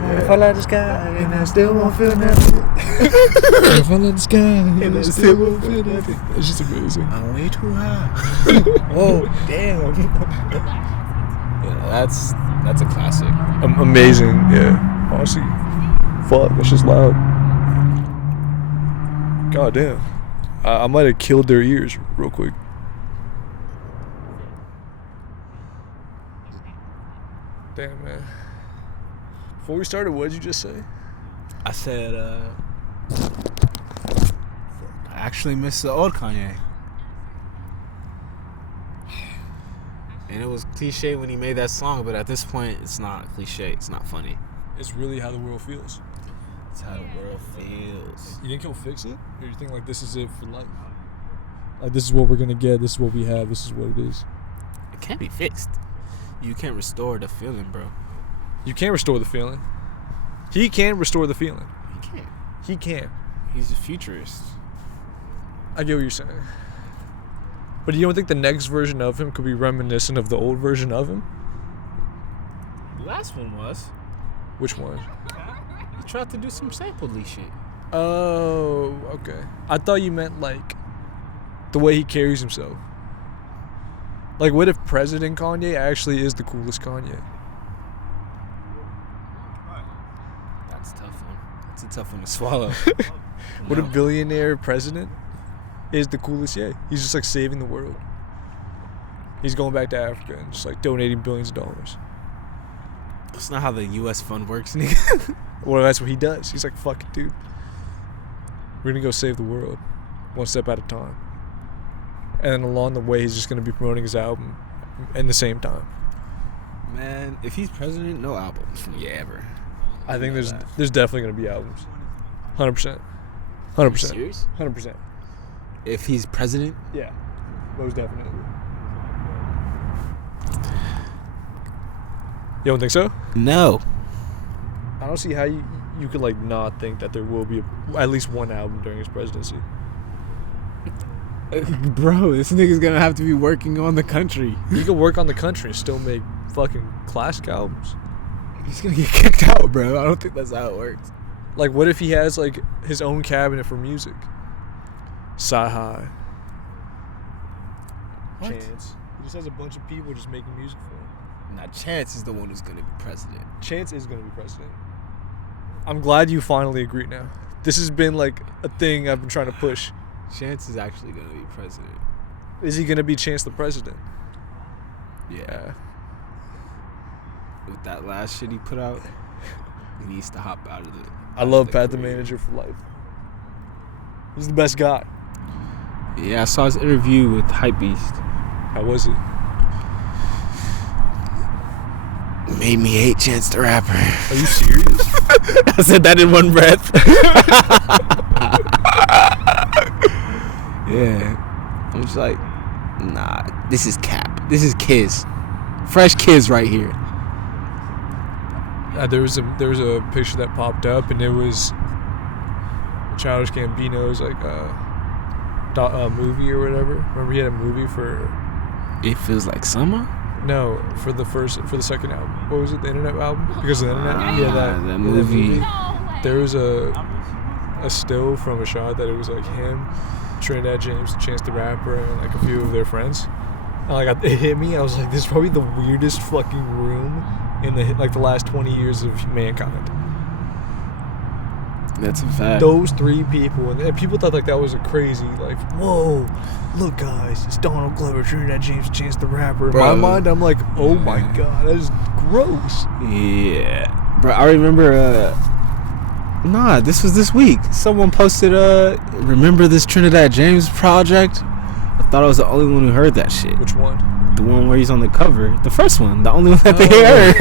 If I let the sky and I still won't feel nothing. If I let the sky and I still won't feel nothing. It's just amazing. I'm way too high. Whoa, damn. Yeah, that's a classic. Amazing, yeah. Honestly, fuck, that's just loud. God damn. I might have killed their ears real quick. Damn, man. Before we started, what did you just say? I said, I actually miss the old Kanye. And it was cliche when he made that song, but at this point, it's not cliche. It's not funny. It's really how the world feels. It's how the world feels. You think he'll fix it? Or you think, like, this is it for life? Like, this is what we're going to get. This is what we have. This is what it is. It can't be fixed. You can't restore the feeling, bro. You can't restore the feeling. He can restore the feeling. He can't. He can. He's a futurist. I get what you're saying. But you don't think the next version of him could be reminiscent of the old version of him? The last one was. Which one? He tried to do some sample-y shit. Oh, okay. I thought you meant, like, the way he carries himself. Like, what if President Kanye actually is the coolest Kanye? That's a tough one. That's a tough one to swallow. What a billionaire president is the coolest Ye. He's just, like, saving the world. He's going back to Africa and just, like, donating billions of dollars. That's not how the U.S. fund works, nigga. Well, that's what he does. He's like, fuck it, dude. We're going to go save the world. One step at a time. And then along the way, he's just going to be promoting his album in the same time. Man, if he's president, no albums from Ye ever. I think there's definitely going to be albums. 100%. 100%. Serious? 100%. If he's president? Yeah. Most definitely. You don't think so? No. I don't see how you could, like, not think that there will be at least one album during his presidency. Bro, this nigga's gonna have to be working on the country. He could work on the country and still make fucking classic albums. He's gonna get kicked out, bro. I don't think that's how it works. Like, what if he has, like, his own cabinet for music? Sci-Hi. What? Chance. He just has a bunch of people just making music for him. Now, Chance is the one who's gonna be president. Chance is gonna be president. I'm glad you finally agree now. This has been, like, a thing I've been trying to push. Chance is actually gonna be president. Is he gonna be Chance the president? Yeah. With that last shit he put out, he needs to hop out of it. I love Pat the Manager for life. He's the best guy. Yeah, I saw his interview with Hypebeast. How was it? Made me hate Chance the Rapper. Are you serious? I said that in one breath. Yeah. I'm just like, nah, this is cap. This is Kiz. Fresh Kiz right here. There was a picture that popped up, and it was Childish Gambino's, like, movie or whatever. Remember he had a movie for... It Feels Like Summer? No, for the second album. What was it? The Internet album? Because of the Internet? Yeah, that movie. There was a still from a shot that it was, like, him, Trinidad James, Chance the Rapper, and, like, a few of their friends. And, like, it hit me. I was like, this is probably the weirdest fucking room in the last 20 years of mankind. That's a fact. Those three people, and people thought, like, that was a crazy, like, whoa, look, guys, it's Donald Glover, Trinidad James, Chance the Rapper. In my mind, I'm like, oh my god, that is gross. Yeah, bro. I remember. This was this week. Someone posted. Remember this Trinidad James project? I thought I was the only one who heard that shit. Which one? The one where he's on the cover. The first one. The only one that they heard.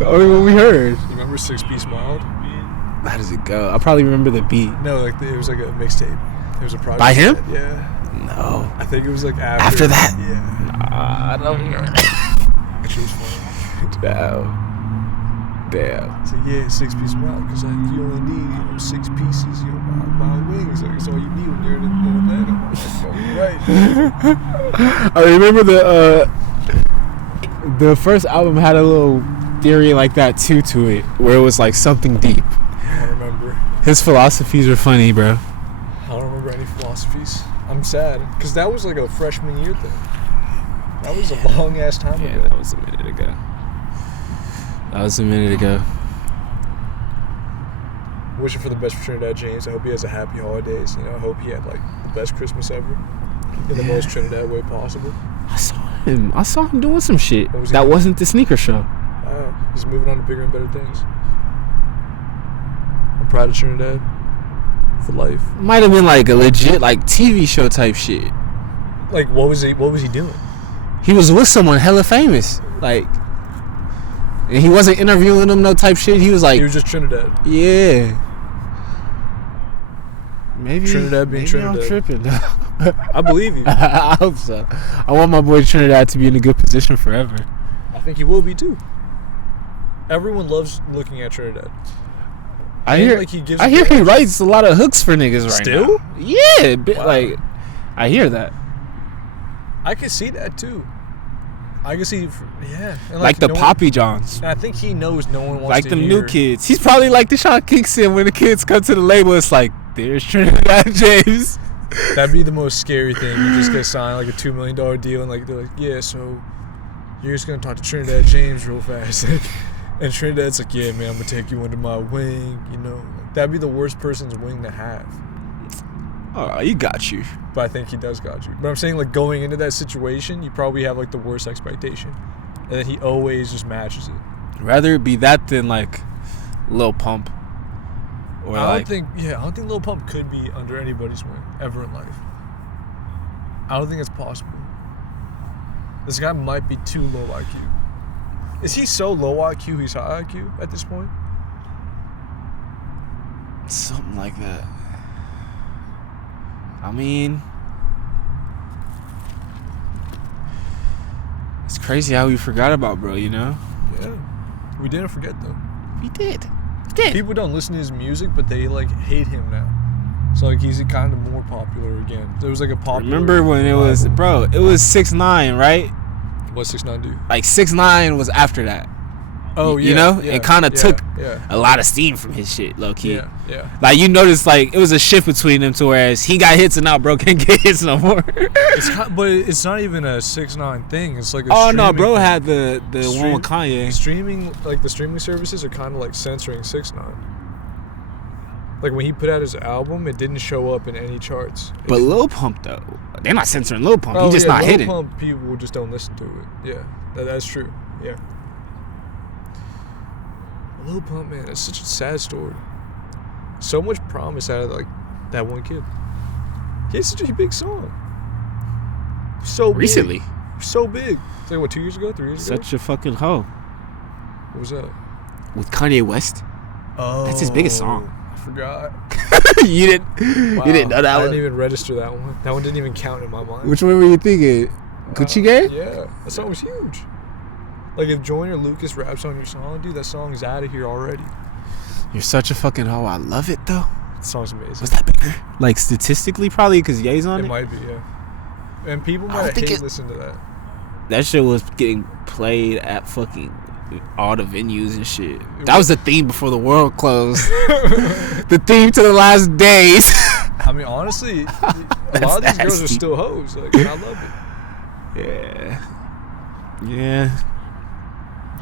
The only one we heard. You remember 6 Piece Mild? How does it go? I probably remember the beat. No, like, it was like a mixtape. It was a project. By him? Yeah. No. I think it was like After that? Yeah. Nah, I don't know. Actually, it was funny. Damn. So yeah, 6 Piece Mild, because, like, you only need 6 pieces, mild wings. Like, it's all you need when you're in Atlanta. Right. I remember the first album had a little theory like that too to it, where it was like something deep. I don't remember. His philosophies are funny, bro. I don't remember any philosophies. I'm sad because that was like a freshman year thing. That was a long ass time ago. That was a minute ago. Wishing for the best for Trinidad James. I hope he has a happy holidays. You know, I hope he had like the best Christmas ever in the most Trinidad way possible. I saw him doing some shit. That wasn't the sneaker show. He's moving on to bigger and better things. I'm proud of Trinidad for life. Might have been like a legit like TV show type shit. Like what was he doing? He was with someone hella famous. Like, and he wasn't interviewing them no type shit. He was like, he was just Trinidad. Yeah. Maybe Trinidad being Trinidad. I'm tripping. I believe you. I hope so. I want my boy Trinidad to be in a good position forever. I think he will be too. Everyone loves looking at Trinidad. I hear he writes a lot of hooks for niggas right Still? now. Yeah, Wow. Like I hear that. I can see that too. I can see, yeah. And like the Poppy Johns. I think he knows no one wants like to them hear. new kids. He's probably like Deshaun Kingston when the kids come to the label. It's like, there's Trinidad James. That'd be the most scary thing. You just get signed like a $2 million deal, and like they're like, yeah, so you're just gonna talk to Trinidad James real fast, and Trinidad's like, yeah, man, I'm gonna take you under my wing. You know, that'd be the worst person's wing to have. Oh, he got you. But I think he does got you. But I'm saying, like, going into that situation, you probably have like the worst expectation, and then he always just matches it. Rather it be that than like Lil Pump. Or I don't think Lil Pump could be under anybody's wing ever in life. I don't think it's possible. This guy might be too low IQ. Is he so low IQ he's high IQ at this point? Something like that. I mean, it's crazy how we forgot about bro, you know? Yeah. We didn't forget though. We did. People don't listen to his music, but they like hate him now. So like he's kind of more popular again. There was like a popular. Remember when it was 6ix9ine, right? What 6ix9ine do? Like 6ix9ine was after that. Oh yeah. You know? Yeah, it kind of took a a lot of steam from his shit, low key. Yeah. Like you noticed, like it was a shift between them to whereas he got hits and now bro can't get hits no more. But it's not even a 6ix9ine thing. It's like a oh no, bro thing. had the one with Kanye. Streaming, like the streaming services are kind of like censoring 6ix9ine. Like when he put out his album, it didn't show up in any charts. But Lil Pump though, they're not censoring Lil Pump. He just not hitting. Lil Pump people just don't listen to it. Yeah, that's true. Yeah. Lil Pump, man, it's such a sad story. So much promise out of like that one kid. He had such a big song. So big. Recently. So big. It's like what, 2 years ago, 3 years ago? Such a fucking hoe. What was that? With Kanye West. Oh, that's his biggest song. I forgot. You didn't know that I one? didn't even register that one. That one didn't even count in my mind. Which one were you thinking? Gucci Gang? Yeah, that song was huge. Like if Joyner Lucas raps on your song, dude, that song's out of here already. You're such a fucking hoe. I love it though. The song's amazing. Was that bigger? Like statistically, probably because Ye's on it. It might be, yeah. And people might hate listen to that. That shit was getting played at fucking all the venues and shit. That was the theme before the world closed. The theme to the last days. I mean, honestly, a lot of these girls are still hoes. Like, and I love it. Yeah.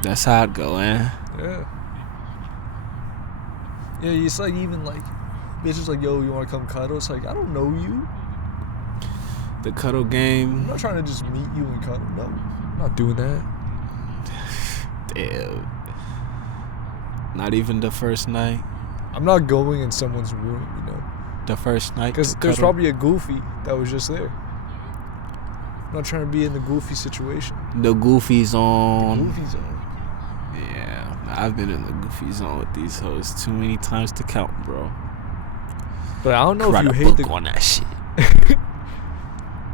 That's how it go, man. Yeah. Yeah, it's like even like bitches like, yo, you want to come cuddle? It's like, I don't know you. The cuddle game. I'm not trying to just meet you and cuddle. No, I'm not doing that. Damn. Not even the first night. I'm not going in someone's room, you know. The first night. Because there's probably a goofy that was just there. I'm not trying to be in the goofy situation. The goofy zone. The goofy zone. Yeah, I've been in the goofy zone with these hoes too many times to count, bro. But I don't know if you hate the on that shit.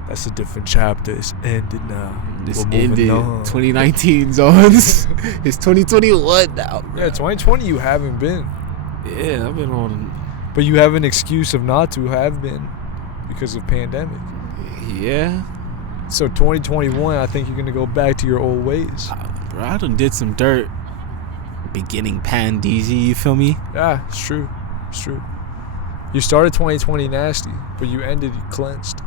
That's a different chapter. It's ended now. It's ended. 2019 zones. It's 2021 now, bro. Yeah, 2020 you haven't been. Yeah, I've been on. But you have an excuse of not to have been because of pandemic. Yeah. So 2021, I think you're gonna go back to your old ways. Bro, I done did some dirt beginning pandeezy, you feel me? Yeah, it's true. It's true. You started 2020 nasty, but you ended cleansed.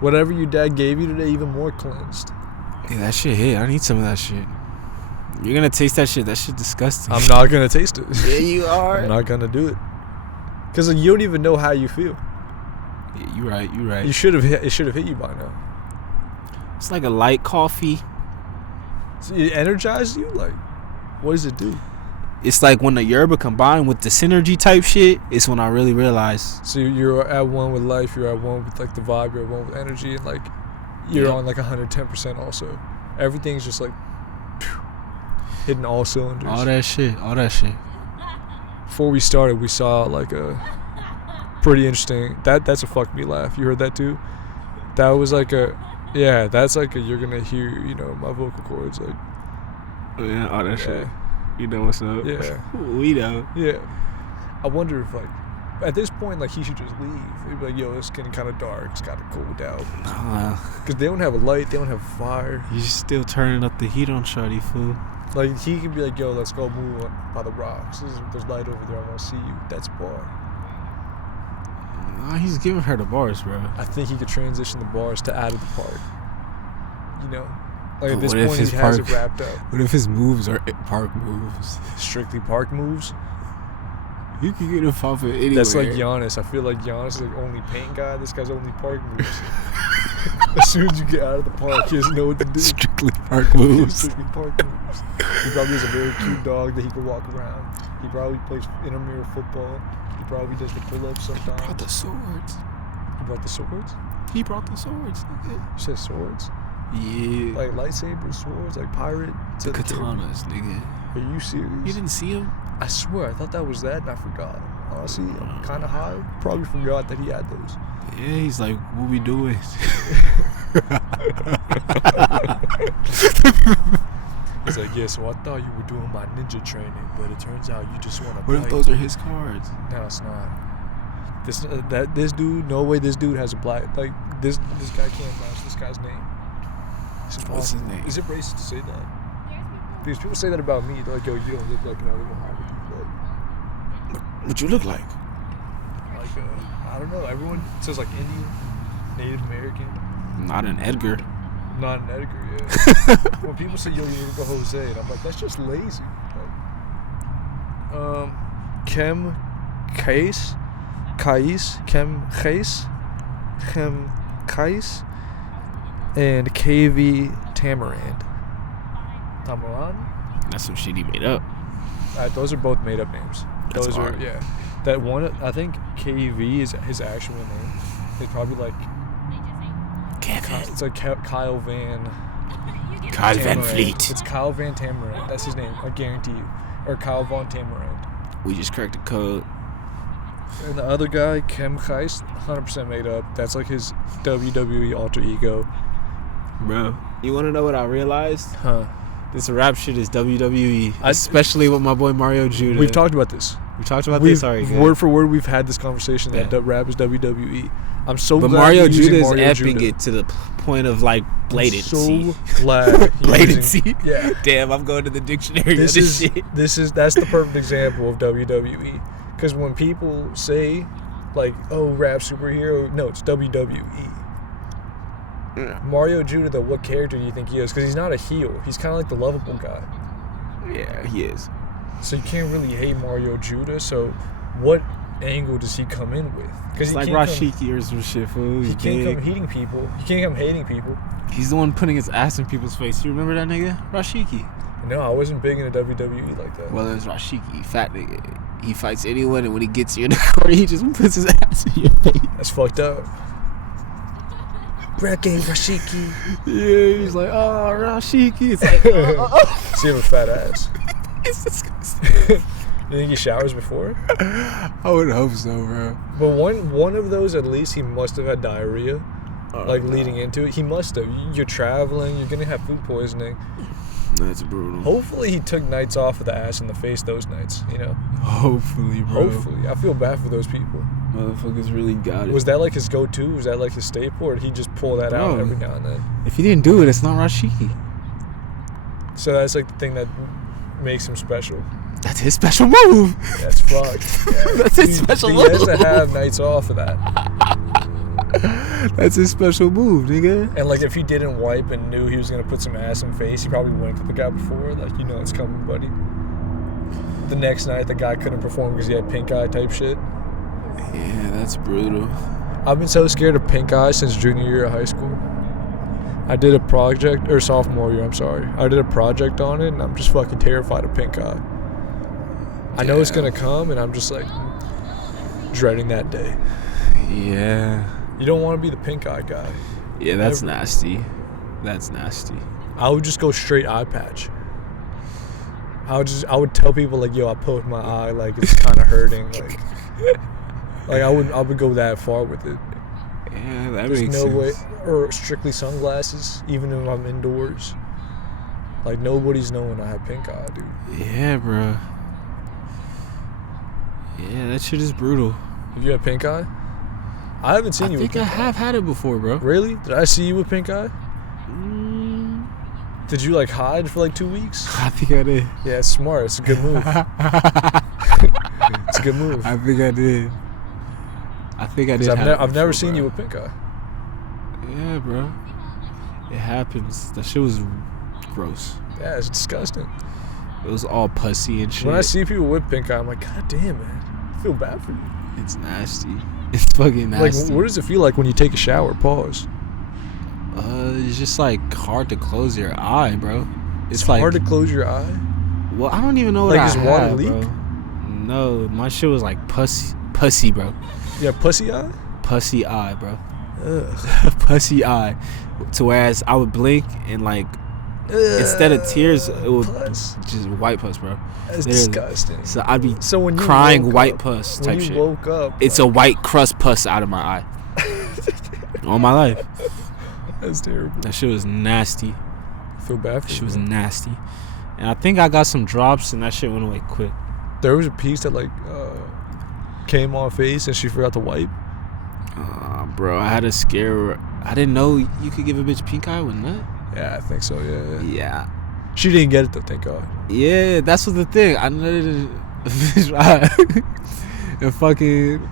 Whatever your dad gave you today, even more cleansed. Hey, that shit hit. I need some of that shit. You're gonna taste that shit. That shit disgusting. I'm not gonna taste it. Yeah, you are. I'm not gonna do it. Cause like, you don't even know how you feel. Yeah, you right. You right. It should have hit you by now. It's like a light coffee. So it energizes you. Like, what does it do? It's like when the yerba combined with the synergy type shit. It's when I really realize. So you're at one with life. You're at one with like the vibe. You're at one with energy, and like you're on like 110% also. Everything's just like hitting all cylinders. All that shit. Before we started, we saw like a pretty interesting. That's a fuck me laugh. You heard that too? That was like a. Yeah, that's like a, you're gonna hear, my vocal cords like. Yeah, all that shit. You know what's up. Yeah. We know. Yeah. I wonder if like, at this point, like he should just leave. He'd be like, yo, it's getting kind of dark. It's gotta cool down. Because they don't have a light. They don't have fire. You're still turning up the heat on shawty, fool. Like he could be like, yo, let's go move on by the rocks. There's light over there. I want to see you. That's a bar. Nah, he's giving her the bars, bro. I think he could transition the bars to out of the park. Like at this what point, if he has it wrapped up. What if his moves are park moves? Strictly park moves. You can get him off of anywhere. That's like Giannis. I feel like Giannis is like only paint guy. This guy's only park moves. As soon as you get out of the park, he doesn't know what to do. Strictly park moves. Strictly park moves. He probably has a very cute dog that he can walk around. He probably plays intramural football. He probably does the pull-ups sometimes. Brought the swords. He brought the swords? He brought the swords. You said swords? Yeah. Like lightsabers, swords, like pirate? The katanas, nigga. Are you serious? You didn't see him? I swear, I thought that was that and I forgot. Honestly, I'm kind of high. Probably forgot that he had those. Yeah, he's like, what we doing? He's like, yeah, so I thought you were doing my ninja training, but it turns out you just want to What if those are his cards? No, it's not. This dude, no way this dude has a black, like, this guy can't match this guy's name. What's his name? Is it racist to say that? Because people say that about me. They're like, yo, you don't look like another Muhammad. What you look like? Like, I don't know. Everyone says like Indian, Native American. Not an Edgar. Not an Edgar, yeah. When people say, yo, you look like Jose, and I'm like, that's just lazy. Like, Kem Kais, and KV Tamarand. That's some shit he made up. Those are both made up names. That's Those hard. are, yeah. That one, I think KV is his actual name. It's probably like it's like Kyle Van Van Fleet. It's Kyle Van Tamarand. That's his name. I guarantee you. Or Kyle Von Tamarand. We just cracked the code. And the other guy, Kem Heist, 100% made up. That's like his WWE alter ego. Bro, you want to know what I realized? Huh. This rap shit is WWE, especially with my boy Mario Judah. We've talked about this. We talked about this. Sorry, word for word, we've had this conversation that rap is WWE. I'm so glad Mario Judah is epic it to the point of like blatancy. I'm so glad. Blatancy. Yeah. Damn, I'm going to the dictionary. That's the perfect example of WWE. Because when people say like, "Oh, rap superhero," no, it's WWE. Yeah. Mario Judah, though, what character do you think he is? Because he's not a heel. He's kind of like the lovable guy. Yeah, he is. So you can't really hate Mario Judah. So what angle does he come in with? Because like Rashiki or some shit, fool. He can't come hating people. He can't come hating people. He's the one putting his ass in people's face. You remember that nigga? Rashiki. No, I wasn't big into WWE like that. Well, it's Rashiki, fat nigga. He fights anyone, and when he gets you in the corner, he just puts his ass in your face. That's fucked up. Reggae Rashiki. Yeah, he's like, oh, Rashiki. It's like, oh. Does he have a fat ass? It's disgusting. You think he showers before? I would hope so, bro. But one of those, at least, he must have had diarrhea. Leading into it. He must have. You're traveling. You're going to have food poisoning. That's brutal. Hopefully he took nights off of the ass in the face those nights, you know? Hopefully, bro. Hopefully. I feel bad for those people. Motherfuckers really got it. Was that like his go-to? Was that like his staple? Or did he just pull that out every now and then? If he didn't do it, it's not Rashiki. So that's like the thing that makes him special. That's his special move. That's fucked. Yeah. That's his special he move. He has to have nights off of that. That's his special move, nigga. And like if he didn't wipe and knew he was gonna put some ass in face, he probably winked at the guy before, like, you know it's coming, buddy. The next night the guy couldn't perform because he had pink eye type shit. Yeah, that's brutal. I've been so scared of pink eye since junior year of high school. I did a project, or sophomore year, I'm sorry. I did a project on it and I'm just fucking terrified of pink eye. I know it's gonna come and I'm just like dreading that day. Yeah. You don't want to be the pink eye guy. Yeah, that's nasty. That's nasty. I would just go straight eye patch. I would tell people like, yo, I poked my eye, like it's kind of hurting, like I would go that far with it. Yeah, that There's makes no sense. way, or strictly sunglasses, even if I'm indoors. Like nobody's knowing I have pink eye, dude. Yeah, bro. Yeah, that shit is brutal. Have you had pink eye? I haven't seen you with think I pink eye. have had it before, bro. Really? Did I see you with pink eye? Did you like hide for like 2 weeks? I think I did. Yeah, it's smart. It's a good move. It's a good move. I think I did. I think I did. I've never seen you with pink eye. Yeah, bro. It happens. That shit was gross. Yeah, it's disgusting. It was all pussy and shit. When I see people with pink eye, I'm like, God damn, man. I feel bad for you. It's nasty. It's fucking nasty. Like, what does it feel like when you take a shower? Pause. It's just like hard to close your eye, bro. It's like hard to close your eye. Well, I don't even know what like I his water had, leak. Bro. No, my shit was like pussy, bro. Yeah, pussy eye. Pussy eye, bro. Ugh. Pussy eye. To whereas I would blink and like instead of tears, it would just white pus, bro. That's Literally. disgusting. So I'd be when you crying woke white up, pus type when you shit. woke up, It's a white crust pus out of my eye. All my life. That's terrible. That shit was nasty. I feel bad for you. She was nasty. And I think I got some drops and that shit went away quick. There was a piece that like came on face and she forgot to wipe. Bro, I had a scare her. I didn't know you could give a bitch pink eye with nut. Yeah, I think so. Yeah. Yeah. She didn't get it though, thank God. Yeah, that's what the thing. I nutted a bitch eye. And fucking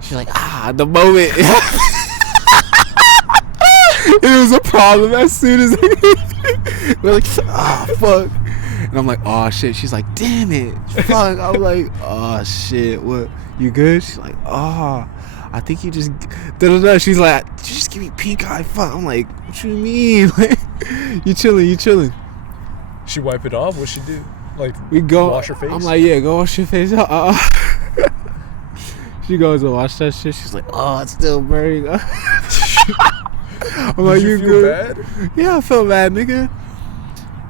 she's like, the moment it was a problem as soon as we're like, fuck. And I'm like, oh shit. She's like, damn it. Fuck. I'm like, oh shit. What? You good? She's like, I think you just She's like, you just give me pink eye. Fuck. I'm like, what you mean? Like, you chilling. She wipe it off. What'd she do? Like, we go wash her face? I'm like, yeah, go wash your face. She goes to wash that shit. She's like, it's still burning. I'm like, you feel good? Bad? Yeah, I felt bad, nigga.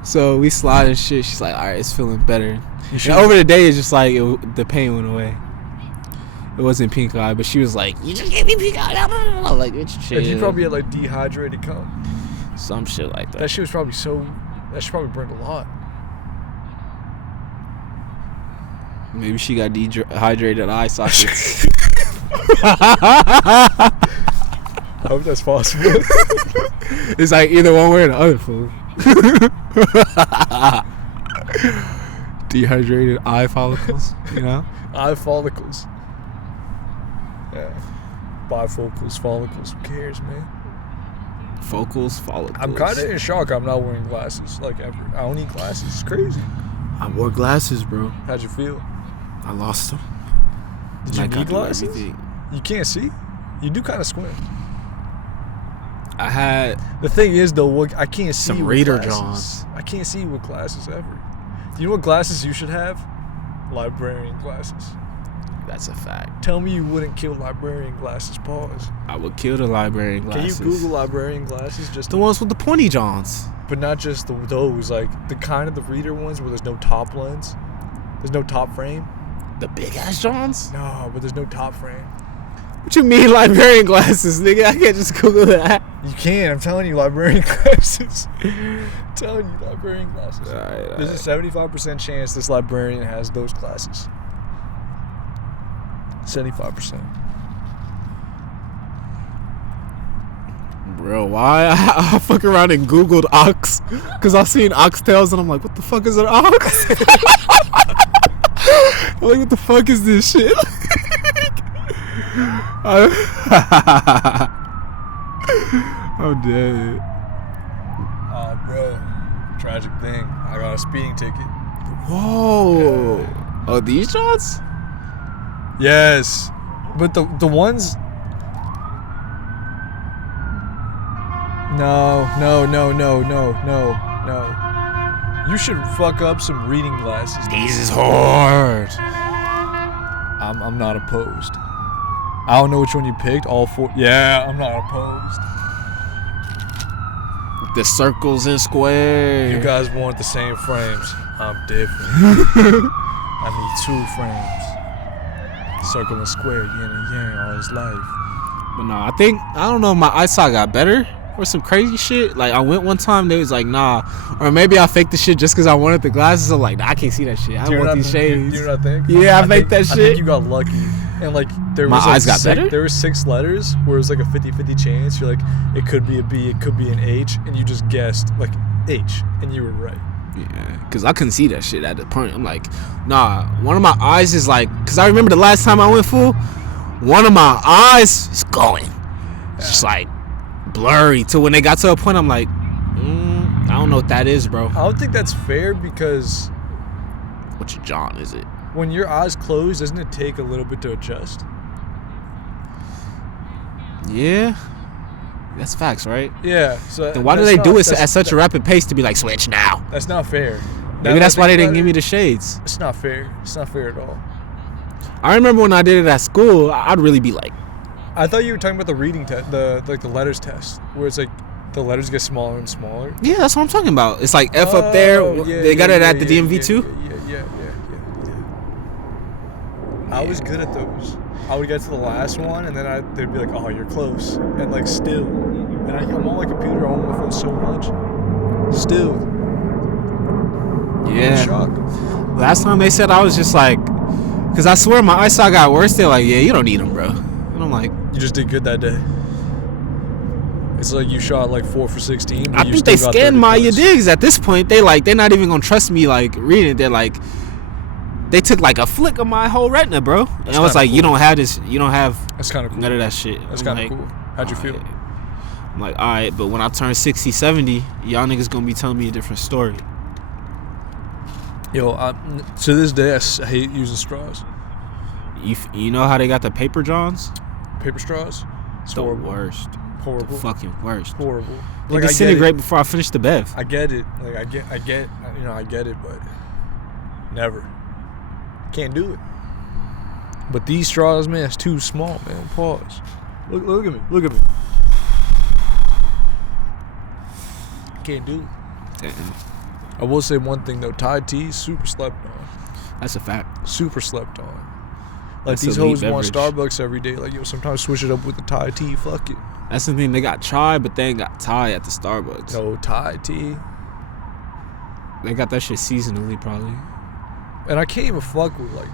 So we slide and shit. She's like, all right, it's feeling better. And over the day, it's just like the pain went away. It wasn't pink eye, but she was like, you just gave me pink eye. I'm like, it's chill. And you probably had like dehydrated cum. Some shit like that. That shit was probably that should probably burned a lot. Maybe she got dehydrated eye sockets. I hope that's possible. It's like either one way or the other, fool. Dehydrated eye follicles, you know? Eye follicles. Yeah. Bifocals, follicles. Who cares, man? Follicles. I'm kind of in shock I'm not wearing glasses, like ever. I don't need glasses. It's crazy. I wore glasses, bro. How'd you feel? I lost them. Did you need glasses? You can't see? You do kind of squint. I had the thing is though, I can't see some with Raider glasses. Johns. I can't see with glasses ever. You know what glasses you should have? Librarian glasses. That's a fact. Tell me you wouldn't kill librarian glasses. Pause. I would kill the librarian glasses. Can you Google librarian glasses? Just the ones with the pointy johns. But not just those, like the kind of the reader ones where there's no top lens. There's no top frame. The big ass johns? No, but there's no top frame. What you mean librarian glasses, nigga? I can't just Google that. You can. I'm telling you, librarian glasses. I'm telling you, librarian glasses. All right. There's a 75% chance this librarian has those glasses. 75%. Bro, why? I fuck around and Googled ox. Because I seen oxtails and I'm like, what the fuck is an ox? I'm like, what the fuck is this shit? I'm dead. Oh, bro. Tragic thing. I got a speeding ticket. Whoa. Yeah. Oh, these shots? Yes. But the ones... No. You should fuck up some reading glasses. These is hard. I'm not opposed. I don't know which one you picked. All four. Yeah, I'm not opposed. The circles and squares. You guys want the same frames. I'm different. I need 2 frames. Circle and square, yin and yang, all his life. But no, I don't know if my eyesight got better or some crazy shit. Like, I went one time, they was like, nah. Or maybe I faked the shit just because I wanted the glasses. I'm like, nah, I can't see that shit. I don't want these shades. You know what I think? Yeah, I faked that shit. I think you got lucky. And like, there was my like eyes got better? There were 6 letters where it was like a 50-50 chance. You're like, it could be a B, it could be an H. And you just guessed like H. And you were right. Yeah, because I couldn't see that shit at the point. I'm like, nah, one of my eyes is like, because I remember the last time I went full, one of my eyes is going. It's just like blurry. To when they got to a point, I'm like, I don't know what that is, bro. I don't think that's fair because... What's your John, is it? When your eyes close, doesn't it take a little bit to adjust? Yeah. That's facts, right? Yeah. So then why do they do it at such a rapid pace to be like, switch now? That's not fair. Maybe that's why they didn't give me the shades. It's not fair. It's not fair at all. I remember when I did it at school, I'd really be like... I thought you were talking about the reading test, the letters test, where it's like the letters get smaller and smaller. Yeah, that's what I'm talking about. It's like F up there. Yeah, they got it at the DMV too? Yeah. I was good at those. I would get to the last one, and then they'd be like, "Oh, you're close," and like still, and I'm on my computer, I'm on my phone so much, still. Yeah. I'm shocked. Last time they said I was just like, because I swear my eyesight got worse. They're like, "Yeah, you don't need them, bro," and I'm like, "You just did good that day." It's like you shot like 4 for 16. But I think they scanned my digs at this point. They're not even gonna trust me like reading it. They're like. They took like a flick of my whole retina, bro. And I was like, cool. You don't have this. You don't have that's kind of cool. None of that shit. That's kind of cool. How'd you feel? Right. I'm like, all right, but when I turn 60, 70, y'all niggas gonna be telling me a different story. Yo, to this day, I hate using straws. You know how they got the paper Johns? Paper straws? It's the horrible. worst. Horrible. The fucking worst. Horrible. Like, disintegrate before I finish the bev. I get it. Like, I get, I get it, but never. Can't do it. But these straws, man, it's too small, man. Pause. Look at me. Look at me. Can't do it. Damn. I will say one thing though. Thai tea, super slept on. That's a fact. Super slept on. Like That's these hoes beverage. want Starbucks every day. Like, yo, sometimes switch it up with the Thai tea. Fuck it. That's the thing. They got chai, but they ain't got Thai at the Starbucks. No Thai tea. They got that shit seasonally, probably. And I can't even fuck with like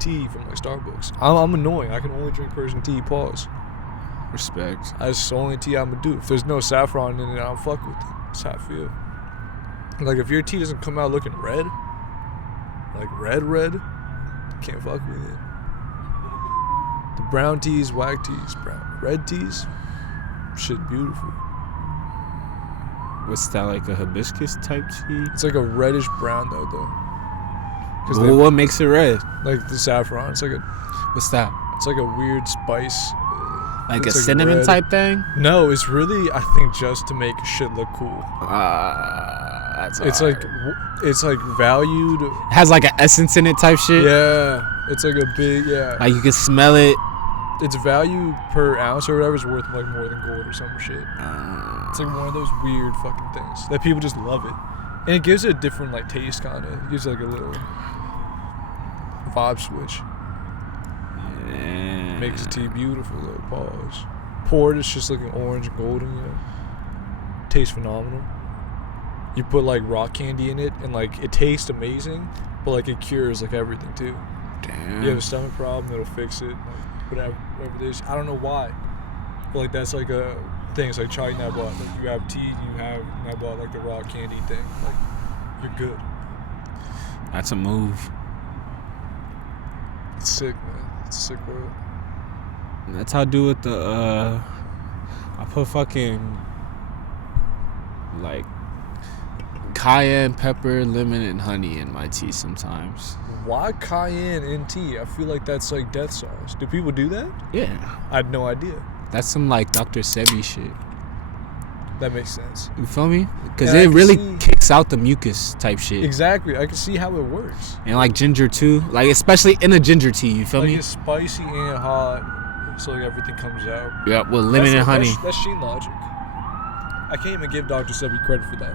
tea from like Starbucks. I'm annoying. I can only drink Persian tea. Pause. Respect. That's the only tea I'm gonna do. If there's no saffron in it, I don't fuck with it. That's how I feel. Like if your tea doesn't come out looking red, like red, can't fuck with it. The brown teas, white teas, red teas, shit beautiful. What's that, like a hibiscus type tea? It's like a reddish brown though. Well, what makes it red? Like the saffron. It's like a. What's that? It's like a weird spice. Like a cinnamon type thing? No, it's really, I think, just to make shit look cool. It's like valued. It has like an essence in it type shit? Yeah. It's like a big, yeah. Like you can smell it. Its value per ounce or whatever is worth like more than gold or some shit. It's like one of those weird fucking things that people just love it. And it gives it a different like taste kind of. It gives it like a little vibe switch. Yeah. Makes the tea beautiful though. Pause. Poured, it's just looking orange and golden, you know. Tastes phenomenal. You put like rock candy in it and like it tastes amazing, but like it cures like everything too. Damn. You have a stomach problem, it'll fix it. Like, whatever it is. I don't know why. But like that's like a things like chai nabat. Like you have tea, you have nabat, like the raw candy thing. Like you're good. That's a move. It's sick, man. It's a sick world. That's how I do with the I put fucking like cayenne pepper, lemon, and honey in my tea sometimes. Why cayenne in tea? I feel like that's like death sauce. Do people do that? Yeah. I had no idea. That's some like Dr. Sebi shit. That makes sense. You feel me? Because And I it can really see- kicks out the mucus type shit. Exactly. I can see how it works. And like ginger too. Like especially in a ginger tea, you feel Like me? it's spicy and hot, so like everything comes out. Yeah, with lemon and honey. That's Sheen logic. I can't even give Dr. Sebi credit for that.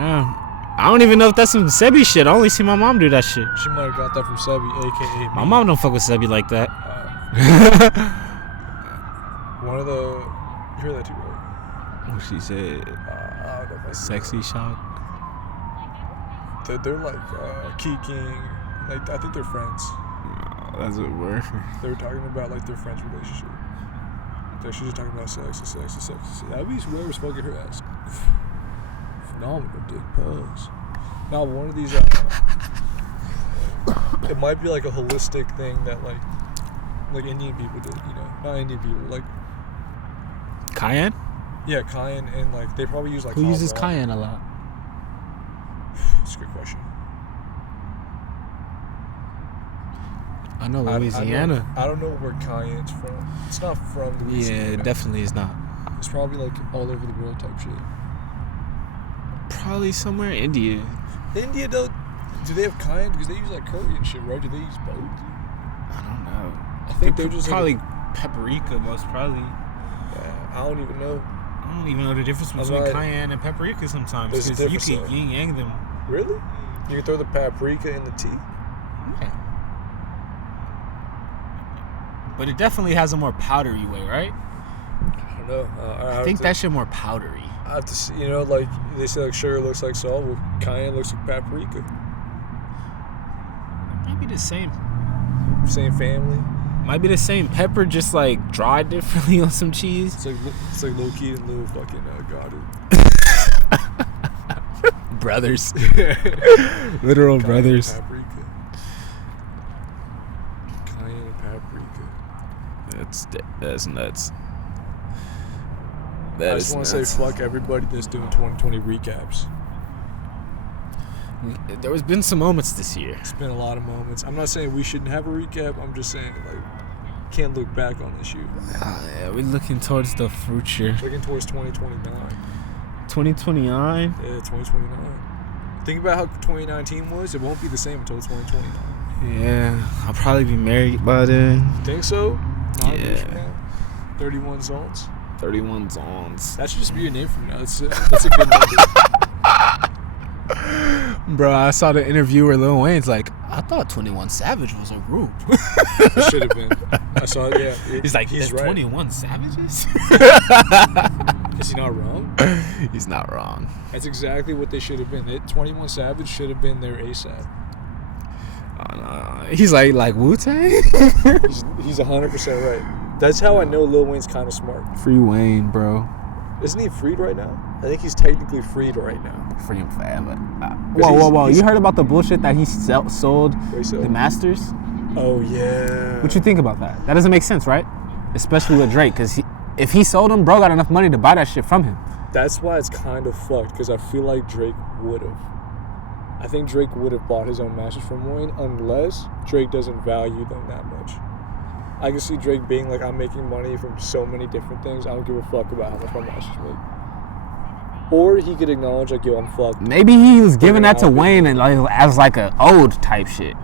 Yeah. I don't even know if that's some Sebi shit. I only see my mom do that shit. She might have got that from Sebi, aka me. My mom don't fuck with Sebi like that. One of the, you hear that too, right? What she said? I don't know if I Sexy shot. They're like kiking. Like I think they're friends. That's what we're. They were talking about like their friends' relationship. Like she's just talking about sex. That'd be whoever's fucking her ass. Phenomenal dick pose. Now one of these, it might be like a holistic thing that like Indian people did. You know, not Indian people. Like Cayenne? yeah, cayenne and like they probably use like. Who hot uses water. cayenne a lot? That's a good question. I know Louisiana. I don't know where cayenne's from. It's not from Louisiana. Yeah, it definitely is not. It's probably like all over the world type shit. Probably somewhere in India. India though, do they have cayenne? Because they use like curry and shit, right? Do they use both? I don't know. I think they're just probably like paprika most probably. I don't even know. I don't even know the difference between cayenne and paprika sometimes. There's a Because you difference, can yin yang them. Really? You can throw the paprika in the tea? Yeah. But it definitely has a more powdery way, right? I don't know. I think that shit more powdery. I have to see. You know, like they say, like sugar looks like salt. Well, cayenne looks like paprika. Might be the same. Same family. Might be the same. Pepper just like dried differently on some cheese. It's like low key and Lil fucking got it. Brothers. Literal Cayenne brothers. And paprika. Cayenne and paprika. That's nuts. I just want to say fuck everybody that's doing 2020 recaps. There has been some moments this year. It's been a lot of moments. I'm not saying we shouldn't have a recap. I'm just saying like can't look back on this year. Yeah, we're looking towards the future. Looking towards 2029. 2029. Yeah, 2029. Think about how 2019 was. It won't be the same until 2029. Yeah, I'll probably be married by then. Think so? 9 years Yeah. from now? 31 zones. 31 zones. That should just be your name from now. That's a good number. Bro, I saw the interview where Lil Wayne's like, I thought 21 Savage was a group. It should have been. I saw it, yeah. He's like, he's there's right. 21 Savages? Is he not wrong? He's not wrong. That's exactly what they should have been. 21 Savage should have been their ASAP. He's like Wu-Tang? He's 100% right. That's how I know Lil Wayne's kind of smart. Free Wayne, bro. Isn't he freed right now? I think he's technically freed right now. Free him forever. Whoa. You heard about the bullshit that he sold What he sold? the Masters? Oh, yeah. What you think about that? That doesn't make sense, right? Especially with Drake, because if he sold them, bro got enough money to buy that shit from him. That's why it's kind of fucked, because I feel like Drake would have. I think Drake would have bought his own masters from Wayne unless Drake doesn't value them that much. I can see Drake being like, I'm making money from so many different things. I don't give a fuck about how much my masters make. Or he could acknowledge like, yo, I'm fucked. Maybe he was giving that to Wayne and like, as like an ode type shit.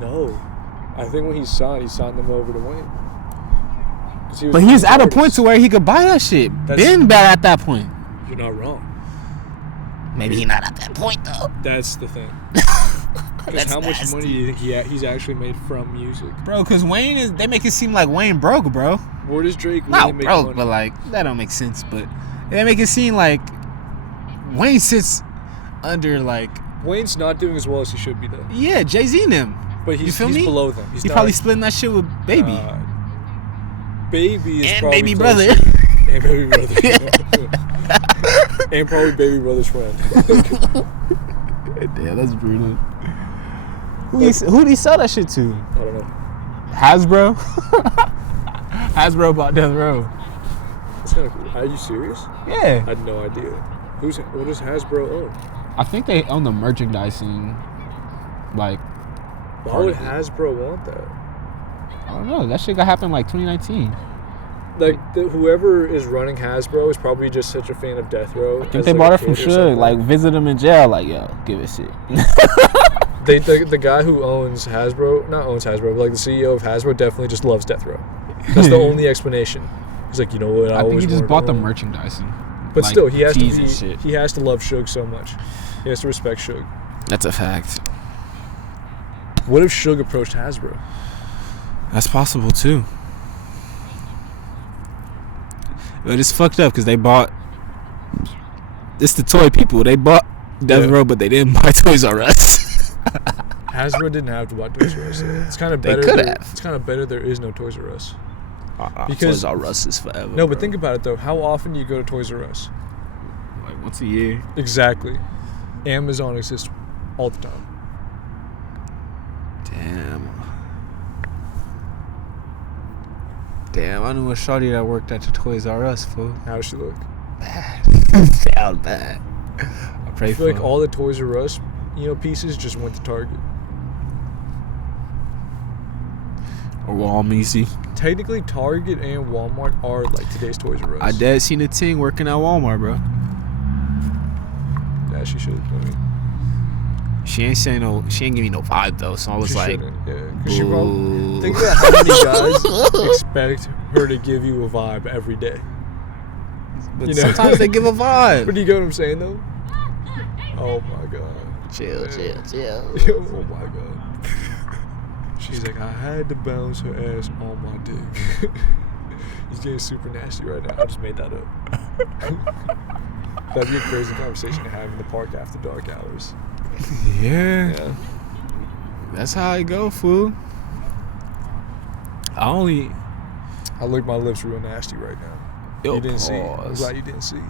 No. I think when he signed them over to Wayne. But he was at a point to where he could buy that shit. Been bad at that point. You're not wrong. Maybe he's not at that point though. That's the thing. Because how much money do you think he's actually made from music? Bro, because Wayne they make it seem like Wayne broke, bro. Where does Drake really Not make broke, money? but like, that don't make sense. But they make it seem like Wayne sits under like... Wayne's not doing as well as he should be though. Yeah, Jay-Z and him. But you feel me? Below them. He's probably splitting that shit with Baby. Baby is and probably Baby closer. brother. And baby brother's friend. And probably baby brother's friend. Damn, that's brutal. Who do you sell that shit to? I don't know. Hasbro? Hasbro bought Death Row. That's kind of cool. Are you serious? Yeah. I had no idea. What does Hasbro own? I think they own the merchandising. Like, why would Hasbro want that? I don't know. That shit got happened like 2019. Like, whoever is running Hasbro is probably just such a fan of Death Row. I think they bought it from Suge. Like, visit him in jail. Like, yo, give it shit. The guy who owns Hasbro, not owns Hasbro, but like the CEO of Hasbro definitely just loves Death Row. That's the only explanation. He's like, you know what? I think he just bought the merchandising. But like, still, he has to love Suge so much. He has to respect Suge. That's a fact. What if Suge approached Hasbro? That's possible too. But it's fucked up because they bought. It's the toy people. They bought Death Row, but they didn't buy Toys R Us. Hasbro didn't have to buy Toys R Us. It's kind of better. They could have. It's kind of better there is no Toys R Us. Because Toys R Us is forever. No, but think about it though. How often do you go to Toys R Us? Like once a year. Exactly. Amazon exists all the time. Damn, I knew a shawty that worked at the Toys R Us, fool. How does she look? Bad. Sound bad. I feel like all the Toys R Us, pieces just went to Target. Or Walmart. Technically, Target and Walmart are like today's Toys R Us. I dad seen a ting working at Walmart, bro. Yeah, she should. She ain't saying no. She ain't give me no vibe though. So I was like, she probably, think about how many guys expect her to give you a vibe every day. But sometimes they give a vibe. But do you get what I'm saying though? Oh my god. Chill. Oh my god. She's like, I had to bounce her ass on my dick. He's getting super nasty right now. I just made that up. That'd be a crazy conversation to have in the park after dark hours. Yeah. That's how I go, fool. I lick my lips real nasty right now. Yo, you didn't pause. see. I'm glad you didn't see.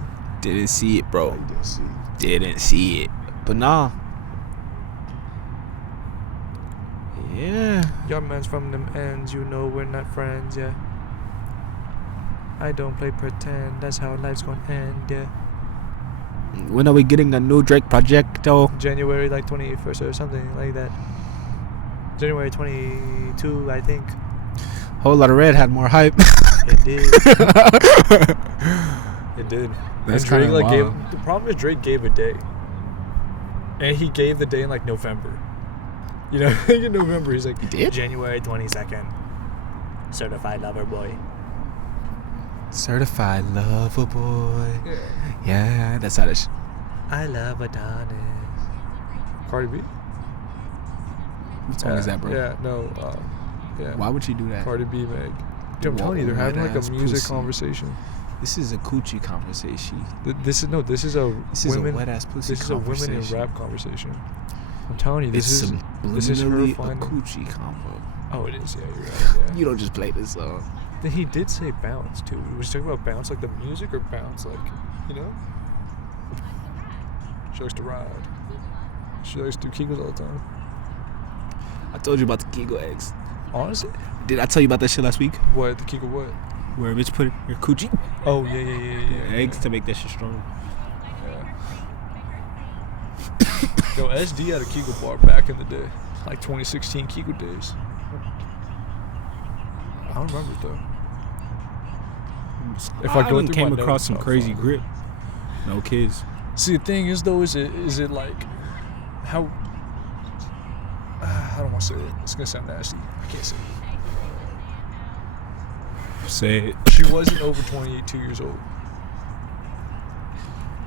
Didn't see it, bro. You didn't see. Didn't see it. But nah. Yeah. Your man's from them ends, we're not friends, yeah. I don't play pretend, that's how life's gonna end, yeah. When are we getting the new Drake project, though? January 21st or something like that. January 22, I think. Whole Lot of Red had more hype. It did. It did. That's and Drake wild. gave. The problem is Drake gave a day, and he gave the day in November. In November he's like, he did? January 22nd. Certified lover boy. Certified lover boy. Yeah, that's how this. I love Adonis. Cardi B? What song is that, bro? Yeah, no. Yeah. Why would you do that? Cardi B, Meg. Dude, I'm telling you, they're having a music pussy. Conversation. This is a coochie conversation. This is a wet ass pussy. This is a women in rap conversation. I'm telling you, this is her a finding coochie combo. Oh, it is. Yeah, you're right. Yeah. You don't just play this song. Then he did say bounce too. Was he talking about bounce like the music or bounce like, She likes to ride. She likes to do Kegels all the time. I told you about the Kegel eggs. Honestly? Did I tell you about that shit last week? What? The Kegel what? Where a bitch put her coochie? Oh, yeah. Eggs to make that shit strong. Yeah. Yo, SD had a Kegel bar back in the day. Like 2016 Kegel days. I don't remember it though. If I go through came my across notes, some I'll crazy find it. grip. No kids. See, the thing is though, is it like how? I don't want to say it. It's gonna sound nasty. I can't say it. Say it. She wasn't over 22 years old.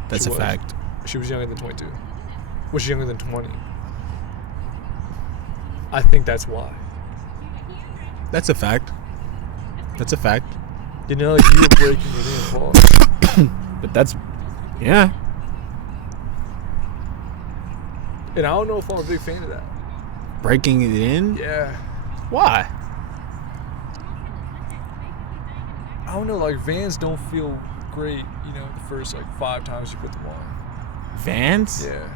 That's a fact. She was younger than 22. Was she younger than 20? I think that's why. That's a fact. That's a fact. You were breaking it in, Paul. But that's, yeah. And I don't know if I'm a big fan of that. Breaking it in? Yeah. Why? I don't know, like Vans don't feel great, you know, the first like 5 times you put them on. Vans? Yeah.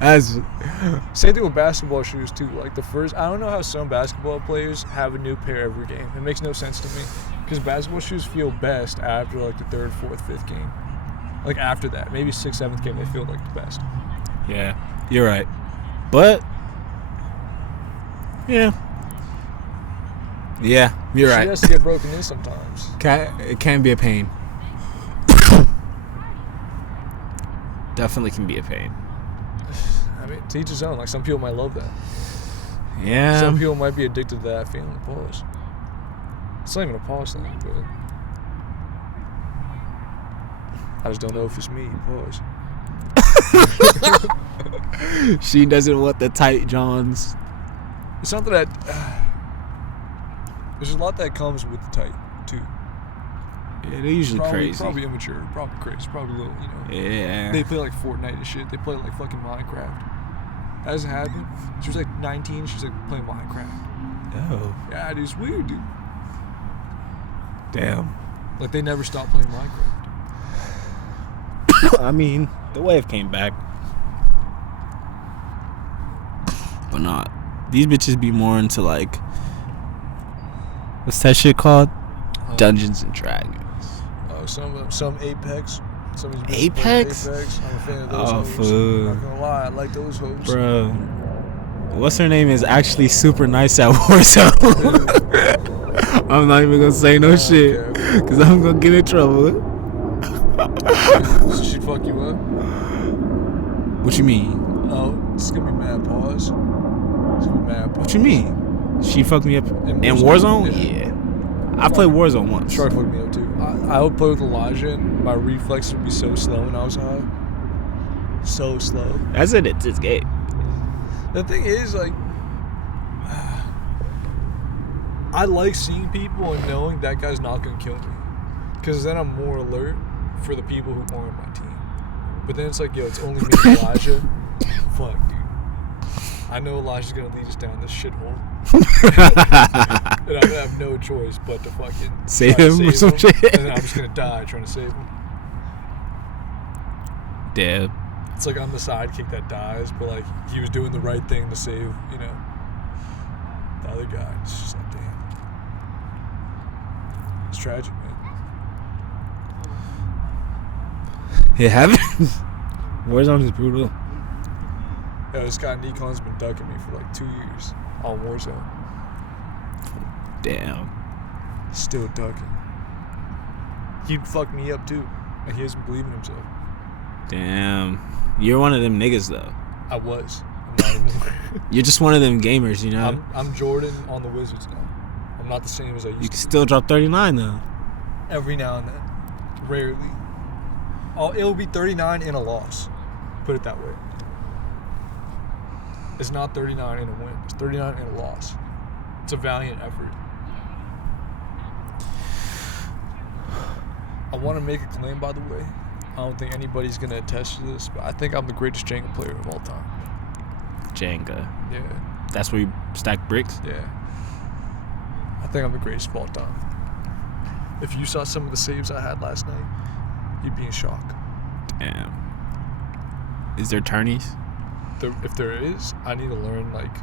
That's Same thing with basketball shoes too. Like the first, I don't know how some basketball players have a new pair every game. It makes no sense to me because basketball shoes feel best after like the 3rd, 4th, 5th game. Like after that, maybe 6th, 7th game, they feel like the best. yeah, you're right. But yeah, you're She right. has to get broken in sometimes. It can be a pain. Definitely can be a pain. I mean, to each his own. Like some people might love that. Yeah. Some people might be addicted to that feeling. Pause. It's not even a pause thing, but I just don't know if it's me. Pause. She doesn't want the tight Johns. It's not that. There's a lot that comes with the tight too. Yeah, they're usually crazy. Probably immature. Probably crazy. Probably a little, you know. Yeah. They play like Fortnite and shit. They play like fucking Minecraft. That hasn't happened. She was like 19. She was like playing Minecraft. Oh. Yeah, dude, it's weird, dude. Damn. Like they never stopped playing Minecraft. I mean, the wave came back. But not. These bitches be more into like, what's that shit called? Dungeons and Dragons. Some Apex. Some of these Apex? Apex. I'm a fan of those Oh, hoes. fool. I'm not gonna lie, I like those hoes. Bro. What's her name is actually super nice at Warzone. I'm not even gonna say no shit. Okay. Because I'm gonna get in trouble. So she'd fuck you up? What you mean? Oh, it's gonna be mad pause. It's gonna be mad pause. What you mean? She fucked me up In in Warzone? Warzone? Yeah. I played Warzone once. Shark fucked me up too. I would play with Elijah and my reflexes would be so slow when I was high. So slow. That's it. It's this game. The thing is, like, I like seeing people and knowing that guy's not gonna kill me, because then I'm more alert for the people who aren't on my team. But then it's like, yo, it's only me and Elijah. Fuck, dude. I know Elijah's gonna lead us down this shithole. And I'm gonna have no choice but to fucking Save try to him or some him, shit. and then I'm just gonna die trying to save him. Damn. It's like I'm the sidekick that dies, but like he was doing the right thing to save, you know, the other guy. It's just like, damn. It's tragic, man. It happens. Warzone is brutal. Yo, this guy Nikon's been ducking me for like 2 years on Warzone. Damn. Still ducking. He'd fuck me up too, and he doesn't believe in himself. Damn. You're one of them niggas though. I was. I'm not anymore. You're just one of them gamers, you know. I'm Jordan on the Wizards now. I'm not the same as I used You to can be. still drop 39 though. Every now and then. Rarely. Oh, it'll be 39 in a loss. Put it that way. It's not 39 in a win. It's 39 in a loss. It's a valiant effort. I want to make a claim, by the way. I don't think anybody's going to attest to this, but I think I'm the greatest Jenga player of all time. Jenga. Yeah. That's where you stack bricks? Yeah. I think I'm the greatest of all time. If you saw some of the saves I had last night, you'd be in shock. Damn. Is there tourneys? If there is, I need to learn like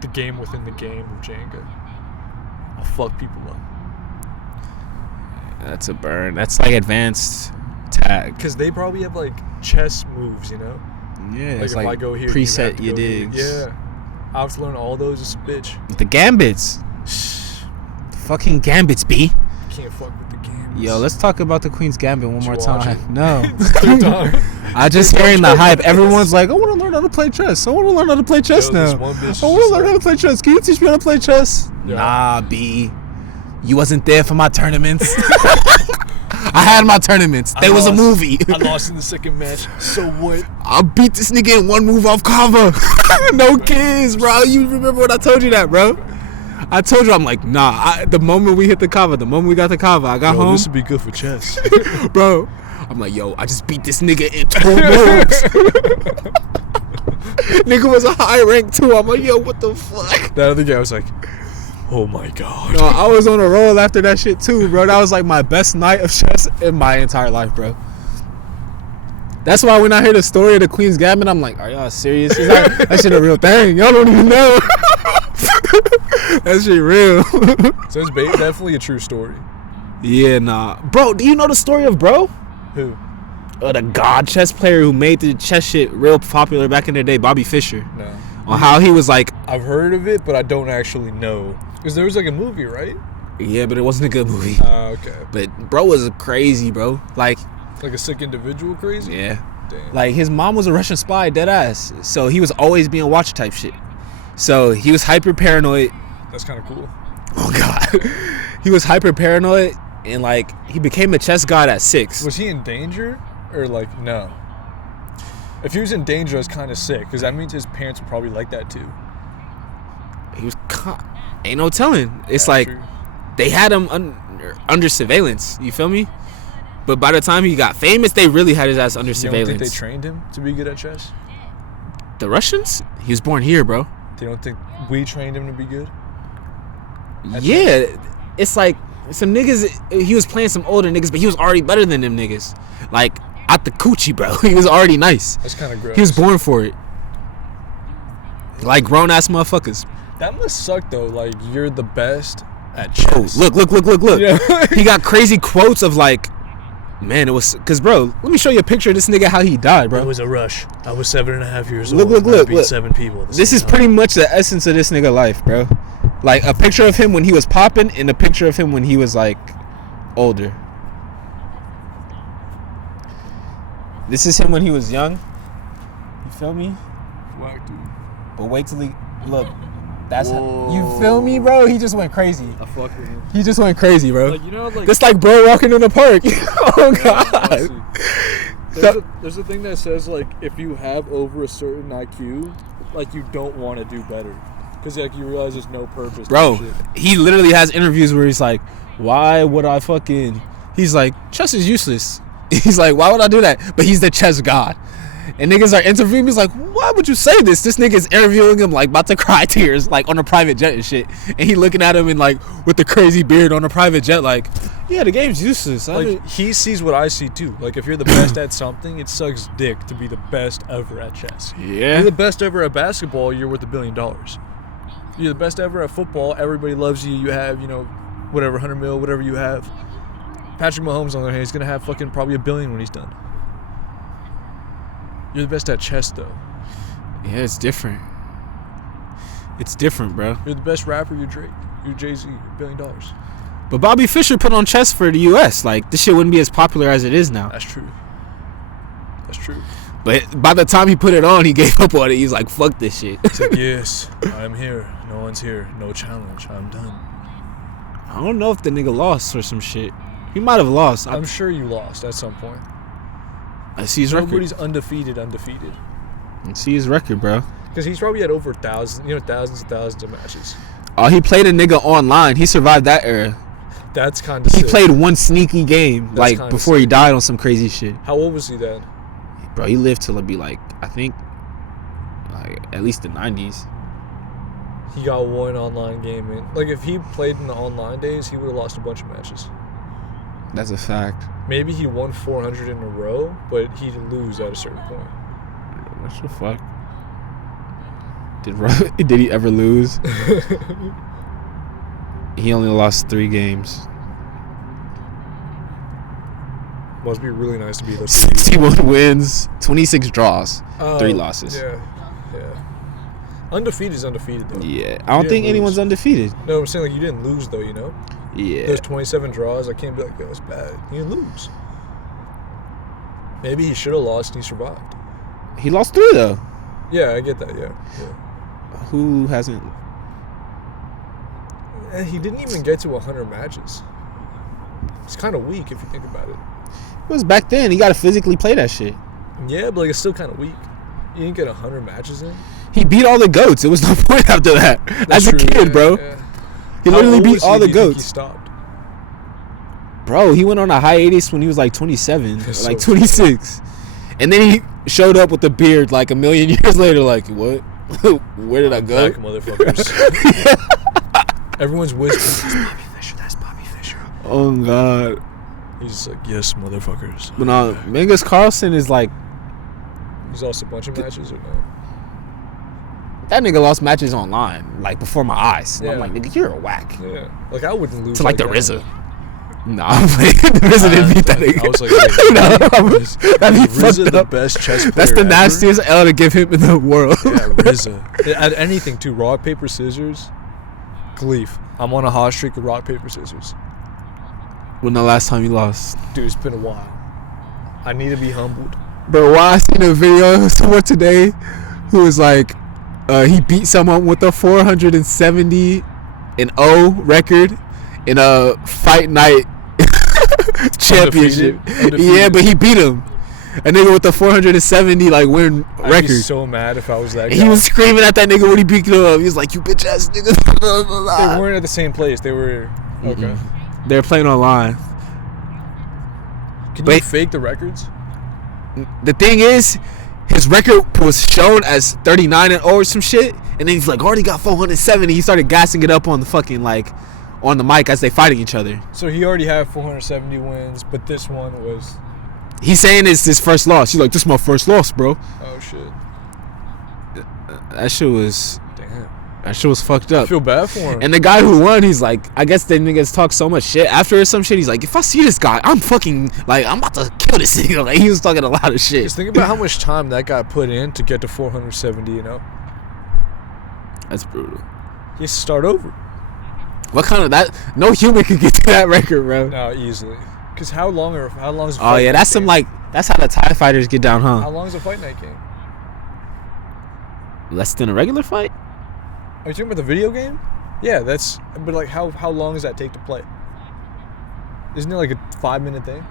the game within the game of Jenga. I'll fuck people up. That's a burn. That's like advanced tag. Because they probably have like chess moves, you know? Yeah, Like it's if like I go here, preset you have to your go here. digs. Yeah. I have to learn all those as a bitch. The gambits. Fucking gambits, B. You can't fuck with the game. Yo, let's talk about the Queen's Gambit one Did more you watch time. it? No. Third time. I just hearing the hype. Everyone's like, I want to learn how to play chess. I want to learn how to play chess Yo, this now. one bitch is I want just to learn how to play chess. Can you teach me how to play chess? Yeah. Nah, B. You wasn't there for my tournaments. I had my tournaments. There was a movie. I lost in the second match. So what? I beat this nigga in one move off cover. No kids, bro. You remember when I told you that, bro? I told you, I'm like, nah. The moment we hit the cover, the moment we got the cover, I got home. This would be good for chess. Bro, I'm like, yo, I just beat this nigga in 2 moves. Nigga was a high rank too. I'm like, yo, what the fuck? That other guy was like, Oh my god. No, I was on a roll after that shit too, bro. That was like my best night of chess in my entire life, bro. That's why when I hear the story of the Queen's Gambit, I'm like, are y'all serious? It's like, that shit a real thing. Y'all don't even know. That shit real. So it's definitely a true story. Yeah, nah. Bro, do you know the story of Bro? Who? The god chess player who made the chess shit real popular back in the day, Bobby Fischer. No. On how he was like... I've heard of it, but I don't actually know. Because there was like a movie, right? Yeah, but it wasn't a good movie. Okay. But Bro was crazy, bro. Like a sick individual crazy? Yeah. Damn. Like, his mom was a Russian spy, dead ass. So he was always being watched type shit. So he was hyper paranoid. That's kind of cool. Oh, God. He was hyper paranoid, and, like, he became a chess god at 6. Was he in danger? Or, like, no? If he was in danger, it's kind of sick. Because that means his parents would probably like that, too. He was... Ain't no telling. It's like, true. They had him under surveillance. You feel me? But by the time he got famous, they really had his ass under surveillance. You don't think they trained him to be good at chess? The Russians? He was born here, bro. They don't think we trained him to be good? Yeah. It's like some niggas, he was playing some older niggas, but he was already better than them niggas. Like, out the coochie, bro. He was already nice. That's kind of gross. He was born for it. Like grown-ass motherfuckers. That must suck, though. Like, you're the best at chess. Oh, look. Yeah. He got crazy quotes of like, man, it was... Because, bro, let me show you a picture of this nigga how he died, bro. It was a rush. I was 7.5 years Look, old. look. I beat 7 people. This is pretty much the essence of this nigga life, bro. Like, a picture of him when he was popping and a picture of him when he was, like, older. This is him when he was young. You feel me? Whack, dude. But wait till he... Look. That's how... You feel me, bro? He just went crazy. I fuck with him. He just went crazy, bro. Like, you know, like... Just like bro walking in the park. Oh, God. There's a thing that says, like, if you have over a certain IQ, like, you don't want to do better. Because, like, you realize there's no purpose. Bro, to shit. he literally has interviews where he's like, why would I fucking... He's like, chess is useless. He's like, why would I do that? But he's the chess god. And niggas are interviewing me. He's like, why would you say this? This nigga's interviewing him, like, about to cry tears, like, on a private jet and shit. And he looking at him and, like, with the crazy beard on a private jet, like, yeah, the game's useless. Like, he sees what I see, too. Like, if you're the best at something, it sucks dick to be the best ever at chess. Yeah. You're the best ever at basketball, you're worth $1 billion. You're the best ever at football, everybody loves you, you have, you know, whatever, 100 mil, whatever you have. Patrick Mahomes, on the other hand, he's going to have fucking probably $1 billion when he's done. You're the best at chess, though. Yeah, it's different. It's different, bro. You're the best rapper, you're Drake. You're Jay-Z, $1 billion. But Bobby Fischer put on chess for the U.S. Like, this shit wouldn't be as popular as it is now. That's true. That's true. But by the time he put it on, he gave up on it. He's like, fuck this shit. He's like, yes, I'm here. No one's here. No challenge. I'm done. I don't know if the nigga lost or some shit. He might have lost. I'm sure you lost at some point. I see his Nobody's record. undefeated. I see his record, bro. Because he's probably had over thousands and thousands of matches. Oh, he played a nigga online. He survived that era. That's kind of He sick. played one sneaky game, That's like, kinda before he died on some crazy shit. How old was he then? Bro, he lived till it'd be like, I think, like, at least the 90s. He got one online game in. Like, if he played in the online days, he would have lost a bunch of matches. That's a fact. Maybe he won 400 in a row, but he'd lose at a certain point. What the fuck? Did he ever lose? He only lost 3 games. Must be really nice to be the 61 wins, 26 draws, 3 losses. Yeah. Undefeated is undefeated, though. Yeah, I don't think anyone's undefeated. No, I'm saying, like, you didn't lose, though, you know? Yeah. There's 27 draws. I can't be like, yo, it's bad. You didn't lose. Maybe he should have lost and he survived. He lost 3, though. Yeah, I get that, yeah. Who hasn't? And he didn't even get to 100 matches. It's kind of weak if you think about it. It was back then. He got to physically play that shit. Yeah, but, like, it's still kind of weak. You didn't get 100 matches in. He beat all the GOATs. There was no point after that. That's As a true, kid, yeah, bro. Yeah. He literally beat all the He GOATs. stopped. Bro, he went on a hiatus when he was like 27, That's like so 26. And then he showed up with a beard like a million years later, like, what? Where did I go? Back, motherfuckers. Everyone's whispering, that's Bobby Fischer, that's Bobby Fischer. Oh God. He's just like, yes, motherfuckers. But no, Magnus Carlsen is like. He's lost a bunch of matches or no? That nigga lost matches online, like before my eyes. And Yeah. I'm like, nigga, you're a whack. Yeah. Like, I wouldn't lose. To like the that. RZA. Nah, I'm playing. The RZA didn't beat that nigga. I was like, wait, no, that'd be RZA fucked the up. best chess player That's the ever? nastiest L to give him in the world. Yeah, RZA. At anything, too. Rock, paper, scissors. Khalif. I'm on a hot streak of rock, paper, scissors. When the last time you lost? Dude, it's been a while. I need to be humbled. Bro, why I seen a video somewhere today who was like, he beat someone with a 470-0 record in a fight night championship. Undefeated. Yeah, but he beat him. A nigga with a 470 like win I'd record. be so mad if I was that guy. He was screaming at that nigga when he beat him up. He was like, "You bitch ass nigga." They weren't at the same place. They were okay. They're playing online. Can you Wait. fake the records? The thing is, his record was shown as 39-0 or some shit, and then he's like, already got 470. He started gassing it up on the fucking like, on the mic as they fighting each other. So he already had 470 wins, but this one was. He's saying it's his first loss. He's like, this is my first loss, bro. Oh shit! That shit was. Damn. That shit was fucked I up. feel bad for him. And the guy who won, he's like, I guess the niggas talk so much shit after or some shit. He's like, if I see this guy, I'm fucking like, I'm about to kill this nigga. Like he was talking a lot of shit. Just think about how much time that guy put in to get to 470. You know, That's brutal. he has to start over. What kind of that? No human could get to that record, bro. No, easily. Because how long is? A Oh fight yeah, night that's some game? like that's how the TIE fighters get down, How huh? long is a fight night game? Less than a regular fight. Are you talking about the video game? Yeah, that's. But like, how long does that take to play? Isn't it like a 5-minute thing?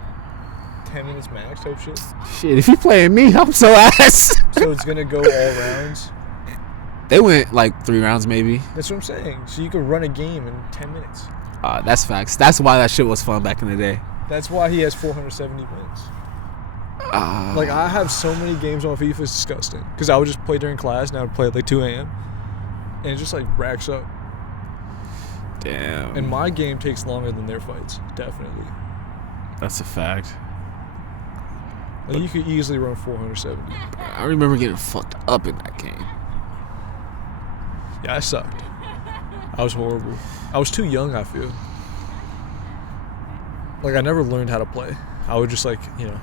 10 minutes max type shit. Shit, if you playing me, I'm so ass. So it's gonna go all rounds. They went like 3 rounds maybe. That's what I'm saying. So you could run a game in 10 minutes. That's facts. That's why that shit was fun back in the day. That's why he has 470 wins. Like, I have so many games on FIFA, it's disgusting. Because I would just play during class, and I would play at like 2 a.m. And it just like racks up. Damn. And my game takes longer than their fights, definitely. That's a fact. Like, you could easily run 470. I remember getting fucked up in that game. Yeah, I sucked. I was horrible. I was too young, I feel. Like, I never learned how to play. I would just, like, you know.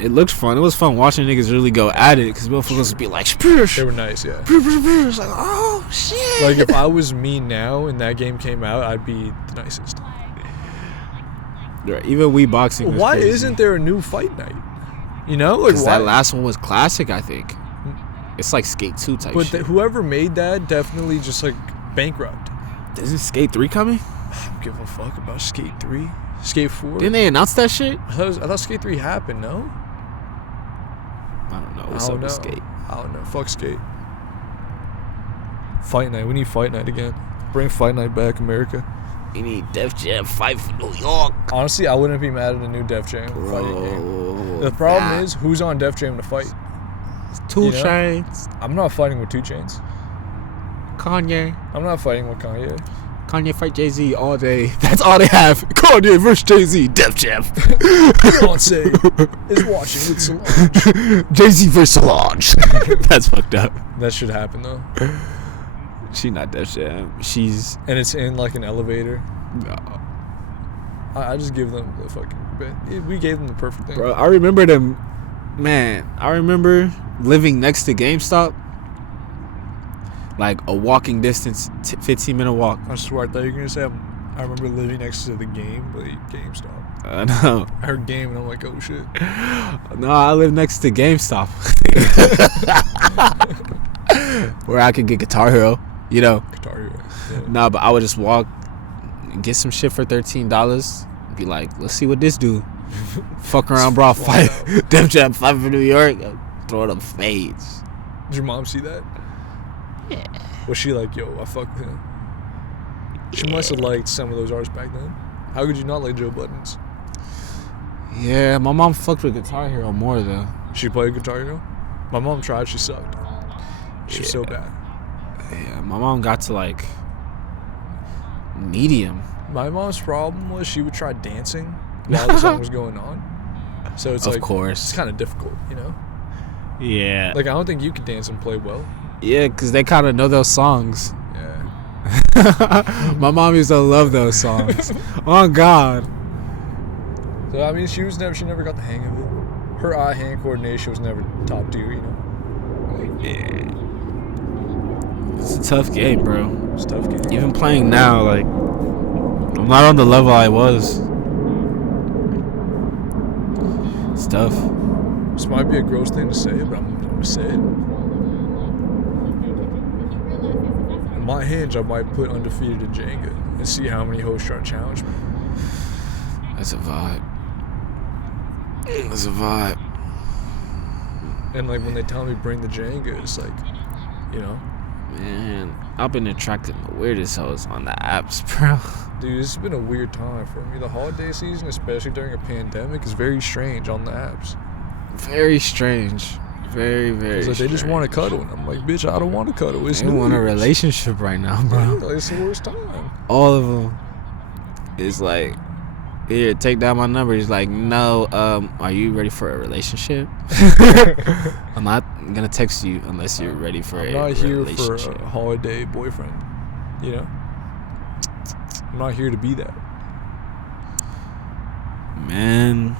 It looked fun. It was fun watching niggas really go at it because motherfuckers would be like, "Sprush." They were nice, yeah. It's like, oh shit. Like, if I was me now and that game came out, I'd be the nicest. Right, even Wii boxing. Was Why crazy. isn't there a new fight night? You know? Like, Because why? that last one was classic, I think. It's like Skate 2 type But shit. whoever made that definitely just, like, bankrupt. Isn't Skate 3 coming? I don't give a fuck about Skate 3. Skate 4? Didn't they announce that shit? I thought Skate 3 happened, no? I don't know. I What's don't up know. with Skate? I don't know. Fuck Skate. Fight night. We need fight night again. Bring fight night back, America. We need Def Jam fight for New York. Honestly, I wouldn't be mad at a new Def Jam fighting game. The problem is, who's on Def Jam to fight? 2 you know? Chainz, I'm not fighting with 2 Chainz. Kanye. I'm not fighting with Kanye. Kanye fight Jay-Z all day. That's all they have. Kanye versus Jay-Z. Def Jam. Beyonce is watching with Solange. Jay-Z versus Solange. That's fucked up. That should happen, though. She not Def Jam. She's... And it's in, like, an elevator. No. I just give them the fucking... We gave them the perfect thing. Bro, I remember them... Man, I remember living next to GameStop. Like a walking distance, 15-minute walk. I swear, I thought you were going to say I remember living next to the game, but GameStop. I know. I heard game and I'm like, oh shit. No, I live next to GameStop. Where I could get Guitar Hero, you know. Guitar Hero. Yeah. Nah, but I would just walk, get some shit for $13. Be like, let's see what this do. Fuck around, bro. Fight. Def Jam fight for New York. Throw them fades. Did your mom see that? Yeah. Was she like, yo, I fuck with him? She must have liked some of those artists back then. How could you not like Joe Buttons? Yeah, my mom fucked with Guitar Hero more though. She played Guitar Hero? My mom tried, she sucked. She was so bad. Yeah, my mom got to like Medium. My mom's problem was she would try dancing while the song was going on. So it's Of like, course. it's kind of difficult, you know? Yeah. Like, I don't think you could dance and play well. Yeah, because they kind of know those songs. Yeah. My mom used to love those songs. Oh, God. So, I mean, she never got the hang of it. Her eye-hand coordination was never top tier, you know? Yeah. It's a tough game, bro. It's a tough game. Even playing now, like, I'm not on the level I was. It's tough. This might be a gross thing to say, but I'm going to say it. In my hinge, I might put undefeated in Jenga and see how many hosts try to challenge me. That's a vibe. That's a vibe. And, like, when they tell me bring the Jenga, it's like, you know? Man, I've been attracting the weirdest hoes on the apps, bro. Dude, this has been a weird time for me. The holiday season, especially during a pandemic, is very strange on the apps. Very strange. Very, very It's like they just want to cuddle, and I'm like, bitch, I don't want to cuddle. It's They New want a Year's. relationship right now, bro. Yeah, like, it's the worst time. All of them. It's like, here, take down my number. He's like, no, are you ready for a relationship? I'm not gonna text you unless you're ready for I'm a not here relationship. for a holiday boyfriend, you know? I'm not here to be that. Man,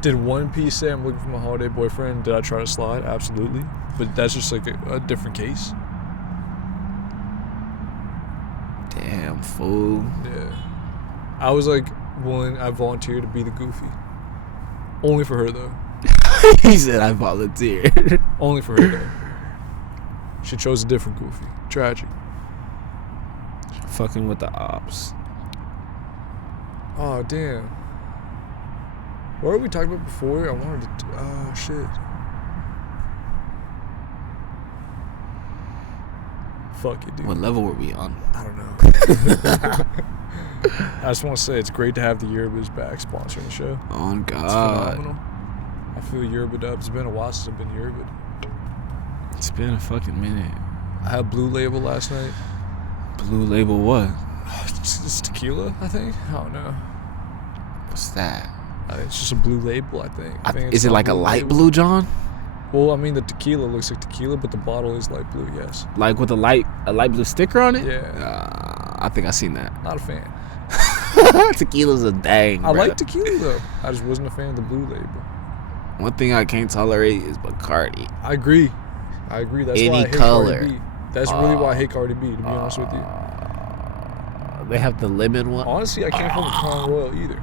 Did One Piece say I'm looking for my holiday boyfriend? Did I try to slide? Absolutely. But that's just like a different case. damn fool. Yeah. I was like, I volunteered to be the goofy. Only for her, though. He said I volunteered. Only for her, though. She chose a different goofy. Tragic. Fucking with the ops. Oh, damn. What were we talking about before? I wanted to... Oh, shit. Fuck it, dude. What level were we on? I don't know. I just want to say it's great to have the Yerbas back sponsoring the show. On It's God. phenomenal. I feel Yerba'd up. It's been a while since I've been Yerba'd. It's been a fucking minute. I had Blue Label last night. Blue Label what? It's tequila, I think. I don't know. What's that? It's just a Blue Label, I think. I think it's Is it not like a light Label. blue, John? Well, I mean, the tequila looks like tequila, but the bottle is light blue, yes. Like with a light blue sticker on it? Yeah. I think I seen that. Not a fan. Tequila's a dang. I bruh. like tequila, though. I just wasn't a fan of the Blue Label. One thing I can't tolerate is Bacardi. I agree. That's Any why I hate color. Cardi B. That's really why I hate Cardi B, to be honest with you. They have the lemon one. Honestly, I can't fuck with Crown Royal either.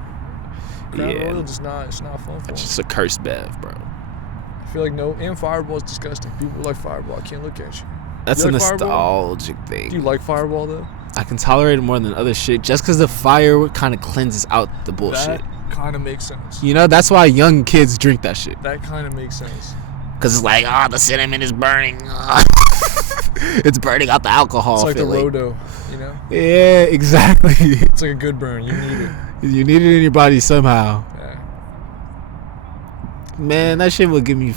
Crown Yeah. Royal it's not fun for It's me. just a cursed bev, bro. I feel like and Fireball is disgusting. People like Fireball. I can't look at you. That's You a like Fireball? nostalgic thing. Do you like Fireball though? I can tolerate it more than other shit just because the fire kind of cleanses out the bullshit. That kind of makes sense. You know, that's why young kids drink that shit. That kind of makes sense. Because it's like, the cinnamon is burning. It's burning out the alcohol. It's like the feeling. Rodo, you know? Yeah, exactly. It's like a good burn. You need it. You need it in your body somehow. Yeah. Man, that shit would give me...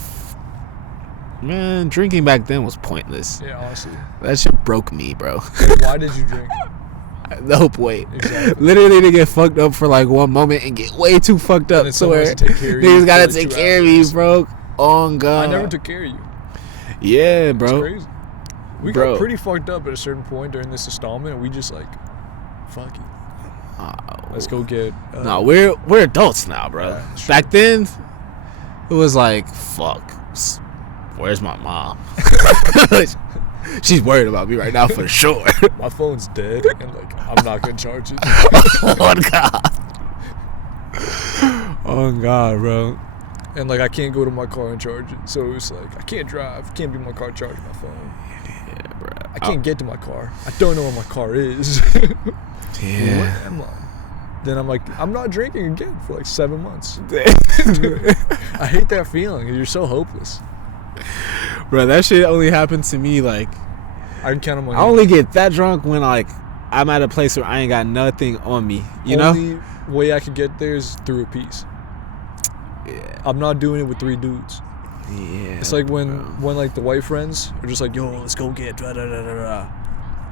Man, drinking back then was pointless. Yeah, honestly. That shit broke me, bro. Why did you drink? No point. Exactly. Literally to get fucked up for like one moment and get way too fucked up. then So someone where has to take care of you niggas for gotta like take 2 care of you, hours. bro. Oh God. I never took care of you. Yeah, It's bro. crazy. We Bro. got pretty fucked up at a certain point during this installment, and we just like, fuck it. Let's go get. No, we're adults now, bro. Yeah, sure. Back then, it was like, fuck. Where's my mom? She's worried about me right now for sure. My phone's dead, and like I'm not gonna charge it. Oh God. Oh God, bro. And like I can't go to my car and charge it, so it's like I can't drive. Can't be in my car charging my phone. Yeah, bro. I can't get to my car. I don't know where my car is. Yeah. What am I? Then I'm like, I'm not drinking again for like 7 months. I hate that feeling. You're so hopeless. Bro, that shit only happened to me like I can count on my I only get that drunk when like I'm at a place where I ain't got nothing on me. You know? Only way I could get there is through a piece. Yeah. I'm not doing it with 3 dudes. Yeah. It's like when bro. like the white friends are just like, yo, let's go get da da da da da.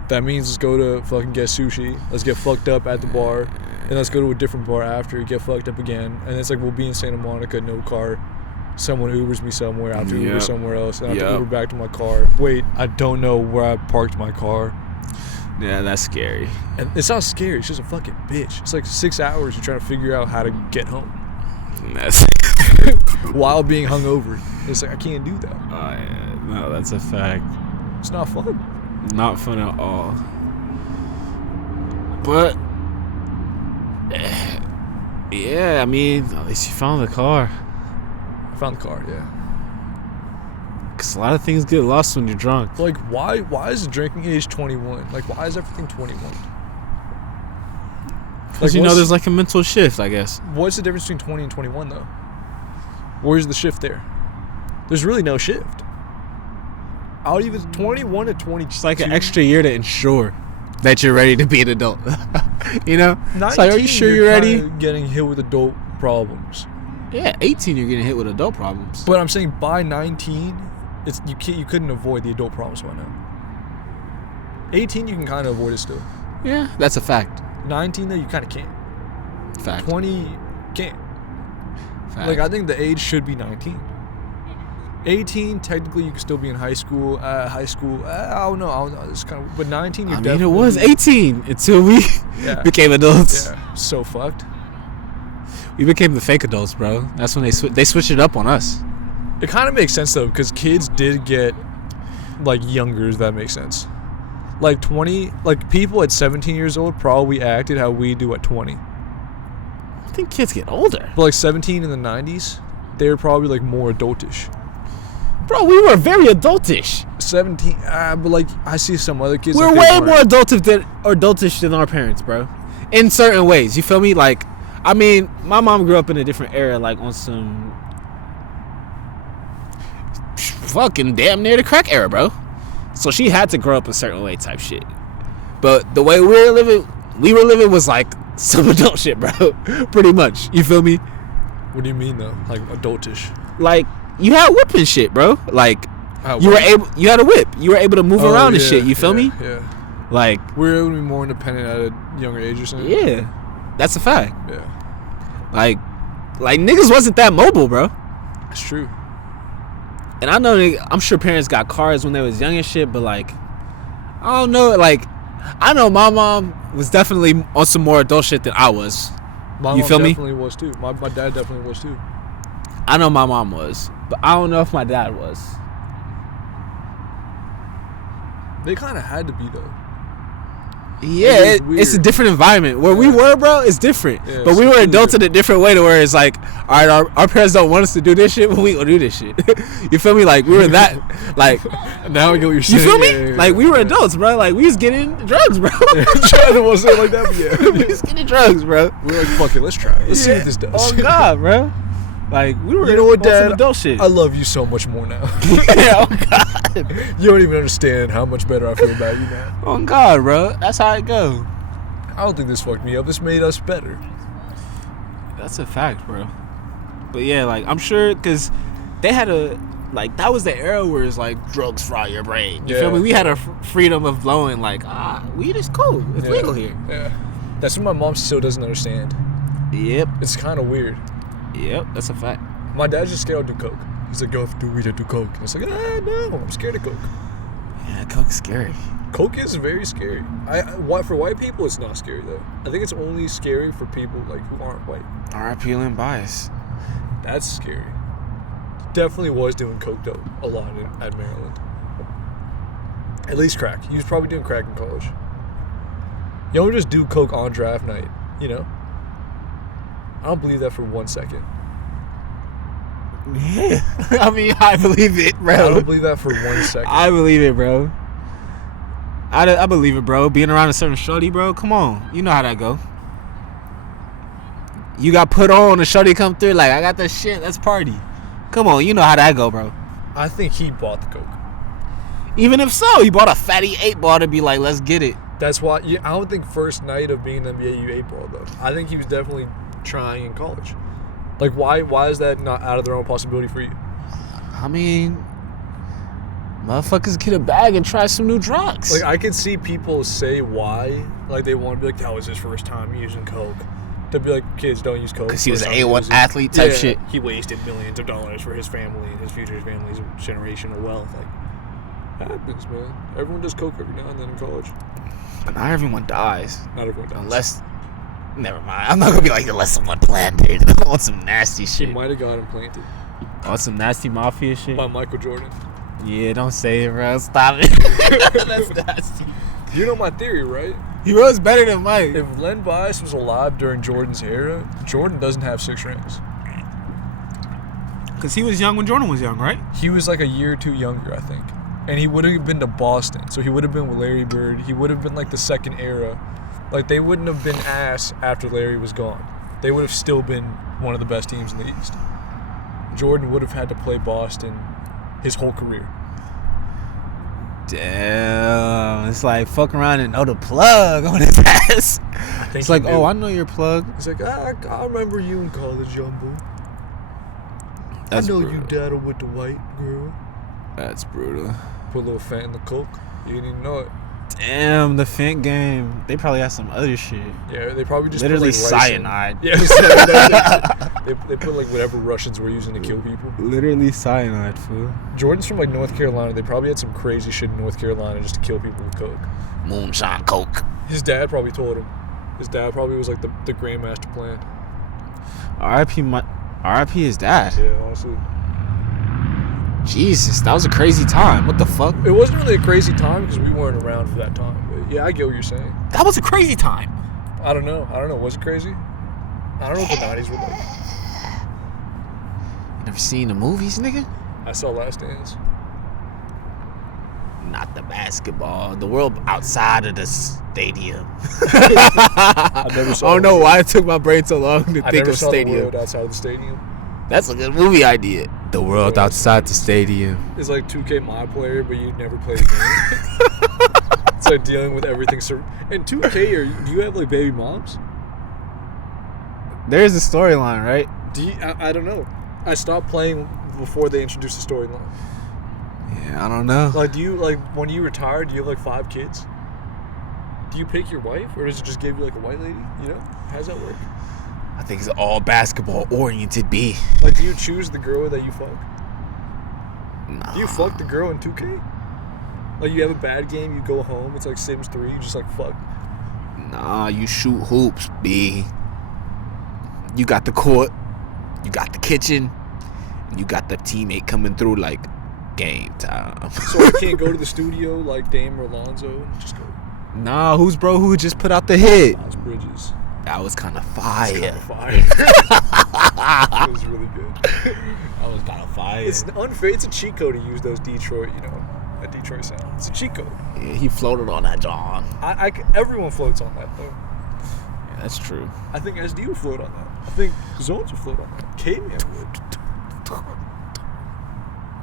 That means let's go to fucking get sushi. Let's get fucked up at the bar. And let's go to a different bar after, get fucked up again. And it's like, we'll be in Santa Monica, no car. Someone Ubers me somewhere. I have to Uber somewhere else. And I have to Uber back to my car. Wait, I don't know where I parked my car. Yeah, that's scary. And it's not scary. It's just a fucking bitch. It's like 6 hours you're trying to figure out how to get home. That's while being hungover. It's like, I can't do that. Oh, yeah. No, that's a fact. It's not fun. Not fun at all. But, yeah, I mean, at least you found the car. I found the car, yeah. Because a lot of things get lost when you're drunk. Like, why is the drinking age 21? Like, why is everything 21? Because, like, there's like a mental shift, I guess. What's the difference between 20 and 21, though? Where's the shift there? There's really no shift. Out even 21 to 22. It's like an extra year to ensure that you're ready to be an adult. You know? 19, it's like, are you sure you're ready? Getting hit with adult problems. Yeah, 18 you're getting hit with adult problems. But I'm saying by 19, you couldn't avoid the adult problems by now. 18 you can kind of avoid it still. Yeah, that's a fact. 19 though you kind of can't. Fact. 20 can't. Fact. Like, I think the age should be 19. 18 technically you can still be in high school. I don't know. It's kind of, but 19 you're definitely. I mean, it was 18 until we became adults. Yeah, so fucked. We became the fake adults, bro. That's when they switched it up on us. It kind of makes sense though, because kids did get like younger. If that makes sense. Like 20, like people at 17 years old probably acted how we do at 20. I think kids get older. But like 17 in the 90s, they were probably like more adultish. Bro, we were very adultish. 17, but like I see some other kids. We're way more adultish than our parents, bro. In certain ways, you feel me? Like, I mean, my mom grew up in a different era, like on some fucking damn near the crack era, bro. So she had to grow up a certain way type shit. But the way we were living was like some adult shit, bro. Pretty much. You feel me? What do you mean though? Like adultish? Like, you had whip and shit, bro. Like, you had a whip. You were able to move around and shit. You feel me? Yeah. Like, we were able to be more independent at a younger age or something. Yeah. That's a fact. Yeah. Like niggas wasn't that mobile, bro. It's true. And I know, I'm sure parents got cars when they was young and shit, but like, I don't know, like, I know my mom was definitely on some more adult shit than I was. My mom definitely was too. My dad definitely was too. I know my mom was, but I don't know if my dad was. They kind of had to be though. Yeah, it's a different environment. Where we were, bro, it's different. Yeah, but we were adults in a different way to where it's like, all right, our parents don't want us to do this shit, but we gonna do this shit. You feel me? Like, we were that, like. Now I get what you're saying. You feel me? Like, we were adults, bro. Like, we was getting drugs, bro. I don't want to say it like that, but yeah. We was getting drugs, bro. We were like, fuck it, let's try it. Let's see what this does. Oh, God, bro. Like, we were, you know what, Dad? Adult shit. I love you so much more now. Yeah, oh God. You don't even understand how much better I feel about you now. Oh God, bro. That's how it go. I don't think this fucked me up. This made us better. That's a fact, bro. But yeah, like, I'm sure, because they had that was the era where it's like, drugs fry your brain. You feel me? We had a freedom of blowing, like, weed is cool. It's legal here. Yeah. That's what my mom still doesn't understand. Yep. It's kind of weird. Yep, that's a fact. My dad's just scared I'll do coke. He's like, yo, if you do weed, I do coke. And I was like, no, I'm scared of coke. Yeah, coke's scary. Coke is very scary. For white people, it's not scary though. I think it's only scary for people like who aren't white. R.I.P. Lynn Bias. That's scary. Definitely was doing coke though a lot at Maryland. At least crack. He was probably doing crack in college. You don't just do coke on draft night, you know? I don't believe that for 1 second. Yeah. I mean, I believe it, bro. I don't believe that for 1 second. I believe it, bro. I believe it, bro. Being around a certain shorty, bro. Come on. You know how that go. You got put on, a shorty come through, like, I got the shit, let's party. Come on, you know how that go, bro. I think he bought the coke. Even if so, he bought a fatty 8-ball to be like, let's get it. That's why, I don't think first night of being in the NBA, you 8-ball, though. I think he was definitely trying in college. Like, why is that not out of their own possibility for you? I mean, Motherfuckers get a bag and try some new drugs. Like, I could see people say why. Like, they want to be like, that was his first time using coke. To be like, kids, don't use coke. Because he was an A1 athlete type shit. He wasted millions of dollars for his family and his future family's generational wealth. Like, happens, man. Everyone does coke every now and then in college. But not everyone dies. Not everyone does. Unless... Never mind. I'm not going to be like, unless someone planted on some nasty shit. He might have got implanted. On some nasty mafia shit? By Michael Jordan. Yeah, don't say it, bro. Stop it. That's nasty. You know my theory, right? He was better than Mike. If Len Bias was alive during Jordan's era, Jordan doesn't have 6 rings. Because he was young when Jordan was young, right? He was like a year or two younger, I think. And he would have been to Boston. So he would have been with Larry Bird. He would have been like the second era. Like, they wouldn't have been ass after Larry was gone. They would have still been one of the best teams in the East. Jordan would have had to play Boston his whole career. Damn. It's like, fuck around and know the plug on his ass. It's like, oh, I know your plug. It's like, I remember you in college, Jumbo. That's I know brutal. you daddled with the white girl. That's brutal. Put a little fat in the coke. You didn't even know it. Damn, the Fent game. They probably had some other shit. Yeah, they probably just literally put, like, cyanide. Yeah, they put like whatever Russians were using to kill people. Literally cyanide, fool. Jordan's from like North Carolina. They probably had some crazy shit in North Carolina just to kill people with coke. Moonshine coke. His dad probably told him. His dad probably was like the grandmaster plan. R.I.P. his dad. Yeah, honestly. Jesus, that was a crazy time. What the fuck? It wasn't really a crazy time because we weren't around for that time. But yeah, I get what you're saying. That was a crazy time. I don't know. Was it crazy? I don't know what the 90s were like. You never seen the movies, nigga? I saw Last Dance. Not the basketball. The world outside of the stadium. I never saw. I don't know why it took my brain so long to think of stadium. The world outside of the stadium. That's a good movie idea. The world outside the stadium. It's like 2K My Player, but you never played the game. It's like dealing with everything. In 2K, do you have like baby moms? There's a storyline, right? I don't know. I stopped playing before they introduced the storyline. Yeah, I don't know. Like, do you, like, when you retire, do you have like 5 kids? Do you pick your wife, or does it just give you like a white lady? You know, how does that work? I think it's all basketball oriented, B. Like, do you choose the girl that you fuck? Nah. Do you fuck the girl in 2K? Like, you have a bad game, you go home, it's like Sims 3, you just like fuck. Nah, you shoot hoops, B. You got the court, you got the kitchen, and you got the teammate coming through like game time. So I can't go to the studio like Dame or Alonzo and just go. Nah, who just put out the hit? Miles Bridges. That was kind of fire. It was really good. That was kind of fire. It's unfair. It's a cheat code to use those Detroit, a Detroit sound. It's a cheat code. Yeah, he floated on that, John. Everyone floats on that, though. Yeah, that's true. I think SD would float on that. I think Zones would float on that. K-Man would.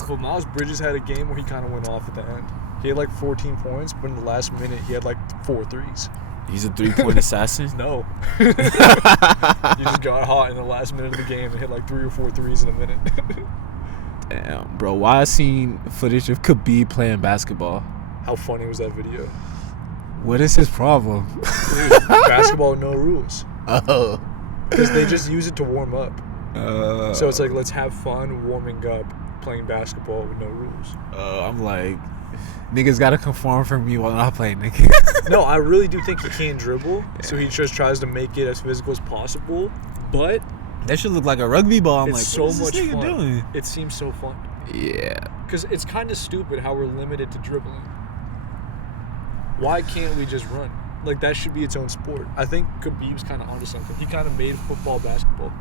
But Miles Bridges had a game where he kind of went off at the end. He had like 14 points, but in the last minute, he had like 4 threes. He's a 3-point assassin? No. He just got hot in the last minute of the game and hit like 3 or 4 threes in a minute. Damn, bro. Why I seen footage of Khabib playing basketball? How funny was that video? What is his problem? Dude, basketball with no rules. Oh. Because they just use it to warm up. So it's like, let's have fun warming up playing basketball with no rules. I'm like, niggas gotta conform for me while I play, nigga. No, I really do think he can dribble, so he just tries to make it as physical as possible. But that should look like a rugby ball. I'm it's like, so what is this much nigga fun. doing? It seems so fun. Yeah. Because it's kind of stupid how we're limited to dribbling. Why can't we just run? Like, that should be its own sport. I think Khabib's kind of onto something. He kind of made football basketball.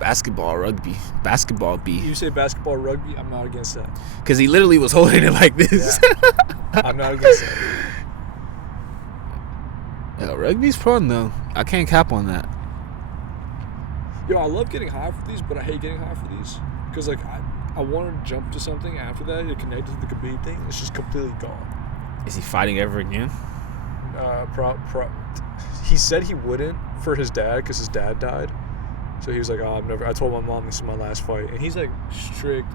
Basketball, rugby. Basketball, B. You say basketball, rugby, I'm not against that. Because he literally was holding it like this. Yeah. I'm not against that. Yo, rugby's fun, though. I can't cap on that. Yo, I love getting high for these, but I hate getting high for these. Because, like, I want to jump to something after that to connect to the Khabib thing. It's just completely gone. Is he fighting ever again? He said he wouldn't for his dad because his dad died. So he was like, I told my mom this is my last fight. And he's like strict,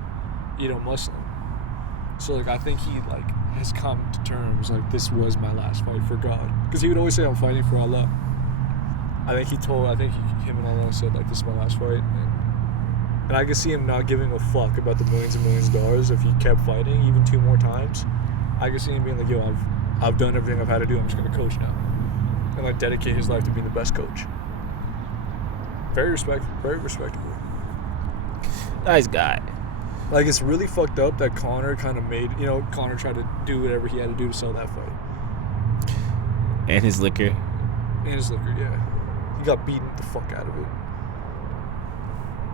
Muslim. So like I think he like has come to terms like this was my last fight for God, because he would always say I'm fighting for Allah. Him and Allah said like this is my last fight, and I could see him not giving a fuck about the millions and millions of dollars if he kept fighting even 2 more times. I could see him being like, yo, I've done everything I've had to do. I'm just gonna coach now, and like dedicate his life to being the best coach. Very respectable. Nice guy. Like, it's really fucked up that Conor kind of made, Conor tried to do whatever he had to do to sell that fight. And his liquor. Yeah. He got beaten the fuck out of it.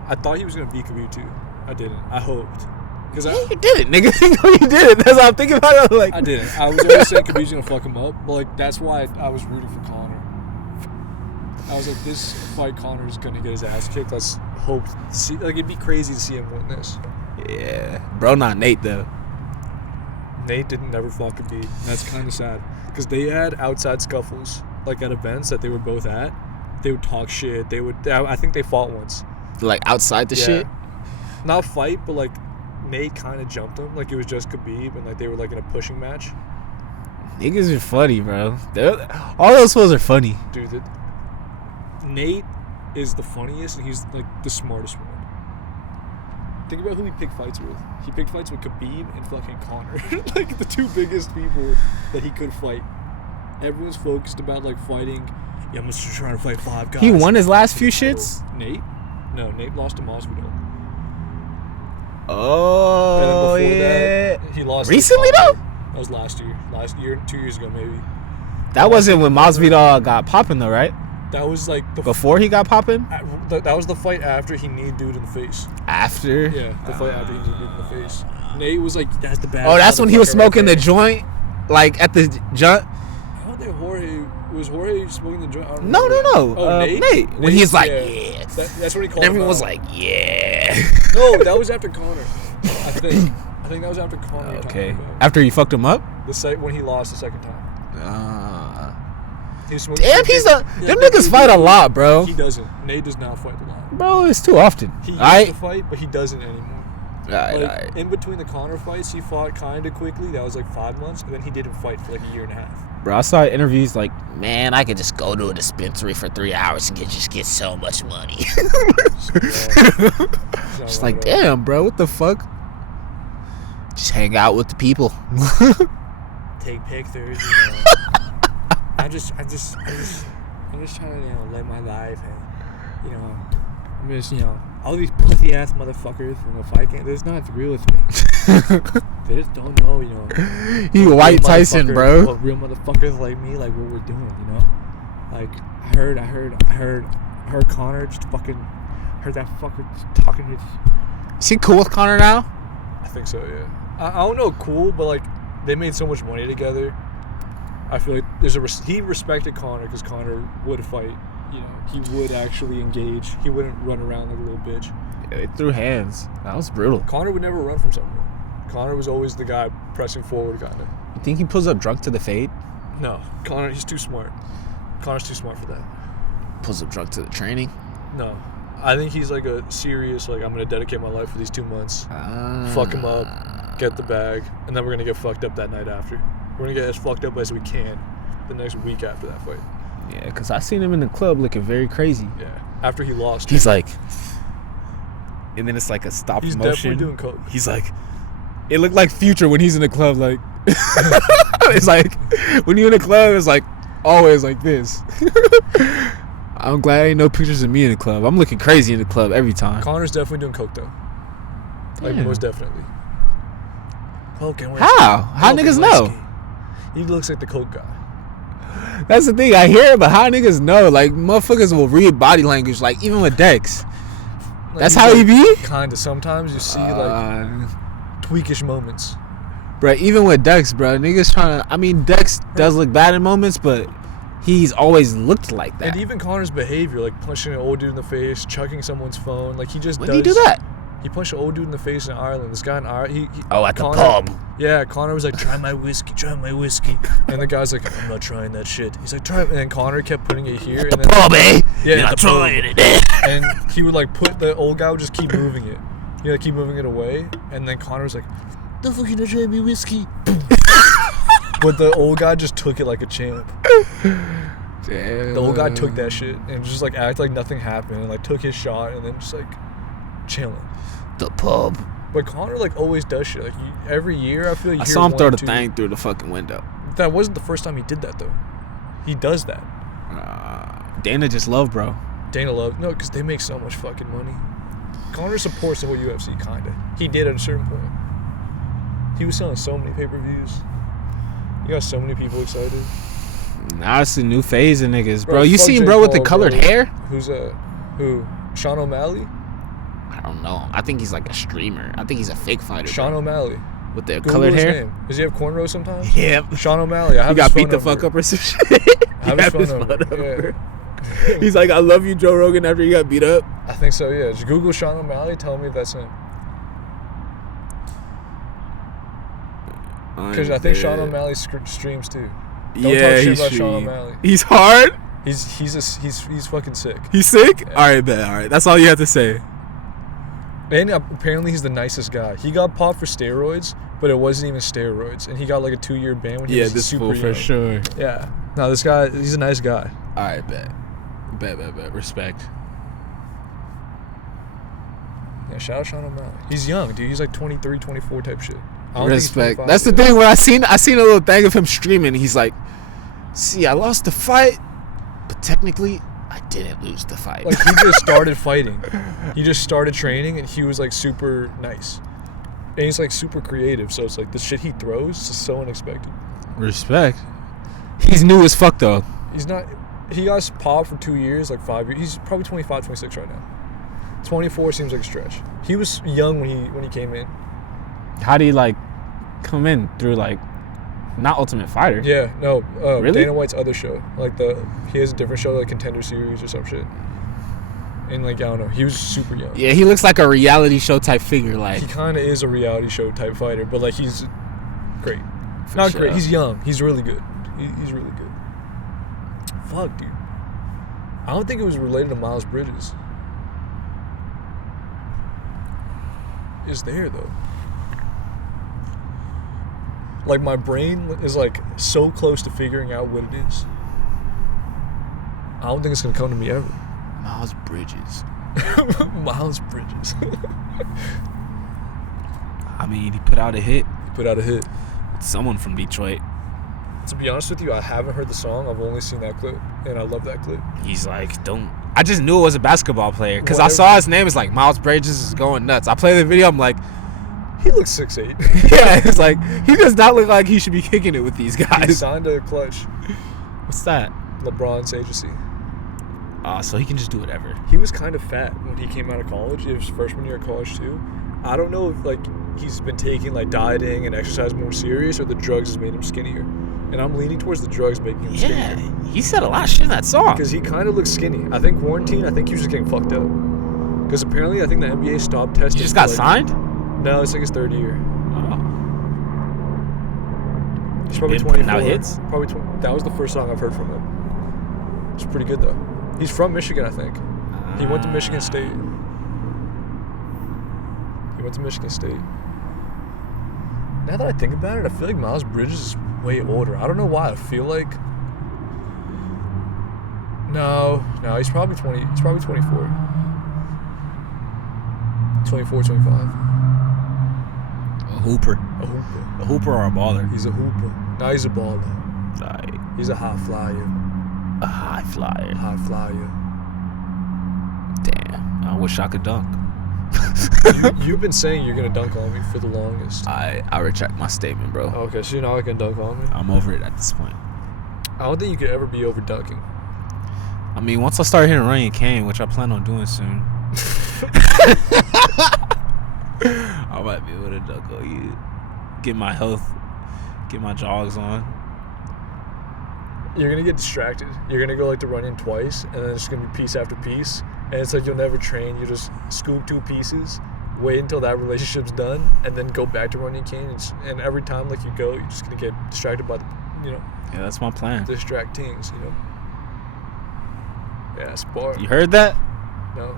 I thought he was going to beat Khabib too. I didn't. I hoped. You did it, nigga. You did it. That's how I'm thinking about it. Like, I didn't. I was always saying Khabib's going to fuck him up, but, like, that's why I was rooting for Conor. I was like, this fight, Conor's going to get his ass kicked. Let's hope to see. Like, it'd be crazy to see him win this. Yeah. Bro, not Nate, though. Nate didn't never fought Khabib. That's kind of sad. Because they had outside scuffles, like, at events that they were both at. They would talk shit. I think they fought once. Like, outside the shit? Not fight, but, like, Nate kind of jumped him. Like, it was just Khabib, and, like, they were, like, in a pushing match. Niggas are funny, bro. All those fools are funny. Dude, Nate is the funniest, and he's, like, the smartest one. Think about who he picked fights with. He picked fights with Khabib and fucking Conor. Like, the 2 biggest people that he could fight. Everyone's focused about, like, fighting. Yeah, I'm just trying to fight 5 guys. He won his last few shits? Nate? No, Nate lost to Masvidal. Oh, and then before yeah. that, he lost. Recently, though? That was last year, 2 years ago, maybe. That wasn't when Masvidal got popping, though, right? That was like before he got popping. That was the fight after he kneed dude in the face. After? Yeah, the fight after he kneed dude in the face. Nate was like, "That's the bad." Oh, that's when he was smoking the joint, like at the jump. I don't think Jorge smoking the joint. No. Oh, Nate. When he's like, yeah. That's when he called. And everyone was like, yeah. No, that was after Conor. I think that was after Conor. Okay. After he fucked him up. When he lost the second time. Damn, them niggas fight a lot, bro. He doesn't. Nate does not fight a lot. Bro, it's too often. He used to fight, but he doesn't anymore. Right. In between the Conor fights, he fought kind of quickly. That was like 5 months, and then he didn't fight for like a year and a half. Bro, I saw interviews like, man, I could just go to a dispensary for 3 hours and just get so much money. Just like, damn, bro, what the fuck? Just hang out with the people. Take pictures, I'm just trying to, live my life, and, I'm just, all these pussy ass motherfuckers from the fight game, they're just not real with me. They just don't know, You White Tyson, bro. What real motherfuckers like me, like what we're doing, Like, I heard Conor just fucking, heard that fucker just talking to. Is he cool with Conor now? I think so, yeah. I don't know, cool, but like, they made so much money together. I feel like he respected Conor because Conor would fight. He would actually engage. He wouldn't run around like a little bitch. Yeah, they threw hands. That was brutal. Conor would never run from someone. Conor was always the guy pressing forward, kind of. You think he pulls up drunk to the fade? No, Conor, he's too smart. Conor's too smart for that. Pulls up drunk to the training? No. I think he's like a serious, like, I'm going to dedicate my life for these 2 months. Fuck him up, get the bag, and then we're going to get fucked up that night after. We're going to get as fucked up as we can the next week after that fight. Yeah, because I seen him in the club looking very crazy. Yeah, after he lost. He's like, and then it's like a stop he's motion. He's definitely doing coke. He's like, it looked like Future when he's in the club, like, it's like, when you're in the club, it's like, always like this. I'm glad ain't no pictures of me in the club. I'm looking crazy in the club every time. Conor's definitely doing coke, though. Like, most definitely. Coke and whiskey. How niggas know? He looks like the coke guy. That's the thing. I hear it, but how niggas know? Like, motherfuckers will read body language, like, even with Dex. Like, that's how he be? Kinda. Sometimes you see, like, tweakish moments. Bro, even with Dex, bro, niggas trying to... I mean, Dex does look bad in moments, but he's always looked like that. And even Conor's behavior, like punching an old dude in the face, chucking someone's phone, like, he just does... When did he do that? He punched an old dude in the face in Ireland. This guy in Ireland, at the pub. Yeah, Conor was like, try my whiskey. And the guy's like, I'm not trying that shit. He's like, try it. And then Conor kept putting it here. The pub, eh? Yeah, you're not trying it. And he would like the old guy would just keep moving it. He'd like keep moving it away. And then Conor was like, The fuck you not trying me whiskey? But the old guy just took it like a champ. Damn. The old guy took that shit and just like acted like nothing happened and like took his shot and then just like chilling. The pub. But Connor like always does shit. Like every year I feel like I saw him throw the thing through the fucking window. That wasn't the first time he did that though. He does that. Dana just love, bro. Dana love because they make so much fucking money. Connor supports the whole UFC kinda. He did at a certain point. He was selling so many pay-per-views. You got so many people excited. Now it's a new phase of niggas, bro. You seen bro with the colored hair? Who's who? Sean O'Malley? I don't know. I think he's like a streamer. I think he's a fake fighter. Sean O'Malley. With the colored hair? Name. Does he have cornrows sometimes? Yep. Sean O'Malley. I have he his got phone beat the number. fuck up or some shit. I have his phone number. Yeah. He's like, I love you, Joe Rogan, after he got beat up. I think so, yeah. Just Google Sean O'Malley. Tell me if that's him. Because I think Sean O'Malley streams too. Don't talk shit about Sean O'Malley. He's hard? He's fucking sick. He's sick? Yeah. Alright, bet. Alright. That's all you have to say. And apparently he's the nicest guy. He got popped for steroids, but it wasn't even steroids. And he got like a 2-year ban when he was this super fool young. for sure. Yeah. No, this guy, he's a nice guy. Alright, bet. Bet. Respect. Yeah, shout out Sean O'Malley. He's young, dude. He's like 23, 24 type shit. Respect. That's the thing. When I seen a little thing of him streaming, he's like, see, I lost the fight, but technically I didn't lose the fight. Like he just started fighting. He just started training and he was like super nice. And he's like super creative, so it's like the shit he throws is so unexpected. Respect. He's new as fuck though. He's not. He got popped for 2 years, like 5 years. He's probably 25, 26 right now. 24 seems like a stretch. He was young when he came in. How do you like come in through like not Ultimate Fighter? Yeah, no. Really? Dana White's other show, like he has a different show, like Contender Series or some shit. And like I don't know, he was super young. Yeah, he looks like a reality show type figure. Like he kind of is a reality show type fighter, but like he's great. For Not sure. great. He's young. He's really good. He's really good. Fuck, dude. I don't think it was related to Miles Bridges. It's there though. Like my brain is like so close to figuring out what it is. I don't think it's gonna come to me ever. Miles Bridges. Miles Bridges. I mean, he put out a hit. It's Someone from Detroit. To be honest with you, I haven't heard the song. I've only seen that clip, and I love that clip. He's like, don't. I just knew it was a basketball player because I Whatever. saw his name. It's like Miles Bridges is going nuts. I play the video. I'm like, He looks 6'8". yeah. It's like he does not look like he should be kicking it with these He guys. signed a clutch. What's that? LeBron's agency. So he can just do whatever. He was kind of fat when he came out of college. It was freshman year of college too. I don't know if like he's been taking like dieting and exercise more serious, or the drugs has made him skinnier. And I'm leaning towards the drugs making him Yeah, skinnier. he said a lot of shit in that song. Because he kind of looks skinny. I think quarantine. I think he was just getting fucked up. Because apparently, I think the NBA stopped testing. He just got like, signed? No, it's like his 3rd year. Oh. He's probably Been 24. putting out hits? Probably 20. That was the first song I've heard from him. It's pretty good though. He's from Michigan, I think. He went to Michigan State. Now that I think about it, I feel like Miles Bridges is way older. I don't know why. I feel like no, he's probably 20. He's probably 24. 24, 25. A hooper. A hooper. A hooper or a baller? He's a hooper. Now he's a baller. Like He's a high flyer. a high flyer. High flyer. Damn. I wish I could dunk. You've been saying you're gonna dunk on me for the longest. I retract my statement, bro. Okay, so you're not gonna dunk on me? I'm over it at this point. I don't think you could ever be over dunking. I mean, once I start hitting Ryan Kane, which I plan on doing soon, I might be able to dunk on you. Get my health, get my jogs on. You're gonna get distracted. You're gonna go like to run in twice, and then it's gonna be piece after piece, and it's like you'll never train. You just scoop 2 pieces, wait until that relationship's done, and then go back to running cane. And every time like you go, you're just gonna get distracted by the, Yeah, that's my plan. distractings. Yeah, it's bar. You heard that? No,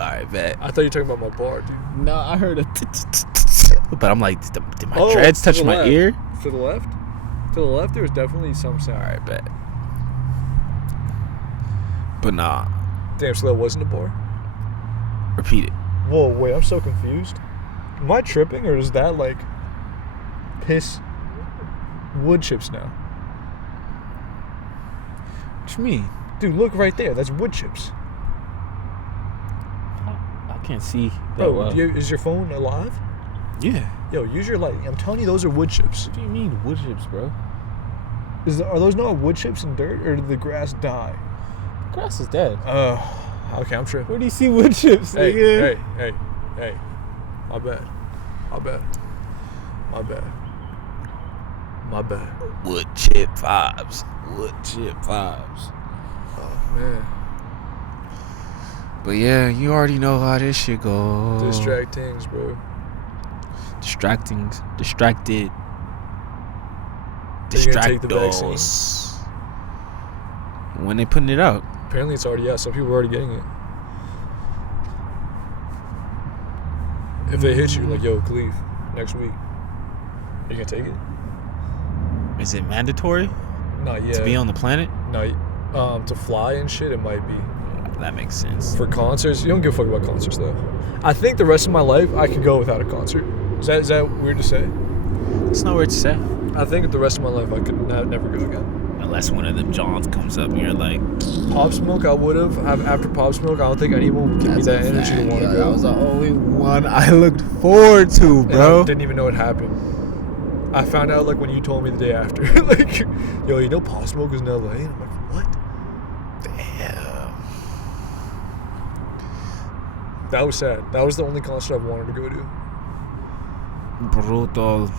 Alright, bet. I thought you were talking about my bar, dude. No, I heard it. But I'm like, did my Oh, dreads to touch the my left. ear? To the left? To the left, there was definitely some sound. Alright, bet. But nah. Damn, so that wasn't a bar? Repeat it. Whoa, wait, I'm so confused. Am I tripping, or is that like piss wood chips now? What you mean? Dude, look right there. That's wood chips. I can't see that Bro, well. is your phone alive? Yeah. Yo, use your light. I'm telling you, those are wood chips. What do you mean wood chips, bro? Are those not wood chips and dirt, or did the grass die? The grass is dead. Okay, I'm tripping. Where do you see wood chips, Hey, nigga? hey. My bad. Wood chip vibes. Oh, man. But yeah, you already know how this shit goes. Distract things, bro. Distracted. Are you gonna take the Distractos. When they putting it out? Apparently it's already out. Some people are already getting it. If they hit you, like, yo, Khalif, next week, are you gonna take it? Is it mandatory Not yet. to be on the planet? No, to fly and shit, it might be. That makes sense. For concerts, you don't give a fuck about concerts, though. I think the rest of my life, I could go without a concert. Is that weird to say? It's not weird to say. I think the rest of my life, I could never go again. Unless one of them Johns comes up and you're like, Pop Smoke, I would have. After Pop Smoke, I don't think anyone would give me that energy to want to go. That was the only one I looked forward to, bro. And I didn't even know it happened. I found out like when you told me the day after. Like, yo, you know Pop Smoke is in LA? And I'm like, what? Damn. That was sad. That was the only concert I've wanted to go to. Brutal.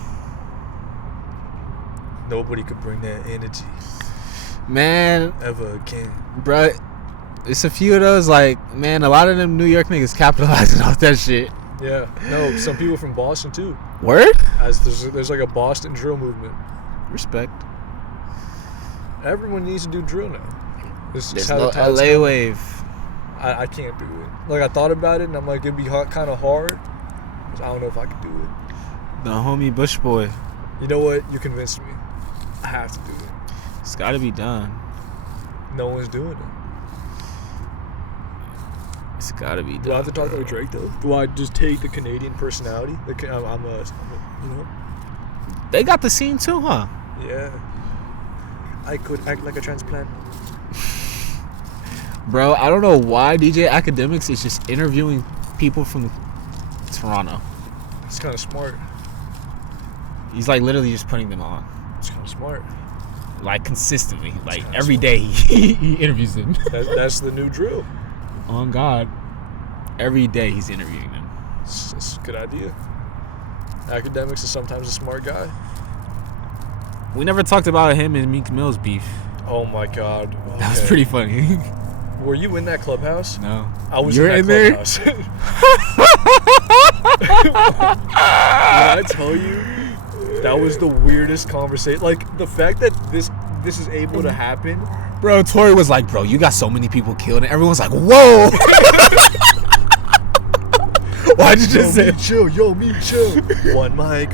Nobody could bring that energy Man, ever again. bro, it's a few of those, like, man, a lot of them New York niggas capitalizing off that shit. Yeah. No, some people from Boston too. Word? As there's like a Boston drill movement. Respect. Everyone needs to do drill now. This is There's how no the times LA come. wave. I can't do it. Like, I thought about it and I'm like, it'd be kind of hard. 'Cause I don't know if I could do it. The homie Bush boy. You know what? You convinced me. I have to do it. It's gotta be done. No one's doing it. It's gotta be done. Do I have to talk like Drake though? Do I just take the Canadian personality? I'm a, you know? They got the scene too, huh? Yeah. I could act like a transplant. Bro, I don't know why DJ Academics is just interviewing people from Toronto. It's kind of smart. He's like literally just putting them on. It's kind of smart. Like consistently. Like kinda every smart. day he interviews them. That's the new drill. On God. Every day he's interviewing them. It's a good idea. Academics is sometimes a smart guy. We never talked about him and Meek Mill's beef. Oh my God. That was Okay. pretty funny. Were you in that clubhouse? No. I was You're in in that there? clubhouse. When I tell you, that was the weirdest conversation. Like, the fact that this is able to happen. Bro, Tori was like, bro, you got so many people killed. And everyone's like, whoa. Why'd you just say Yo, me chill. One mic.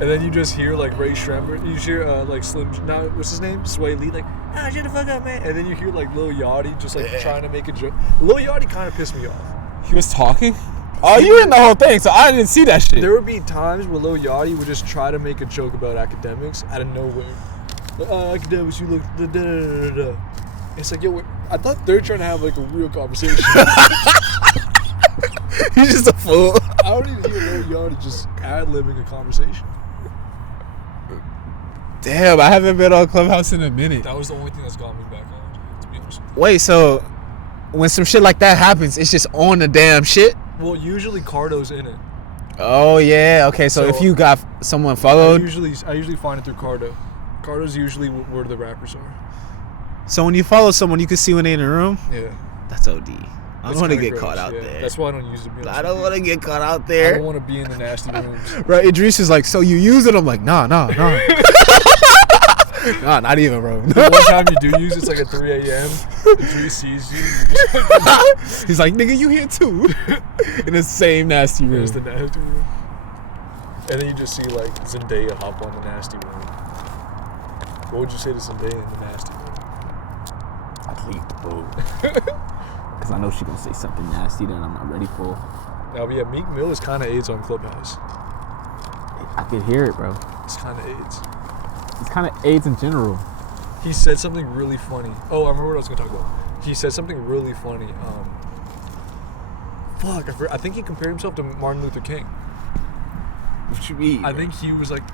And then you just hear like Ray Shremmer. You hear like Slim. Now what's his name? Sway Lee. Like, shut the fuck up, man. And then you hear like Lil Yachty just like trying to make a joke. Lil Yachty kind of pissed me off. He was talking? Oh, you were in the whole thing, so I didn't see that shit. There would be times where Lil Yachty would just try to make a joke about academics out of nowhere. Like, academics, you look da da da da da. It's like, yo, I thought they're trying to have like a real conversation. He's just a fool. I don't even hear Lil Yachty just ad-libbing a conversation. Damn, I haven't been on Clubhouse in a minute. That was the only thing that's got me back on, to be honest with you. Wait, so when some shit like that happens, it's just on the damn shit? Well, usually Cardo's in it. Oh, yeah. Okay, so if you got someone followed. I usually find it through Cardo. Cardo's usually where the rappers are. So when you follow someone, you can see when they're in the room? Yeah. That's OD. I don't want to get gross, caught out yeah. there. That's why I don't use it. I don't want to get caught out I there. don't want to be in the nasty rooms. Right, Idris is like, so you use it? I'm like, nah. Nah, not even, bro. The one time you do use it's like at 3 a.m. Dre sees you. He's like, nigga, you here too? In the same nasty room. It's the nasty room. And then you just see like Zendaya hop on the nasty room. What would you say to Zendaya in the nasty room? I'd leave the boat. Because I know she's going to say something nasty that I'm not ready for. Now, yeah, Meek Mill is kind of AIDS on Clubhouse. I could hear it, bro. It's kind of AIDS. It's kind of AIDS in general. He said something really funny. Oh, I remember what I was going to talk about. He said something really funny. I think he compared himself to Martin Luther King. What you mean? I think he was like,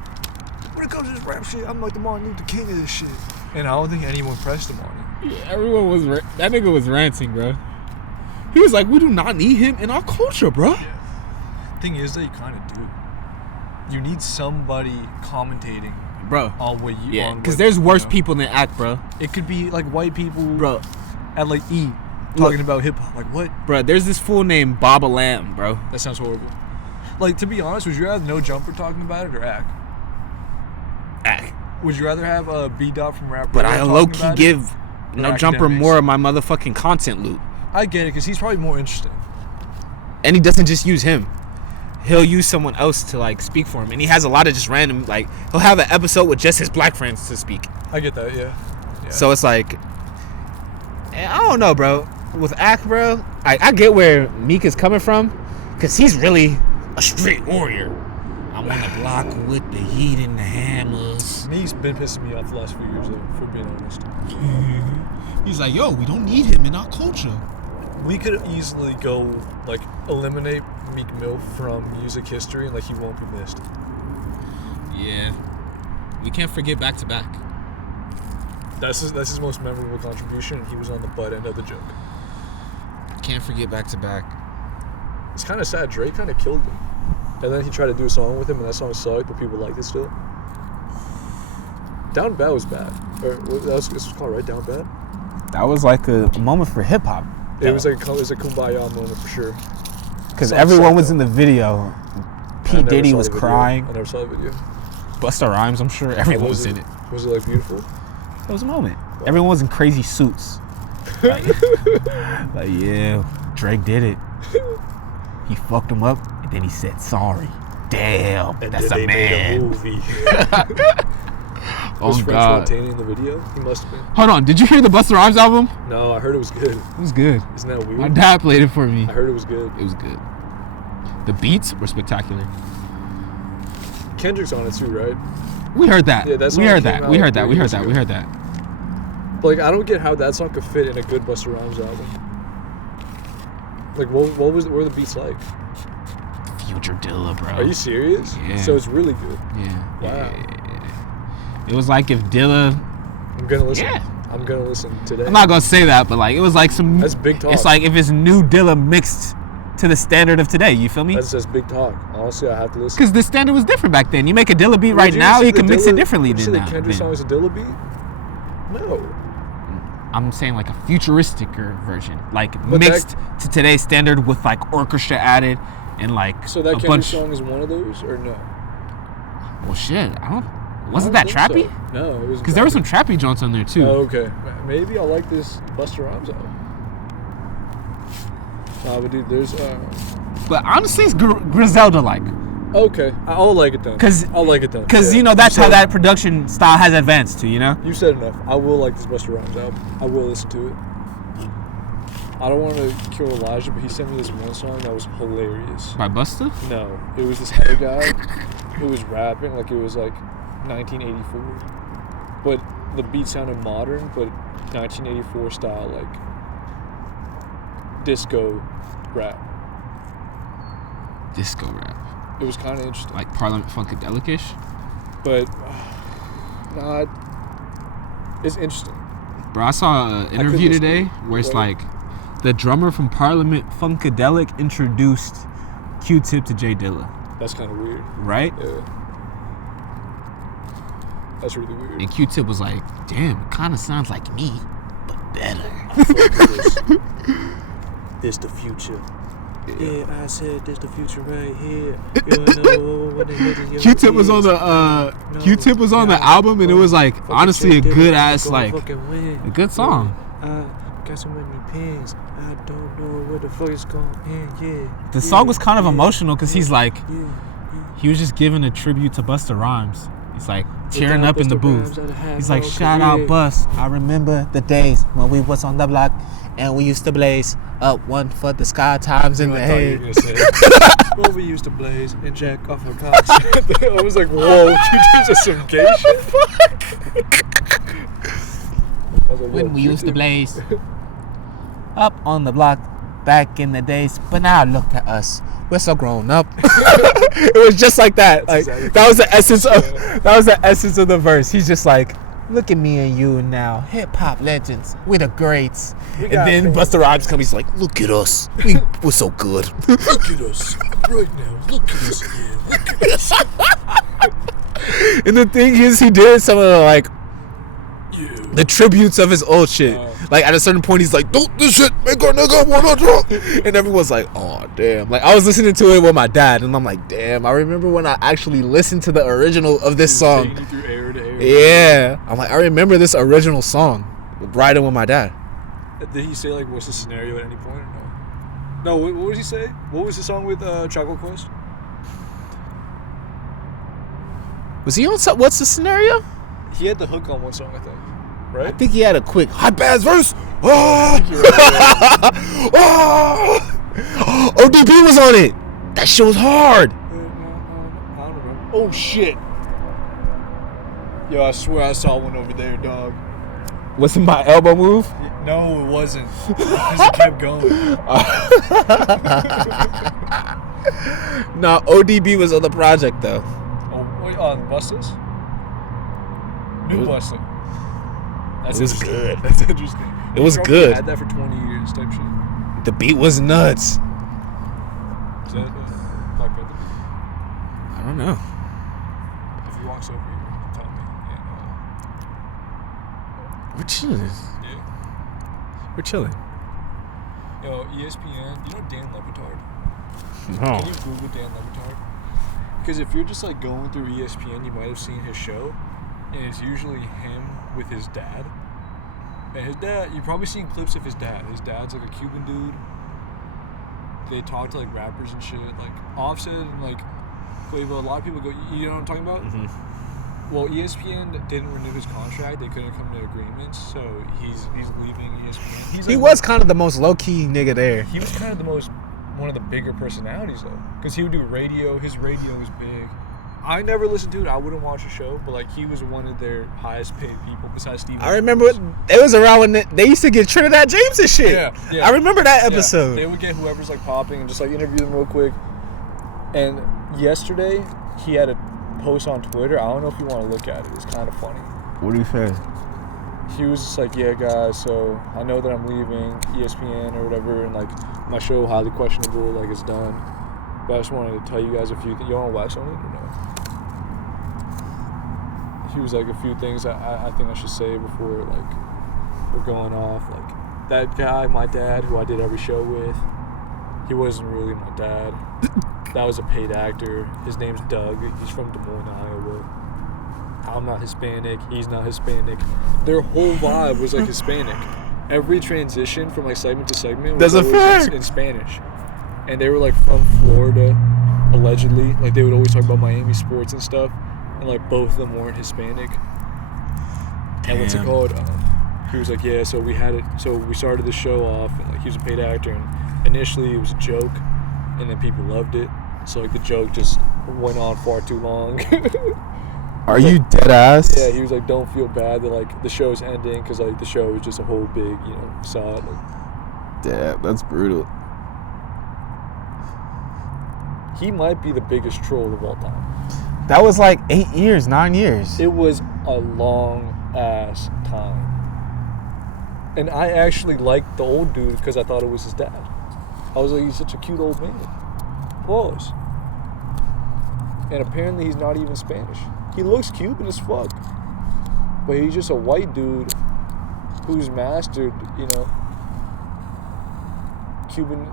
when it comes to this rap shit, I'm like the Martin Luther King of this shit. And I don't think anyone pressed him on it. Yeah, everyone was... that nigga was ranting, bro. He was like, we do not need him in our culture, bro. Yeah. Thing is that you kind of do. You need somebody commentating, bro, on what you. Yeah, because there's worse people than Act, bro. It could be like white people, bro, at like E talking about hip hop. Like what, bro? There's this fool named Baba Lamb, bro. That sounds horrible. Like, to be honest, would you rather No Jumper talking about it or Act? Act. Would you rather have a B Dot from Rap? But I low key give No Jumper more of my motherfucking content loop. I get it because he's probably more interesting. And he doesn't just use him. He'll use someone else to like speak for him, and he has a lot of just random like he'll have an episode with just his black friends to speak. I get that, yeah. So it's like, I don't know, bro. With Act, bro, I get where Meek is coming from, cause he's really a street warrior. I'm on the block with the heat and the hammers. Meek's been pissing me off the last few years, though, for being honest. He's like, yo, we don't need him in our culture. We could easily go like eliminate Meek Mill from music history and like he won't be missed. Yeah, we can't forget Back to Back. That's his most memorable contribution. He was on the butt end of the joke. Can't forget Back to Back. It's kind of sad. Drake kind of killed him, and then he tried to do a song with him, and that song sucked, but people liked it still. Down Bad was bad, or this was called right. Down Bad. That was like a moment for hip hop. It was like a kumbaya moment for sure. Because everyone was in the video. P. Diddy was crying. I never saw the video. Busta Rhymes, I'm sure everyone was in it. Was it like beautiful? It was a moment. Wow. Everyone was in crazy suits. Like, yeah, Drake did it. He fucked him up, and then he said sorry. Damn, and that's then a they man. Made a movie. Oh was French God. Montana in the video? He must have been. Hold on, did you hear the Busta Rhymes album? No, I heard it was good. It was good. Isn't that weird? My dad played it for me. I heard it was good. It was good. The beats were spectacular. Kendrick's on it too, right? We heard that. Yeah, that's we heard that. We heard that. We heard that. We heard that. But like, I don't get how that song could fit in a good Busta Rhymes album. Like, what were the beats like? Future Dilla, bro. Are you serious? Yeah. So it's really good. Yeah. Wow. Yeah. It was like if Dilla. I'm gonna listen. Yeah. I'm gonna listen today. I'm not gonna say that, but like it was like some. That's big talk. It's like if it's new Dilla mixed to the standard of today. You feel me? That's just big talk. Honestly, I have to listen. Because the standard was different back then. You make a Dilla beat right now, you can mix it differently than now. The Kendrick song is a Dilla beat? No. I'm saying like a futuristicer version, like but mixed to today's standard with like orchestra added and like. So that Kendrick song is one of those, or no? Well, shit, I don't. Wasn't that trappy? So. No, it was. Because there were some trappy joints on there too. Oh, okay. Maybe I'll like this Busta Rhymes album. But dude, there's. But honestly, it's Griselda like. Okay, I'll like it then. I'll like it then. Because you know that's how that production style has advanced to. You know. You said enough. I will like this Busta Rhymes album. I will listen to it. I don't want to kill Elijah, but he sent me this one song that was hilarious. By Busta? No, it was this other guy. It was rapping like it was like 1984, but the beat sounded modern, but 1984 style, like disco rap. Disco rap. It was kind of interesting. Like Parliament Funkadelic-ish? But not. It's interesting. Bro, I saw an interview today where it's like the drummer from Parliament Funkadelic introduced Q-Tip to J Dilla. That's kind of weird. Right? Yeah. That's really weird. And Q-Tip was like, damn, it kind of sounds like me, but better. This the future. Yeah, I said this the future right here. You know when it hits your Q-Tip was on the ears. Q-Tip was on the album, and it was like honestly a good ass like a good song. Got so many pins. I don't know where the fuck it's going. Yeah. The song was kind of emotional because he's like, he was just giving a tribute to Busta Rhymes. He's like cheering up in the booth. He's like, shout out Bust. I remember the days when we was on the block and we used to blaze up one for the sky times in the head. Well, we used to blaze and jack off our cocks. I was like, whoa, Q-Tip's just some gay shit. When we used to blaze up on the block back in the days, but now look at us, we're so grown up. It was just like that. Like exactly. That was the essence of the verse. He's just like, look at me and you now, hip hop legends, we're the greats. And then Busta Rhymes comes, he's like, look at us, we're so good. Look at us right now. Look at us. Yeah, look at us. And the thing is, he did some of the like the tributes of his old shit. Like at a certain point, he's like, "Don't this shit make a nigga wanna drop," and everyone's like, "Oh damn!" Like I was listening to it with my dad, and I'm like, "Damn!" I remember when I actually listened to the original of this song. Taking you through air to air. Yeah, I'm like, I remember this original song, riding with my dad. Did he say like what's the scenario at any point or no? No, what did he say? What was the song with Chocolate Quest? Was he on? What's the scenario? He had the hook on one song, I think. Right? I think he had a quick hot bass verse. Oh! Oh! ODB was on it. That shit was hard. I don't remember. Oh shit! Yo, I swear I saw one over there, dog. Was it my elbow move? No, it wasn't. Because it kept going. No, ODB was on the project though. Oh, wait, on Buses? New Buster. That's good. That's interesting. It was good. Had that for 20 years type shit. The beat was nuts. Is that Black Panther? I don't know. If he walks over here, tell me. We're chilling. Yeah. We're chilling. Yo, ESPN. You know Dan Levitard? No. Can you Google Dan Levitard? Because if you're just like going through ESPN, you might have seen his show. And it's usually him with his dad. And his dad, you've probably seen clips of his dad. His dad's like a Cuban dude. They talk to like rappers and shit, like Offset and like Quavo. A lot of people go, you know what I'm talking about? Mm-hmm. Well, ESPN didn't renew his contract. They couldn't come to agreements, so he's leaving ESPN. He was kind of the most low key nigga there. He was kind of one of the bigger personalities though, because he would do radio. His radio was big. I never listened to it. I wouldn't watch the show, but like he was one of their highest paid people besides Steve. I remember it was around when they used to get Trinidad James and shit. Yeah. I remember that episode. Yeah. They would get whoever's like popping and just like interview them real quick. And yesterday he had a post on Twitter. I don't know if you want to look at it. It was kind of funny. What do you say? He was just like, yeah, guys, so I know that I'm leaving ESPN or whatever, and like my show highly questionable, like it's done. But I just wanted to tell you guys a few things. You want to wax on it or no? He was like a few things I think I should say before like we're going off. Like that guy, my dad, who I did every show with, he wasn't really my dad. That was a paid actor. His name's Doug. He's from Des Moines, Iowa. I'm not Hispanic. He's not Hispanic. Their whole vibe was like Hispanic. Every transition from like segment to segment was always in Spanish. And they were like from Florida, allegedly. Like they would always talk about Miami sports and stuff. And like both of them weren't Hispanic. Damn. And what's it called? He was like, yeah, so we had it. So we started the show off, and like he was a paid actor. And initially it was a joke, and then people loved it. So like the joke just went on far too long. Are you dead ass? Yeah, he was like, don't feel bad that like the show's ending, because like the show was just a whole big, facade. Like, damn, that's brutal. He might be the biggest troll of all time. That was like 8 years, 9 years. It was a long ass time. And I actually liked the old dude because I thought it was his dad. I was like, he's such a cute old man. Pause. And apparently he's not even Spanish. He looks Cuban as fuck. But he's just a white dude who's mastered, Cuban,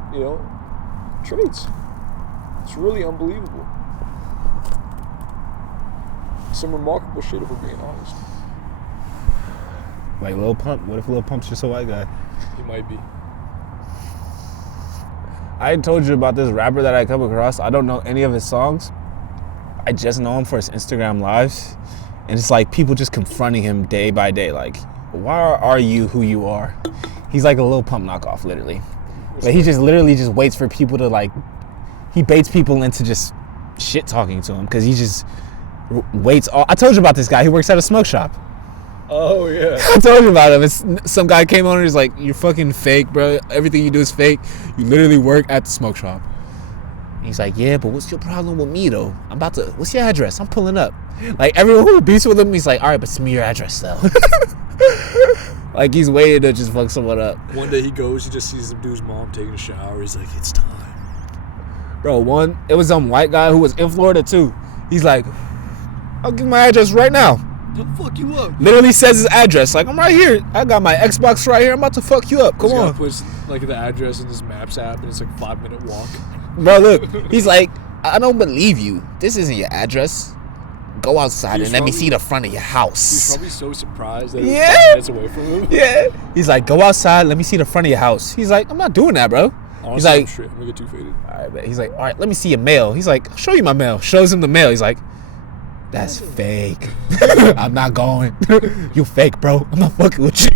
traits. It's really unbelievable. Some remarkable shit, if we're being honest. Like Lil Pump. What if Lil Pump's just a white guy? He might be. I told you about this rapper that I come across. I don't know any of his songs. I just know him for his Instagram lives. And it's like people just confronting him day by day. Like, why are you who you are? He's like a Lil Pump knockoff, literally. But he just literally just waits for people to like, he baits people into just shit talking to him because he just waits. I told you about this guy. He works at a smoke shop. Oh, yeah. I told you about him. It's, some guy came on and he's like, you're fucking fake, bro. Everything you do is fake. You literally work at the smoke shop. And he's like, yeah, but what's your problem with me, though? What's your address? I'm pulling up. Like, everyone who beats with him, he's like, all right, but send me your address, though. Like, he's waiting to just fuck someone up. One day he goes, he just sees the dude's mom taking a shower. He's like, it's time. Bro, it was some white guy who was in Florida, too. He's like, I'll give my address right now. He'll fuck you up. Literally says his address. Like, I'm right here. I got my Xbox right here. I'm about to fuck you up. Come on. He puts like the address in his Maps app, and it's like 5-minute walk. Bro, look. He's like, I don't believe you. This isn't your address. Go outside and let me see the front of your house. He's probably so surprised that it's 5 minutes away from him. Yeah. He's like, go outside. Let me see the front of your house. He's like, I'm not doing that, bro. Honestly, he's like, I'm straight. I'm gonna get too faded. All right, man. He's like, all right, let me see your mail. He's like, I'll show you my mail. Shows him the mail. He's like, that's fake. I'm not going. You fake, bro. I'm not fucking with you.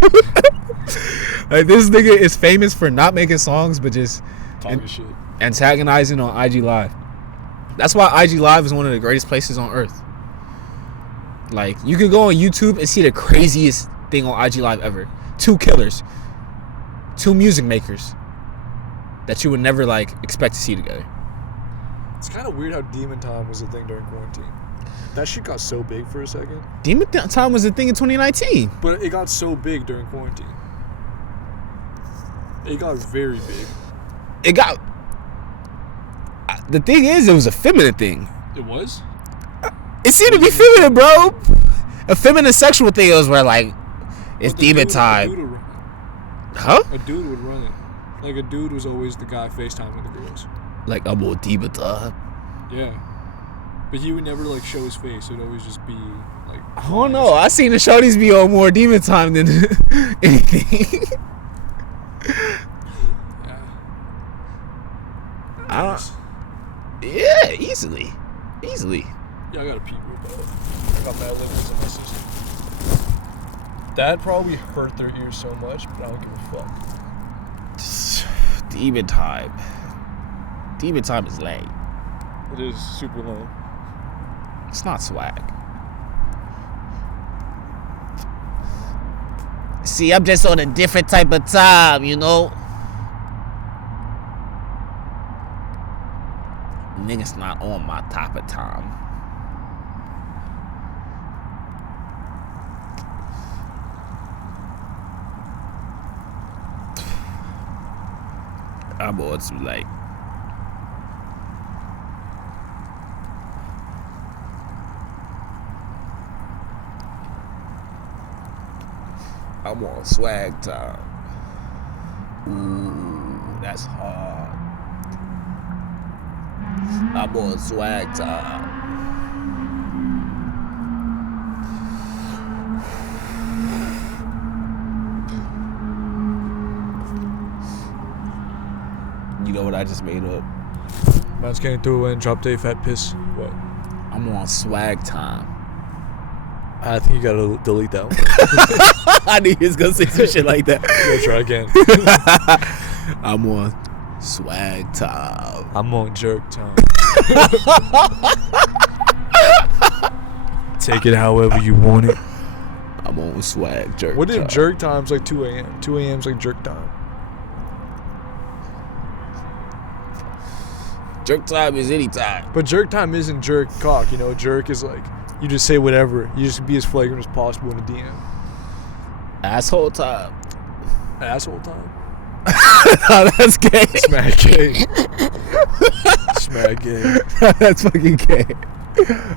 Like, this nigga is famous for not making songs, but just talking shit, antagonizing on IG Live. That's why IG Live is one of the greatest places on earth. Like, you could go on YouTube and see the craziest thing on IG Live ever. 2 killers, 2 music makers that you would never like expect to see together. It's kind of weird how Demon Time was a thing during quarantine. That shit got so big for a second. Demon Time was a thing in 2019. But it got so big during quarantine. It got very big. It got... The thing is, it was a feminine thing. It was? It seemed to be feminine, bro. A feminine sexual thing. It was where, like, it's Demon Time. Huh? A dude would run it. Like, a dude was always the guy FaceTiming the girls. Like, I'm on Demon Time. Yeah. But he would never, like, show his face. It would always just be, like... I don't know. I seen the shorties be on more Demon Time than anything. Yeah. Yeah, easily. Yeah, I gotta pee real bad. I got mad limits in my system. That probably hurt their ears so much, but I don't give a fuck. Demon Time. Demon Time is lame. It is super lame. It's not swag. See, I'm just on a different type of time, you know? Niggas not on my type of time. I'm on some like... I'm on swag time. Ooh, that's hard. I'm on swag time. You know what I just made up? Man's getting through and dropped a fat piss. What? I'm on swag time. I think you gotta delete that one. I knew he was gonna say some shit like that. Yeah, try again. I'm on swag time. I'm on jerk time. Take it however you want it. I'm on swag jerk. What if time. jerk time's like 2 a.m.? 2 a.m.'s like jerk time. Jerk time is any time. But jerk time isn't jerk cock, you know? Jerk is like, you just say whatever. You just be as flagrant as possible in a DM. Asshole time. Asshole time? No, that's gay. Smack gay. Smack gay. That's fucking gay.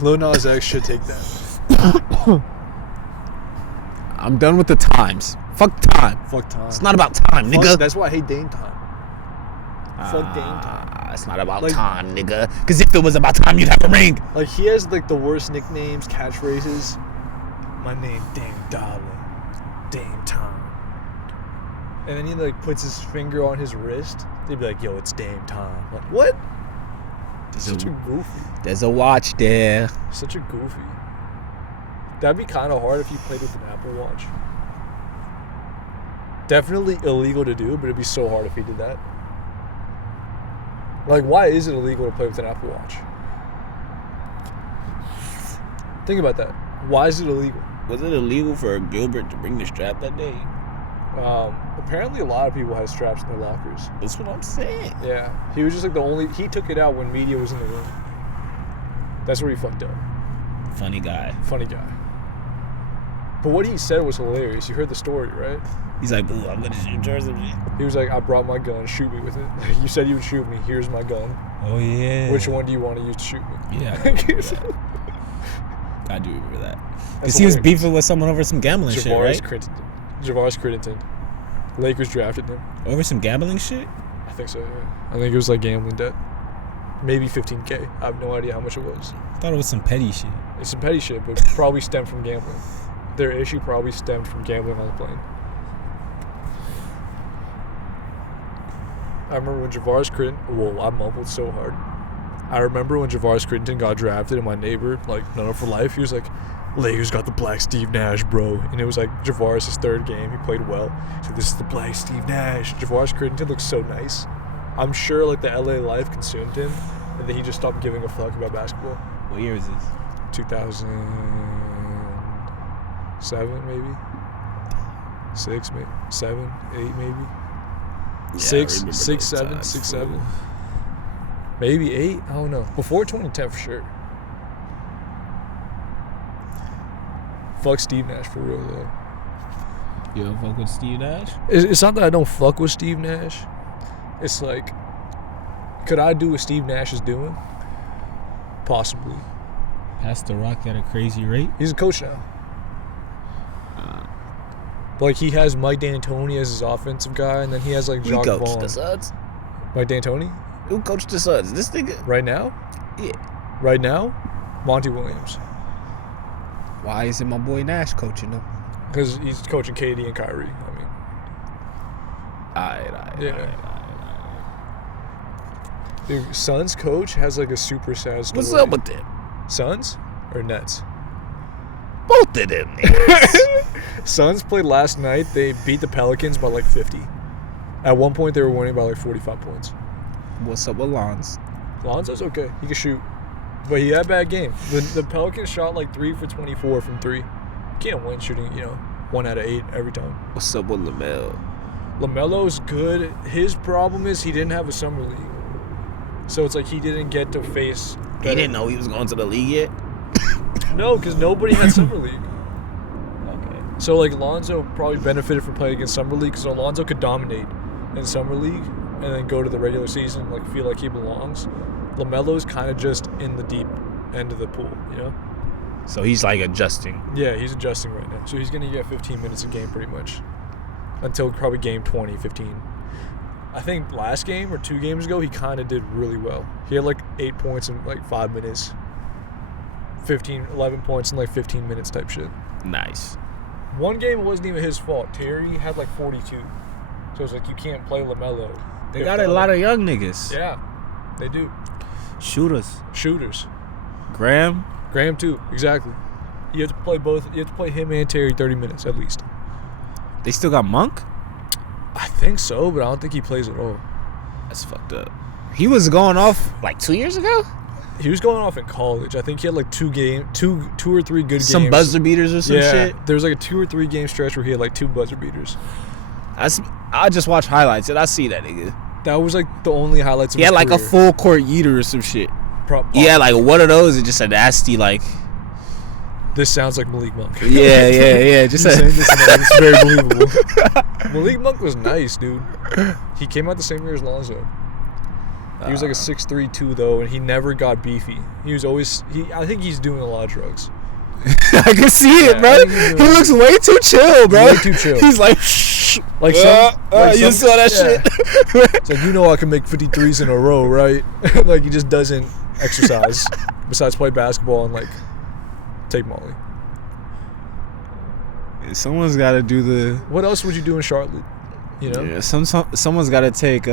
Lil Nas X should take that. I'm done with the times. Fuck time. Fuck time. It's not about time, nigga. That's why I hate Dame time. Fuck Dame time. it's not about Like- time, nigga. Because if it was about time, you'd have a ring. Like, he has, like, the worst nicknames, catchphrases. My name, Dame Dollar. Dame Tom. And then he, like, puts his finger on his wrist. They'd be like, yo, it's Dame Tom. Like, what? Such a goofy. There's a watch there. Such a goofy. That'd be kind of hard if you played with an Apple Watch. Definitely illegal to do, but it'd be so hard if he did that. Like, why is it illegal to play with an Apple Watch? Think about that. Why is it illegal? Was it illegal for Gilbert to bring the strap that day? Apparently a lot of people had straps in their lockers. That's what I'm saying. Yeah. He was just like the only... He took it out when media was in the room. That's where he fucked up. Funny guy. Funny guy. But what he said was hilarious. You heard the story, right? He's like, ooh, I'm gonna shoot yours. He was like, I brought my gun. Shoot me with it. You said you would shoot me. Here's my gun. Oh, yeah. Which one do you want to use to shoot me? Yeah. I do remember that. Because That's he was hilarious. beefing with someone over some gambling shit, right? Javaris Crittenton. Lakers drafted him. Over some gambling shit? I think so, yeah. I think it was like gambling debt. Maybe $15K. I have no idea how much it was. I thought it was some petty shit. It's some petty shit, but probably stemmed from gambling. Their issue probably stemmed from gambling on the plane. I remember when Javaris Crittenton... Whoa, I mumbled so hard. I remember when Javaris Crittenton got drafted and my neighbor, like, known for life, he was like, Lakers got the black Steve Nash, bro. And it was like Javaris' third game. He played well. So this is the black Steve Nash. Javaris Crittenton looks so nice. I'm sure, like, the LA life consumed him, and then he just stopped giving a fuck about basketball. What year is this? 2007, maybe? 6, maybe? 7, 8, maybe? Yeah, 6, 7, 6, 7. Maybe 8? I don't know. Before 2010 for sure. Fuck Steve Nash for real, though. You don't fuck with Steve Nash? It's not that I don't fuck with Steve Nash. It's like, could I do what Steve Nash is doing? Possibly. Pass the rock at a crazy rate? He's a coach now. Like, he has Mike D'Antoni as his offensive guy, and then he has, like, Who Jacques coached Vaughn. the Suns? Mike D'Antoni? Who coached the Suns? This nigga? Right now? Yeah. Right now? Monty Williams. Why isn't my boy Nash coaching them? Because he's coaching KD and Kyrie. I mean, Alright. dude, Suns coach has, like, a super sad story. What's up with them? Suns or Nets? Both of them niggas. Suns played last night. They beat the Pelicans by like 50. At one point, they were winning by like 45 points. What's up with Lons? Lonzo's okay. He can shoot. But he had a bad game. The Pelicans shot like 3 for 24 from 3. Can't win shooting, 1 out of 8 every time. What's up with LaMelo? LaMelo's good. His problem is he didn't have a summer league. So it's like he didn't get to face... He didn't know he was going to the league yet? No, because nobody had summer league. Okay. So, like, Lonzo probably benefited from playing against Summer League because Lonzo could dominate in Summer League and then go to the regular season and, like, feel like he belongs. LaMelo's kind of just in the deep end of the pool, So he's like adjusting. Yeah, he's adjusting right now. So he's going to get 15 minutes a game pretty much until probably game 20, 15. I think last game or 2 games ago, he kind of did really well. He had, like, 8 points in, like, 5 minutes. 11 points in, like, 15 minutes type shit. Nice. One game wasn't even his fault. Terry had like 42. So it's like you can't play LaMelo. They got a lot of young niggas. Yeah, they do. Shooters. Graham. Graham too, exactly. You have to play both. You have to play him and Terry 30 minutes at least. They still got Monk? I think so, but I don't think he plays at all. That's fucked up. He was going off like 2 years ago? He was going off in college. I think he had like 2 or 3 good games. Some buzzer beaters or some shit? There was like a 2 or 3 game stretch where he had like 2 buzzer beaters. I just watch highlights and I see that nigga. That was like the only highlights of He his had like career. a full court yeeter or some shit. He had like one of those and just a nasty like... This sounds like Malik Monk. Yeah. Just saying this now, it's very believable. Malik Monk was nice, dude. He came out the same year as Lonzo. He was like a 6'3", though, and he never got beefy. He was always... I think he's doing a lot of drugs. I can see it, bro. He looks way too chill, bro. Way too chill. He's like... Like you saw that shit. It's like, you know I can make 53s in a row, right? Like, he just doesn't exercise besides play basketball and like take Molly. Someone's got to do the. What else would you do in Charlotte? You know? Yeah, someone's got to take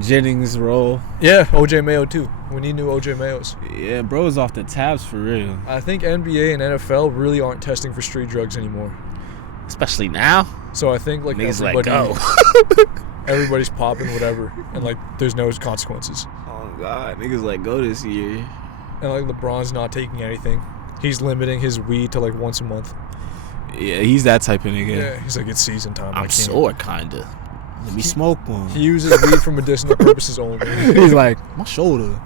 Jennings' role. Yeah, OJ Mayo too. We need new OJ Mayos. Yeah, bro's off the tabs for real. I think NBA and NFL really aren't testing for street drugs anymore. Especially now. So I think like Niggas everybody, go. everybody's popping whatever, and like there's no consequences. Oh God, niggas let go this year. And like LeBron's not taking anything. He's limiting his weed to like once a month. Yeah, he's that type of nigga. Yeah, he's like, it's season time. I'm sore, kinda. Let me smoke one. He uses weed for medicinal purposes only. He's like, my shoulder.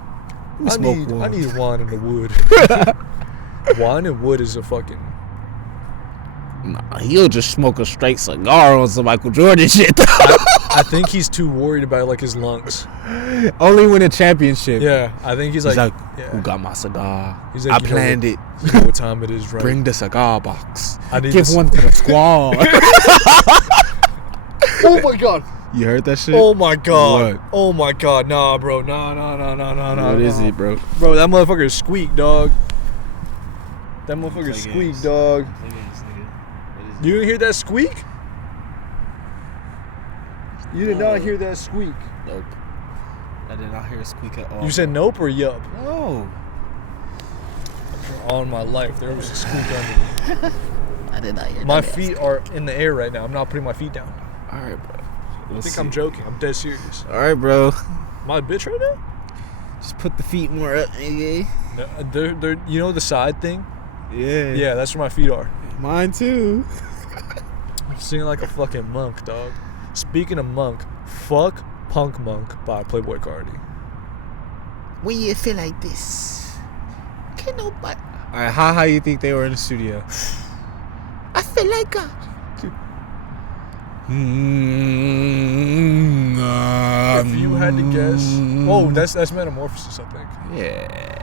Let me smoke one. I need wine in the wood. Wine and wood is a fucking. Nah, he'll just smoke a straight cigar on some Michael Jordan shit. I think he's too worried about like his lungs. Only win a championship. Yeah, I think he's like yeah. Who got my cigar? He's like, I planned it. You know what time it is, right? Bring the cigar box. I need Give one to the squad. Oh my God. You heard that shit? Oh my God. What? Oh my God. Nah, bro. Nah. What is it, bro? Bro, that motherfucker squeak, dog. That motherfucker squeak, dog. You didn't hear that squeak? You did not hear that squeak. Nope. I did not hear a squeak at all. You said nope or yup? No. All in my life, there was a squeak under me. I did not hear My feet are in the air right now. I'm not putting my feet down. All right, bro. I think I'm joking. I'm dead serious. All right, bro. My bitch right now? Just put the feet more up, nigga. No, they're, you know the side thing? Yeah. Yeah, that's where my feet are. Mine too. I'm singing like a fucking monk, dog. Speaking of monk, fuck Punk Monk by Playboi Carti. When you feel like this, can't nobody. All right, how you think they were in the studio? I feel like if you had to guess, oh, that's Metamorphosis, I think. Yeah.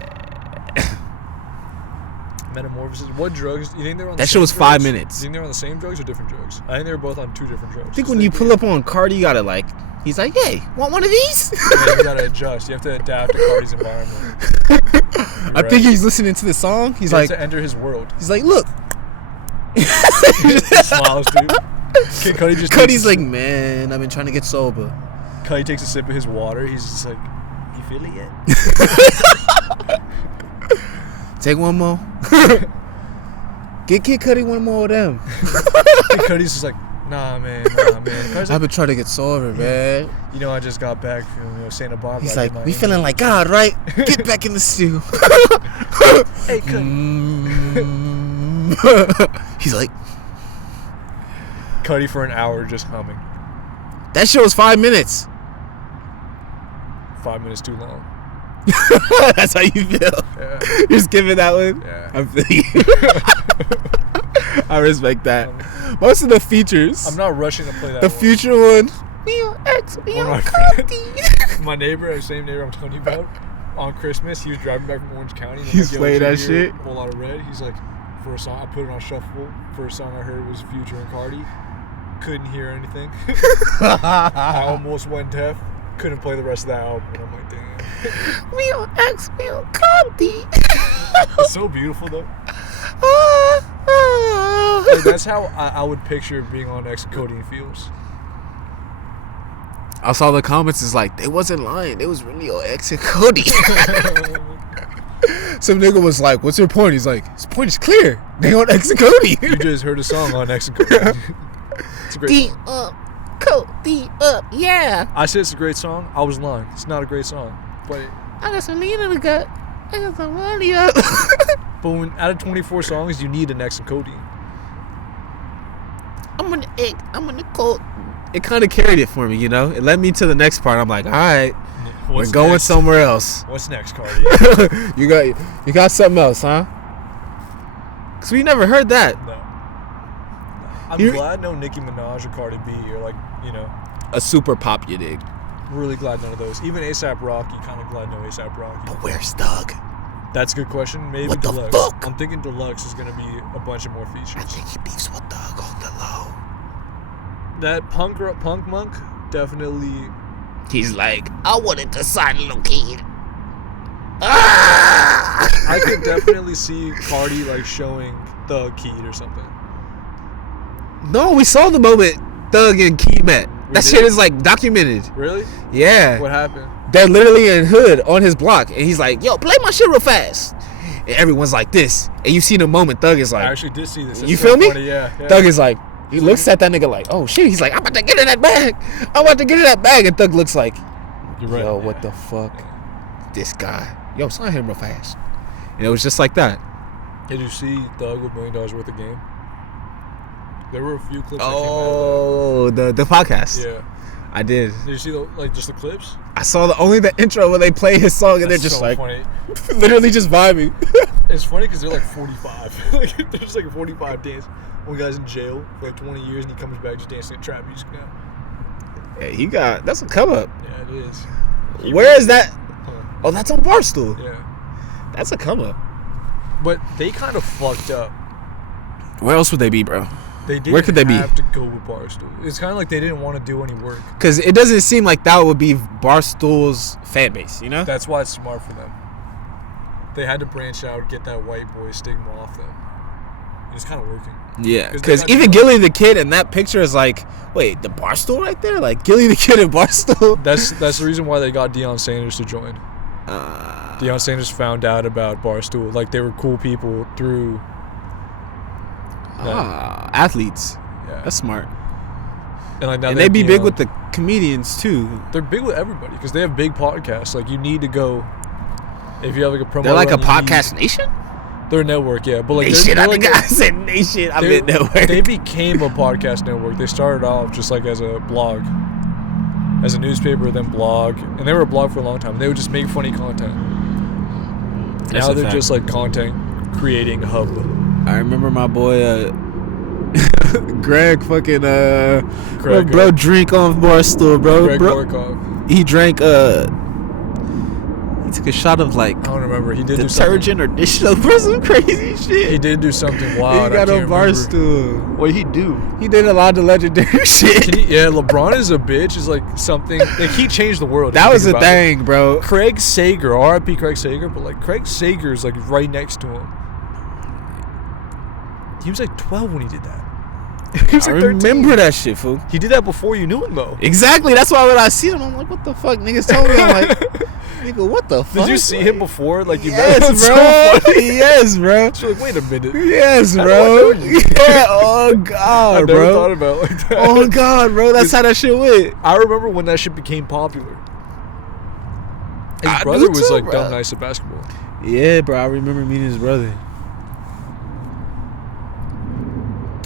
Metamorphosis. What drugs? You think they were on? That shit was 5 minutes. Do you think they were on the same drugs or different drugs? I think they were both on two different drugs. I think when you pull up on Cardi, you gotta like. He's like, hey, want one of these? Yeah, you gotta adjust. You have to adapt to Cardi's environment. I think he's listening to the song. He's like, to enter his world. He's like, look. He smiles, dude. Cudi's like, man, I've been trying to get sober. Cudi takes a sip of his water. He's just like, you feel it yet? Take one more. Get Kid Cudi one more of them. Kid Cudi's just like, nah, man. I've been trying to get sober, man. You know, I just got back from Santa Barbara. He's like, we feeling like God, right? Get back in the stew. Hey, Cudi. He's like, Cudi for an hour just humming. That shit was 5 minutes. 5 minutes too long. That's how you feel. Yeah. You're just giving that one. Yeah. I feel you. I respect that. Most of the features. I'm not rushing to play that. The one. future one. My neighbor, the same neighbor I'm telling you about, on Christmas, he was driving back from Orange County. And He's playing that shit. A whole lot of red. He's like, first song I put it on shuffle. First song I heard was Future and Cardi. Couldn't hear anything. I almost went deaf. Couldn't play the rest of that album. And I'm like, damn. It's so beautiful though. Like, that's how I would picture being on X Cody and Fields. I saw the comments. It's like they wasn't lying. They was really on X and Cody. Some nigga was like, "What's your point?" He's like, "His point is clear. They on X and Cody." You just heard a song on X and Cody. It's a great song. Cody up, yeah. I said it's a great song. I was lying. It's not a great song. But I got some lean in the gut. I got some money up. But when out of 24 songs, you need an X and Cody. I'm on the egg. I'm on the cold. It kind of carried it for me, you know. It led me to the next part. I'm like, all right, we're going somewhere else. What's next, Cardi? you got something else, huh? Cause we never heard that. No. I'm glad no Nicki Minaj or Cardi B or like, you know, a super pop, you dig. Really glad none of those. Even A$AP Rocky, kind of glad no A$AP Rocky. But where's Doug? That's a good question. Maybe what Deluxe. The fuck? I'm thinking Deluxe is gonna be a bunch of more features. I think he beefs with Doug on the low. That punk monk definitely. He's like, I wanted to sign little kid. I could definitely see Cardi like showing Thug Keed or something. No, we saw the moment Thug and Key met. That shit is like documented. Really? Yeah. What happened? They're literally in hood on his block, and he's like, "Yo, play my shit real fast." And everyone's like this, and you see the moment Thug is like, I actually did see this. You feel me? Funny. Yeah. Thug is like, he looks at that nigga like, "Oh shit!" He's like, "I'm about to get in that bag. I'm about to get in that bag." And Thug looks like, You're right. "Yo, what the fuck? This guy. Yo, sign him real fast." And it was just like that. Did you see Thug with $1 million worth of game? There were a few clips. Oh, the podcast. Yeah. I did. Did you see just the clips? I saw only the intro where they play his song and they're just so like, funny. literally just vibing. It's funny because they're like 45. Like there's like 45 dance. One guy's in jail for like 20 years and he comes back just dancing to trap music now. Yeah, that's a come up. Yeah, it is. Where is that? Oh, that's on Barstool. Yeah. That's a come up. But they kind of fucked up. Where else would they be, bro? They didn't Where could they have be? to go with Barstool. It's kind of like they didn't want to do any work. Because it doesn't seem like that would be Barstool's fan base, you know? That's why it's smart for them. They had to branch out, get that white boy stigma off them. It's kind of working. Yeah, because even Gilly the Kid in that picture is like, wait, the Barstool right there? Like, Gilly the Kid and Barstool? That's the reason why they got Deion Sanders to join. Deion Sanders found out about Barstool. Like, they were cool people through... athletes. Yeah. That's smart. And, like, now and they be big with the comedians, too. They're big with everybody because they have big podcasts. Like, you need to go... If you have, like, a promo... They're like a podcast nation? They're a network, yeah. But like nation, they're I like think I said nation. I meant network. They became a podcast network. They started off just like as a blog, as a newspaper, then blog, and they were a blog for a long time. They would just make funny content. Now they're just like content creating hub. I remember my boy Greg fucking Greg, bro drink on Barstool, bro. Greg bro Gorkov. He drank he took a shot of like I don't remember. He did detergent or dish soap or some crazy shit. He did do something wild. He got on Barstool. What did he do? He did a lot of legendary shit. Yeah, LeBron is a bitch. Is like something. Like he changed the world. That was a thing, bro. Craig Sager, R.I.P. Craig Sager, but like Craig Sager's like right next to him. He was like 12 when he did that. He was I like 13. remember that shit, fool. He did that before you knew him, though. Exactly. That's why when I see him, I'm like, what the fuck? Niggas told me, I'm like, nigga, what the fuck? Did you see him before? Like you yes, met him? bro. Yes, bro. So like, wait a minute. Yes, bro. Yeah. Oh God, I never bro. thought about it like that. Oh God, bro. That's how that shit went. I remember when that shit became popular. His I brother do was too, like bro. dumb nice at basketball. Yeah, bro. I remember meeting his brother.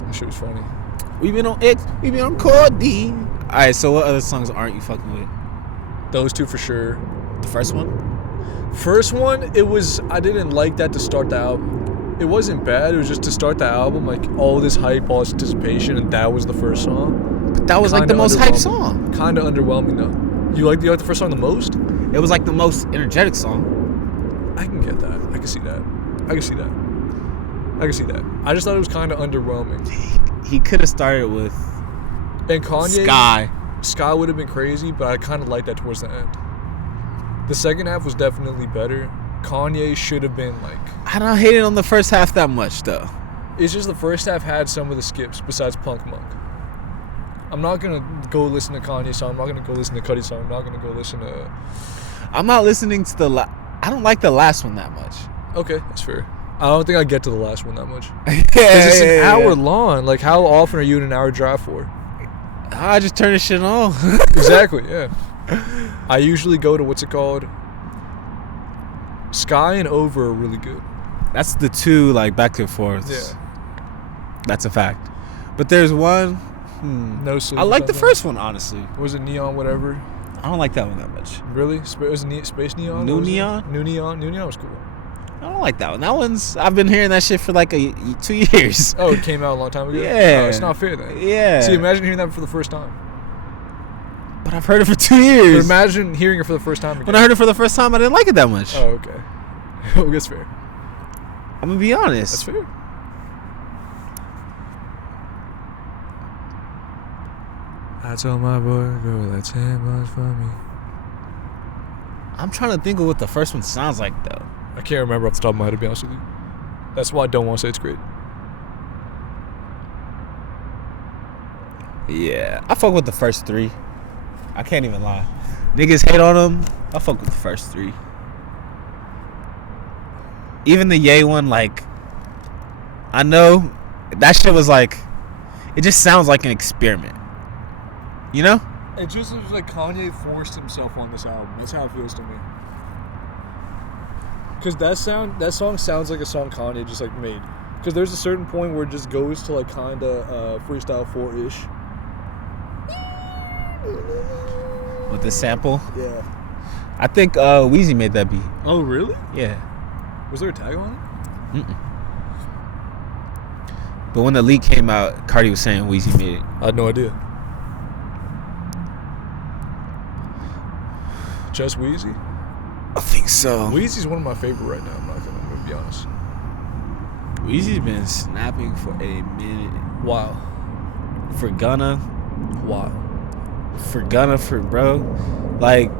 That shit was funny. We been on X. We been on Cordy. All right. So what other songs aren't you fucking with? Those two for sure. The first one. First one, it was. I didn't like that to start the album. It wasn't bad. It was just to start the album, like all this hype, all this anticipation, and that was the first song. But that was like the most hype song. Kind of underwhelming though. You like the first song the most? It was like the most energetic song. I can get that. I can see that. I can see that. I can see that. I just thought it was kind of underwhelming. He could have started with And Kanye, Sky would have been crazy, but I kind of liked that towards the end. The second half was definitely better. Kanye should have been like... I don't hate it on the first half that much, though. It's just the first half had some of the skips besides Punk Monk. I'm not going to go listen to Kanye song. I'm not going to go listen to Cudi song. I'm not going to go listen to... I'm not listening to the... I don't like the last one that much. Okay, that's fair. I don't think I get to the last one that much. Yeah, Because it's an hour long. Like, how often are you in an hour drive for? I just turn this shit on. Exactly, yeah. I usually go to, what's it called? Sky and Over are really good. That's the two, like, back and forth. Yeah. That's a fact. But there's one... No Sleep. I like the something. first one, honestly. Was it Neon whatever? I don't like that one that much. Really? Was it Space Neon? New What was it? Neon? New Neon? New Neon was cool. I don't like that one. That one's... I've been hearing that shit for like 2 years. Oh, it came out a long time ago? Yeah. Oh, it's not fair then. Yeah. See, imagine hearing that for the first time. But I've heard it for 2 years. But imagine hearing it for the first time again. When I heard it for the first time, I didn't like it that much. Oh, okay. Oh, that's fair. I'm gonna be honest. That's fair. I told my boy, girl, that's too much for me. I'm trying to think of what the first one sounds like though. I can't remember off the top of my head, to be honest with you. That's why I don't want to say it's great. Yeah, I fuck with the first 3. I can't even lie. Niggas hate on them. I fuck with the first 3. Even the Ye one, like, I know that shit was like, it just sounds like an experiment. You know? It just was like Kanye forced himself on this album. That's how it feels to me. Because that song sounds like a song Kanye just like made. Because there's a certain point where it just goes to like kind of freestyle 4-ish. With the sample? Yeah. I think Weezy made that beat. Oh, really? Yeah. Was there a tag on it? Mm-mm. But when the leak came out, Cardi was saying Weezy made it. I had no idea. Just Weezy? I think so. Weezy's one of my favorite right now, I'm not gonna be honest. Weezy's been snapping for a minute. Wow. For Gunna. Wow. For Gunna, for bro. Like,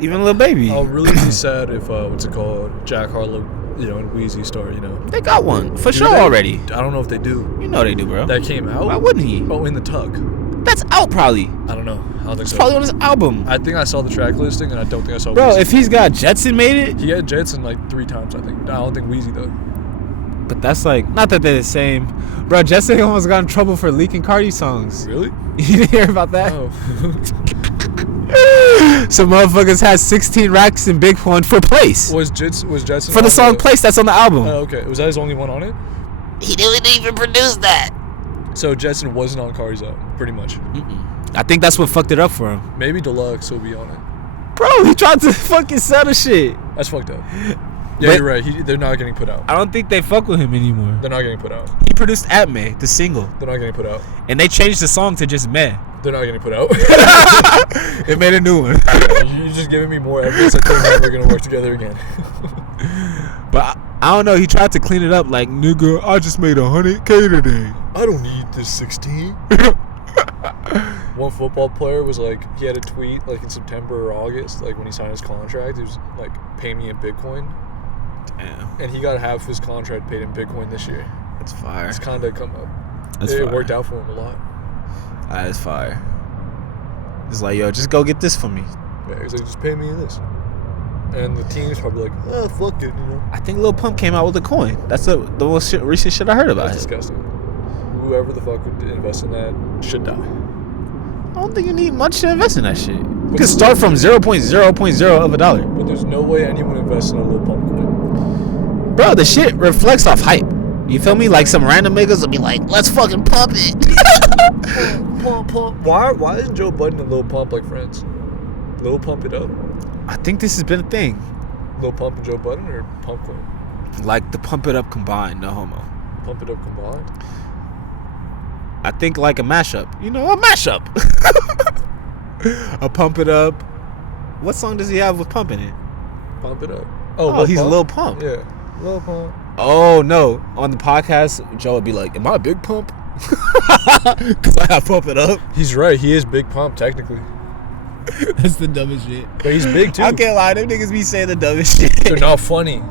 even Lil Baby. I'll really be sad if, what's it called? Jack Harlow, and Weezy start, They got one. For Do sure they? already. I don't know if they do. You know they do, bro. That came out? Why wouldn't he? Oh, in the tug. That's out probably. I don't know. I don't think It's so. probably on his album. I think I saw the track listing, and I don't think I saw Bro, Weezy. if he's got Jetson made it. He had Jetson like 3 times, I think. I don't think Weezy, though. But that's like, not that they're the same. Bro, Jetson almost got in trouble for leaking Cardi songs. Really? You didn't hear about that? Oh. Some motherfuckers had 16 racks in Big One for Place. Was Jetson For the on song Place that's on the album. Oh, okay. Was that his only one on it? He didn't even produce that. So Jetson wasn't on Cardi's album, pretty much. I think that's what fucked it up for him. Maybe Deluxe will be on it. Bro, he tried to fucking sell the shit. That's fucked up. Yeah, But- you're right. They're not getting put out. I don't think they fuck with him anymore. They're not getting put out. He produced Atme, the single. They're not getting put out. And they changed the song to just Meh. They're not getting put out. It made a new one. You're just giving me more evidence that they're never going to work together again. But I don't know, he tried to clean it up like, nigga, I just made 100K today. I don't need this 16. One football player was like, he had a tweet like in September or August, like when he signed his contract, he was like, pay me in Bitcoin. Damn. And he got half his contract paid in Bitcoin this year. That's fire. It's kind of come up. That's It fire. worked out for him a lot. That is fire. It's like, yo, just go get this for me. Yeah, he's like, just pay me in this. And the team's probably like, oh, fuck it, I think Lil Pump came out with a coin. That's the most recent shit I heard about That's it. disgusting. Whoever the fuck would invest in that should die. I don't think you need much to invest in that shit. You can start from 0.0.0 of a dollar. But there's no way anyone invests in a little pump coin. Bro, the shit reflects off hype. You feel me? Like some random niggas will be like, let's fucking pump it. Pump. Why isn't Joe Budden and Lil Pump like friends? Lil Pump it up? I think this has been a thing. Lil Pump and Joe Budden or Pump Coin? Like the pump it up combined, no homo. Pump it up combined? I think like a mashup. You know, a mashup. A pump it up. What song does he have with pump in it? Pump it up. Oh, he's Pump? Lil Pump. Yeah. Lil Pump. Oh, no. On the podcast, Joe would be like, am I a big pump? Because I have pump it up. He's right. He is Big Pump, technically. That's the dumbest shit. But he's big, too. I can't lie. Them niggas be saying the dumbest shit. They're not funny.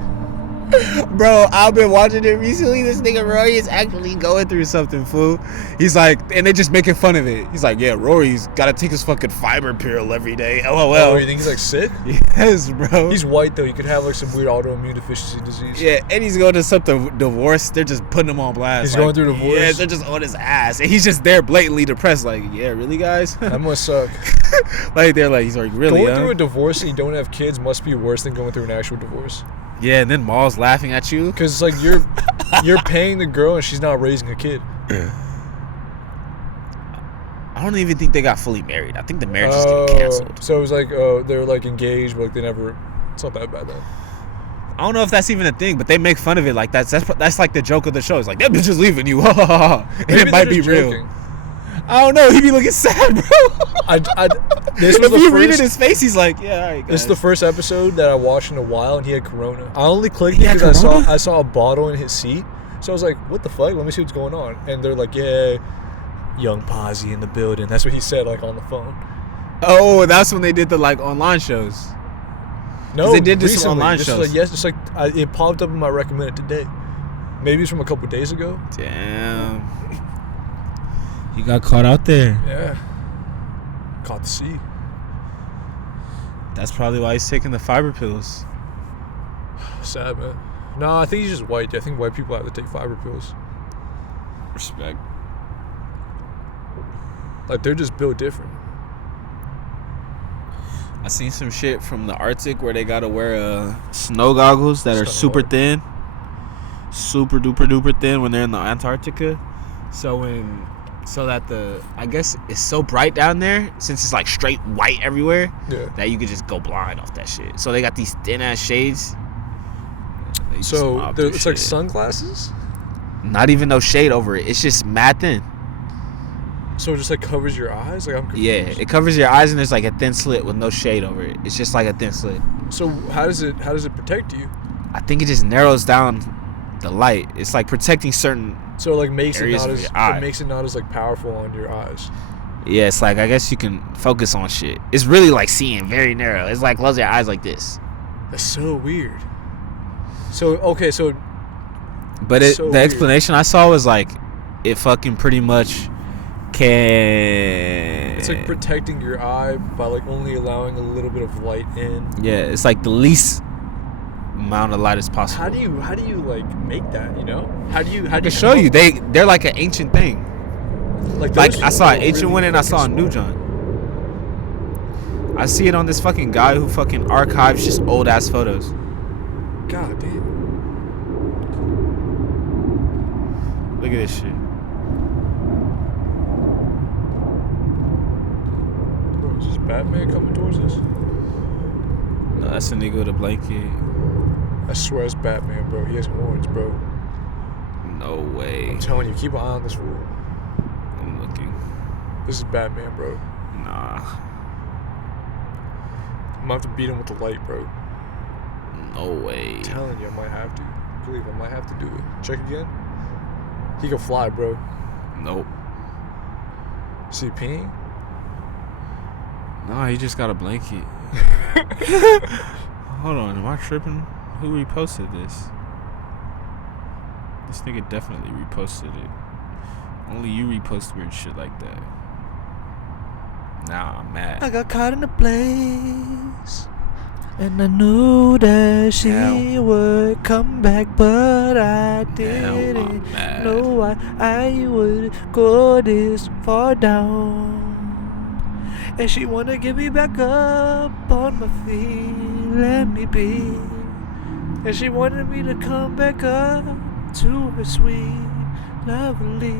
Bro, I've been watching it recently. This nigga Rory is actually going through something, fool. He's like, and they just making fun of it. He's like, yeah, Rory's got to take his fucking fiber pill every day. LOL. Oh, you think he's like sick? Yes, bro. He's white, though. He could have like some weird autoimmune deficiency disease. Yeah, and he's going to something divorce. They're just putting him on blast. He's going through divorce? Yeah, they're just on his ass. And he's just there blatantly depressed. Like, yeah, really, guys? That must suck. Like, they're like, he's like, really, Going huh? through a divorce and you don't have kids must be worse than going through an actual divorce. Yeah, and then Maul's laughing at you. Because it's like you're paying the girl and she's not raising a kid. I don't even think they got fully married. I think the marriage is getting canceled. So it was like, they were like engaged, but like they never. It's not that bad then. I don't know if that's even a thing, but they make fun of it like that's like the joke of the show. It's like, that bitch is leaving you. And Maybe it might they're be just real. joking. I don't know. He be looking sad, bro. This was If the you read it first. in his face, he's like, yeah, all right, guys. This is the first episode that I watched in a while, and he had Corona. I only clicked He had because Corona? I saw a bottle in his seat, so I was like, "What the fuck? Let me see what's going on." And they're like, "Yeah, Young Posse in the building. That's what he said, like, on the phone. Oh, that's when they did the like online shows. No, they did this recently. online This shows. is like, yes, it's like it popped up in my recommended today. Maybe it's from a couple days ago. Damn. He got caught out there. Yeah. Caught the sea. That's probably why he's taking the fiber pills. Sad, man. No, I think he's just white. I think white people have to take fiber pills. Respect. Like, they're just built different. I seen some shit from the Arctic where they gotta wear snow goggles that are super thin, super duper duper thin when they're in the Antarctica. So that I guess it's so bright down there, since it's like straight white everywhere, that you could just go blind off that shit. So they got these thin ass shades. So it's like sunglasses? Not even no shade over it. It's just mad thin. So it just like covers your eyes? Like, I'm confused. Yeah, it covers your eyes and there's like a thin slit with no shade over it. It's just like a thin slit. So how does it protect you? I think it just narrows down the light. It's like protecting certain. So it like makes areas it of not your as eye. it makes it not as like powerful on your eyes. Yeah, it's like I guess you can focus on shit. It's really like seeing very narrow. It's like close your eyes like this. That's so weird. So okay, so. But so the explanation I saw was like, it fucking pretty much can. It's like protecting your eye by like only allowing a little bit of light in. Yeah, it's like the least amount of light as possible. How do you like make that? You know? How do you? I can show you. They're like an ancient thing. Like I saw an ancient one and I saw a new John. I see it on this fucking guy who fucking archives just old ass photos. God damn. Look at this shit. Bro, is this Batman coming towards us? No, that's a nigga with a blanket. I swear it's Batman, bro. He has horns, bro. No way. I'm telling you, keep an eye on this fool. I'm looking. This is Batman, bro. Nah. I'm gonna have to beat him with the light, bro. No way. I'm telling you, I might have to. Believe I might have to do it. Check again. He can fly, bro. Nope. See peeing? Nah, he just got a blanket. Hold on, am I tripping? Who reposted this? This nigga definitely reposted it. Only you repost weird shit like that. Now I'm mad. I got caught in a place, and I knew that she would come back, but I didn't know why I would go this far down. And she wanna get me back up on my feet, let me be. And she wanted me to come back up to her sweet, lovely.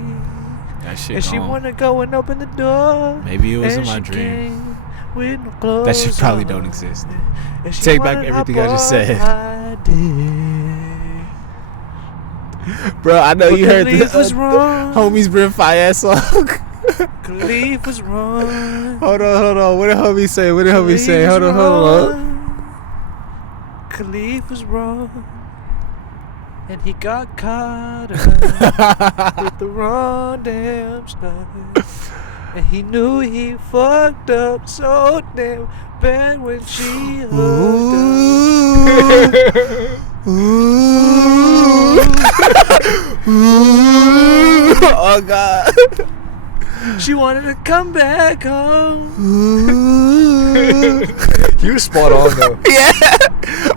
That shit And gone. she wanna go and open the door. Maybe it was and in my she dream. came with no clothes That shit probably on. don't exist. And she Take back wanted everything I up just all said. I did. Bro, I know But you heard Khalif the was wrong. homies Brent Fire song. Khalif was wrong. Hold on. What did homie say? Hold on. Khalif was wrong. And he got caught up with the wrong damn stuff. And he knew he fucked up so damn bad when she hooked up. Oh God. She wanted to come back home. He was spot on though. Yeah.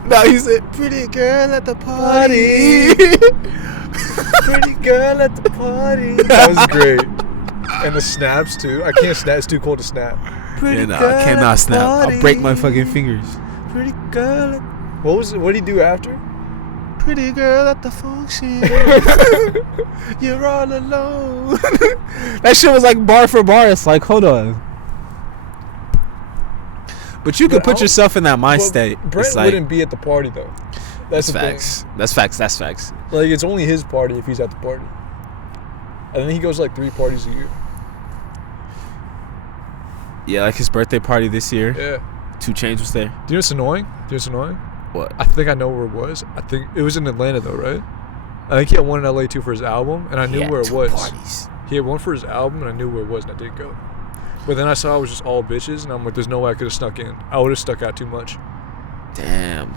No, he said, "Pretty girl at the party." Pretty girl at the party. That was great. And the snaps too. I can't snap. It's too cold to snap. Yeah, no, I cannot snap. I'll break my fucking fingers. Pretty girl. What did he do after? Pretty girl at the function. You're all alone. That shit was like bar for bar. It's like, hold on. But you could put yourself in that mind state. Brent like, wouldn't be at the party though. That's the facts. thing. That's facts. Like, it's only his party if he's at the party. And then he goes like 3 parties a year. Yeah, like his birthday party this year. Yeah. 2 Chainz was there. Do you know what's annoying? What? I think I know where it was. I think it was in Atlanta though, right? I think he had one in LA too for his album, and I knew where it was. Parties. He had one for his album, and I knew where it was, and I didn't go. But then I saw it was just all bitches, and I'm like, there's no way I could have snuck in. I would have stuck out too much. Damn.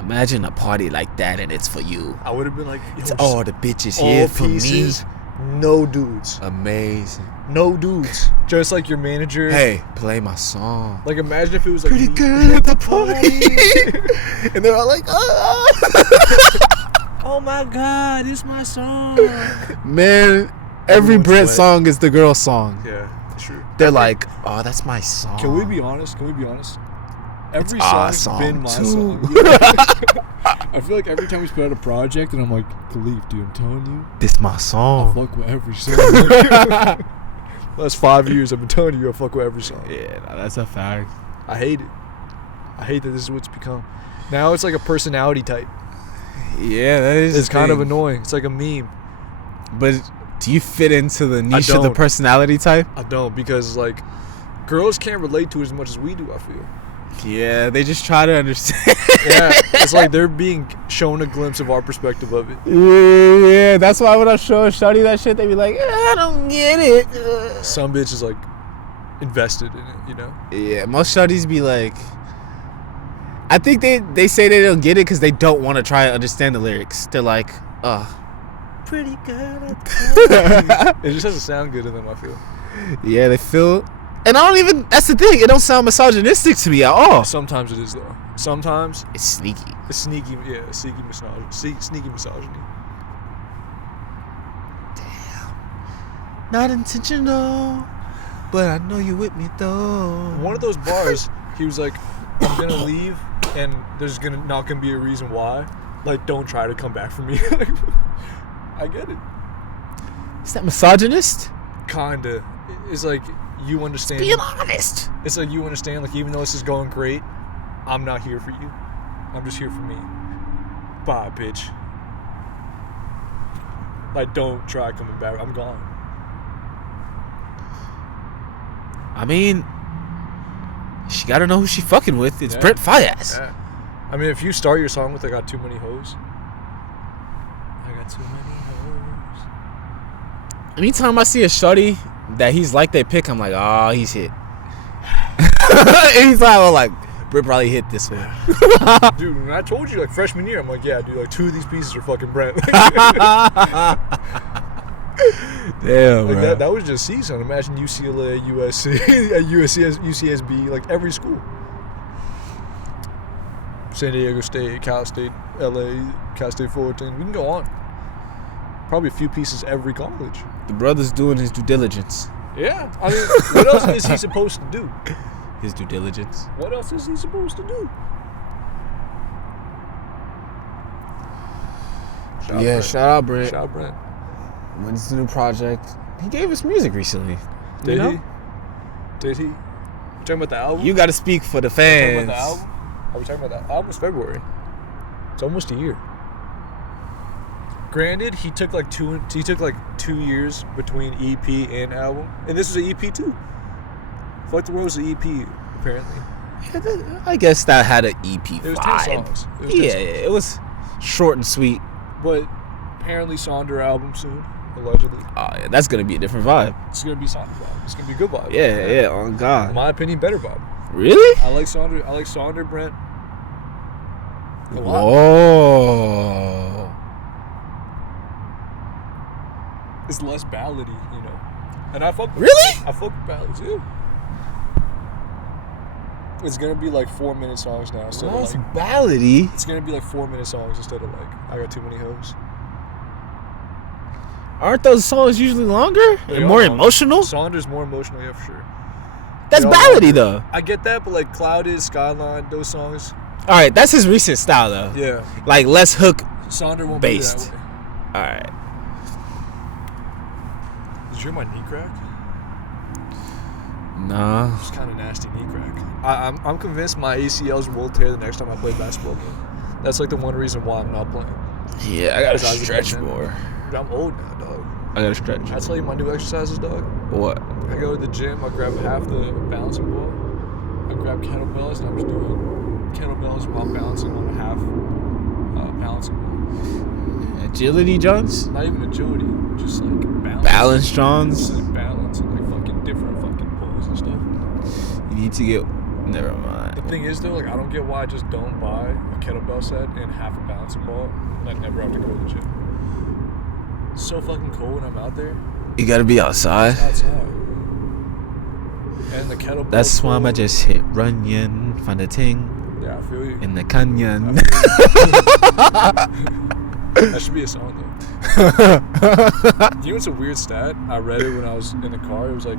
Imagine a party like that, and it's for you. I would have been like, It's all the bitches all here for pieces, me. no dudes. Amazing. No dudes. Just like your manager. Hey, play my song. Like, imagine if it was like Pretty girl at the party. And they're all like, oh. Oh my God, it's my song. Man, every Everyone's Brent lit. song is the girl song. Yeah, true. They're like, oh, that's my song. Can we be honest? Every our song's been my song, song. too. I feel like every time we put out a project, and I'm like, Khalif, dude, I'm telling you, This my I song. fuck with every song. Last 5 years, I've been telling you I fuck with every song. Yeah, that's a fact. I hate it. I hate that this is what it's become. Now it's like a personality type. Yeah, that is. It's the kind of thing. annoying. It's like a meme. But do you fit into the niche of the don't. personality type? I don't, because like girls can't relate to it as much as we do, I feel. Yeah, they just try to understand. Yeah, it's like they're being shown a glimpse of our perspective of it. Yeah, that's why when I show Shawty that shit, they be like, I don't get it. Some bitch is like invested in it, you know? Yeah, most Shawties be like, I think they say they don't get it because they don't want to try to understand the lyrics. They're like, pretty girl. It just doesn't sound good to them, I feel. Yeah, they feel. And I don't even, that's the thing, it don't sound misogynistic to me at all. Sometimes it is, though. Sometimes It's sneaky. it's sneaky, yeah, sneaky misogyny. Sneaky misogyny. Not intentional, but I know you with me though. One of those bars, he was like, I'm gonna leave, and there's not gonna be a reason why. Like, don't try to come back for me. I get it. Is that misogynist? Kinda. It's like, you understand. Being honest. It's like, you understand, like, even though this is going great, I'm not here for you. I'm just here for me. Bye, bitch. Like, don't try coming back. I'm gone. I mean, she gotta know who she fucking with. It's Yeah. Brent Fayez. Yeah. I mean, if you start your song with I got too many hoes. I got too many hoes. Anytime I see a shorty that he's like they pick, I'm like, oh, he's hit. Anytime I'm like, Brent probably hit this one. Dude, when I told you, like, freshman year, I'm like, yeah, dude, like, 2 of these pieces are fucking Brent. Damn, Like, bro. that was just season. Imagine UCLA, USC, UCSB, like, every school. San Diego State, Cal State, LA, Cal State Fullerton. We can go on. Probably a few pieces every college. The brother's doing his due diligence. Yeah. I mean, what else is he supposed to do? His due diligence. What else is he supposed to do? Shout out Brent. Shout out Brent. When's the new project? He gave us music recently. Did You know? he? Did he? You talking about the album? You gotta speak for the Are we talking fans. about the album? Are we talking about that? Album was February. It's almost a year. Granted, he took like 2 years between EP and album, and this was an EP too. Fuck the World was an EP apparently. Yeah, I guess that had an EP It was vibe. 10 songs. It was 10 Yeah, songs. it was short and sweet. But apparently Sonder album soon, allegedly. Oh yeah, that's gonna be a different vibe. It's gonna be Sonder vibe. It's gonna be a good vibe. Yeah, on In God. my opinion, better vibe. Really? I like Sonder, Brent. A lot. Whoa. It's less ballady, you know. And I fuck with Really? I fuck with ballads, yeah. It's gonna be like 4-minute songs now instead Less of like ballady. it's gonna be like 4-minute songs instead of like I got too many hoes. Aren't those songs usually longer They and are more longer. emotional? Sonder's more emotional, yeah, for sure. That's They are ballady longer. though. I get that, but like Clouded, Skyline, those songs, All right, that's his recent style though. yeah. Like less hook. Sonder won't Based. be that way. All right. Did you hear my knee crack? Nah. It's kind of nasty knee crack. I'm convinced my ACLs will tear the next time I play basketball game. That's like the one reason why I'm not playing. Yeah, I gotta Because I was stretch a more. Dude, I'm old now, dog. I gotta stretch. I tell you my new exercises, dog. What? I go to the gym, I grab half the balancing ball, I grab kettlebells, and I'm just doing kettlebells while balancing on a half balancing ball. Agility, Jones? Not even agility, just like balance. Balanstrons? Like balance and like fucking different fucking pulls and stuff. You need to get. Never mind. The thing is though, like I don't get why I just don't buy a kettlebell set and half a balancing ball and I never have to go to the gym. It's so fucking cold when I'm out there. You gotta be outside. It's outside. And the kettlebell. That's why I just hit runyon, find a ting. Yeah, I feel you. In the canyon. That should be a song though. You know what's a weird stat? I read it when I was in the car. It was like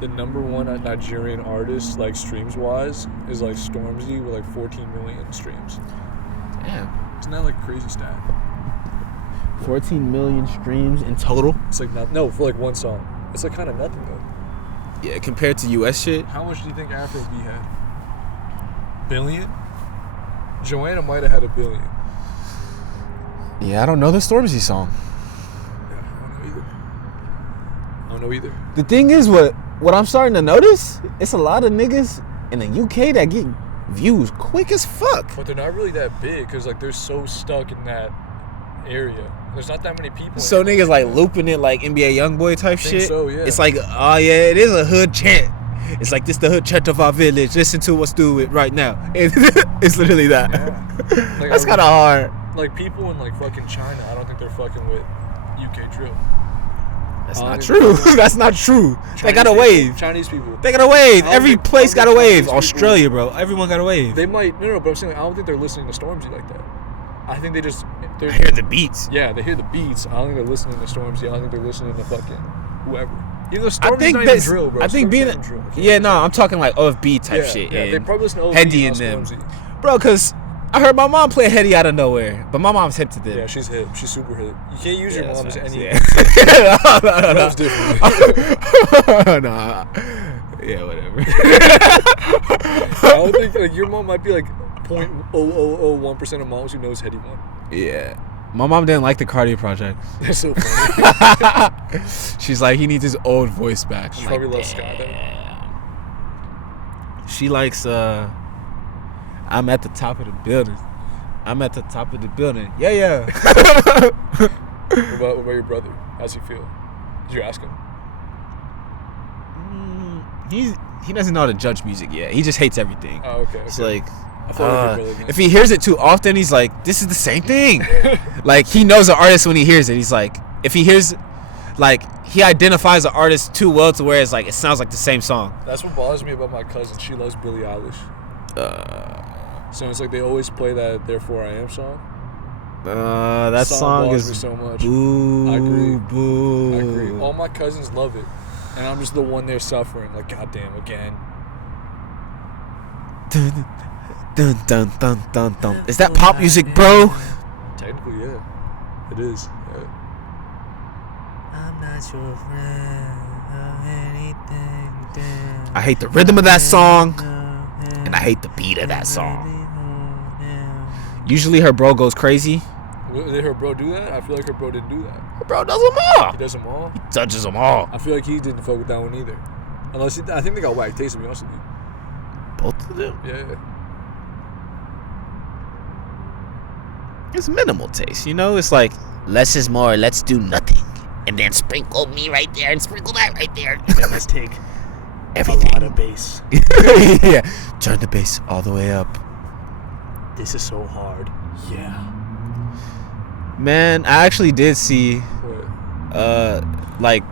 the number one Nigerian artist, like streams wise, is like Stormzy with like 14 million streams. Damn. Isn't that like a crazy stat? 14 million streams in total? It's like no, for like one song. It's like kind of nothing though. Yeah, compared to US shit. How much do you think Afrobeat had? Billion? Joanna might have had $1 billion. Yeah, I don't know the Stormzy song. Yeah, I don't know either. The thing is, what I'm starting to notice, it's a lot of niggas in the UK that get views quick as fuck. But they're not really that big because like they're so stuck in that area. There's not that many people. So niggas like looping it like NBA Youngboy type shit. So yeah. It's like, oh yeah, it is a hood chant. It's like this the hood chant of our village. Listen to what's do it right now. It's literally that. Yeah. Like, that's kind of hard. Like people in like fucking China, I don't think they're fucking with UK drill. That's not true. That's not true. They got a wave. Chinese people. They got a wave. Every place got a wave. Australia, bro. Everyone got a wave. They might. No, but I'm saying I don't think they're listening to Stormzy like that. I think they just. I hear the beats. Yeah, they hear the beats. I don't think they're listening to Stormzy. I don't think they're listening to fucking whoever. Even though Stormzy's not even drill, bro. I think being. Yeah, no, I'm talking like OFB type shit. Yeah, they probably listen to OFB Heady and them. Bro, because I heard my mom play Heady out of nowhere, but my mom's hip to them. Yeah, she's hip. She's super hip. You can't use your mom as any. Yeah. No. That's different. Nah. Yeah, whatever. I would think like your mom might be like 0.0001% of moms who knows Heady One. Yeah. My mom didn't like the Cardio Project. That's so funny. She's like, he needs his old voice back. She probably loves Scott though. She likes I'm at the top of the building. I'm at the top of the building. Yeah. What about your brother? How's he feel? Did you ask him? He doesn't know how to judge music yet. He just hates everything. Oh, okay. It's like, I if he hears it too often, he's like, this is the same thing. Like, he knows an artist when he hears it. He's like, if he hears, like, he identifies an artist too well to where it's like, it sounds like the same song. That's what bothers me about my cousin. She loves Billie Eilish. So it's like they always play that Therefore I Am song. That song is me so much. Boo, I agree. Boo. I agree. All my cousins love it. And I'm just the one there suffering. Like, goddamn, again. Dun, dun, dun, dun, dun, dun. Is that pop music, bro? Technically, yeah. It is. Yeah. I'm not your friend or anything. I hate the rhythm of that song, and I hate the beat of that song. Usually her bro goes crazy. Did her bro do that? I feel like her bro didn't do that. Her bro does them all. He does them all? He touches them all. I feel like he didn't fuck with that one either. Unless I think they got whack taste, to be honest with you. Both of them? Yeah. It's minimal taste, you know? It's like, less is more, let's do nothing. And then sprinkle me right there and sprinkle that right there. And then let's take everything. A lot of bass. Yeah. Turn the bass all the way up. This is so hard. Yeah. Man, I actually did see, like,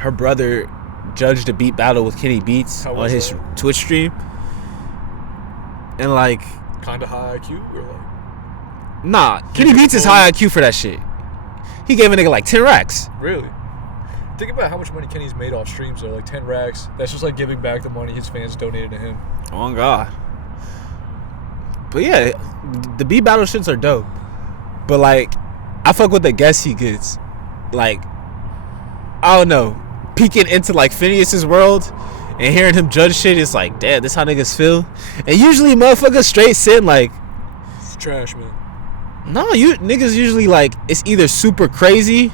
her brother judged a beat battle with Kenny Beats on his Twitch stream. And, like... Kinda high IQ? Or like... Nah, Kenny Beats is high IQ for that shit. He gave a nigga like 10 racks. Really? Think about how much money Kenny's made off streams though. Like 10 racks. That's just like giving back the money his fans donated to him. Oh, God. But yeah, the beat battle shits are dope. But like, I fuck with the guests he gets. Like, I don't know, peeking into like Phineas's world and hearing him judge shit is like, damn, this how niggas feel. And usually motherfuckers straight sit like, It's trash, man. no, you niggas usually like, it's either super crazy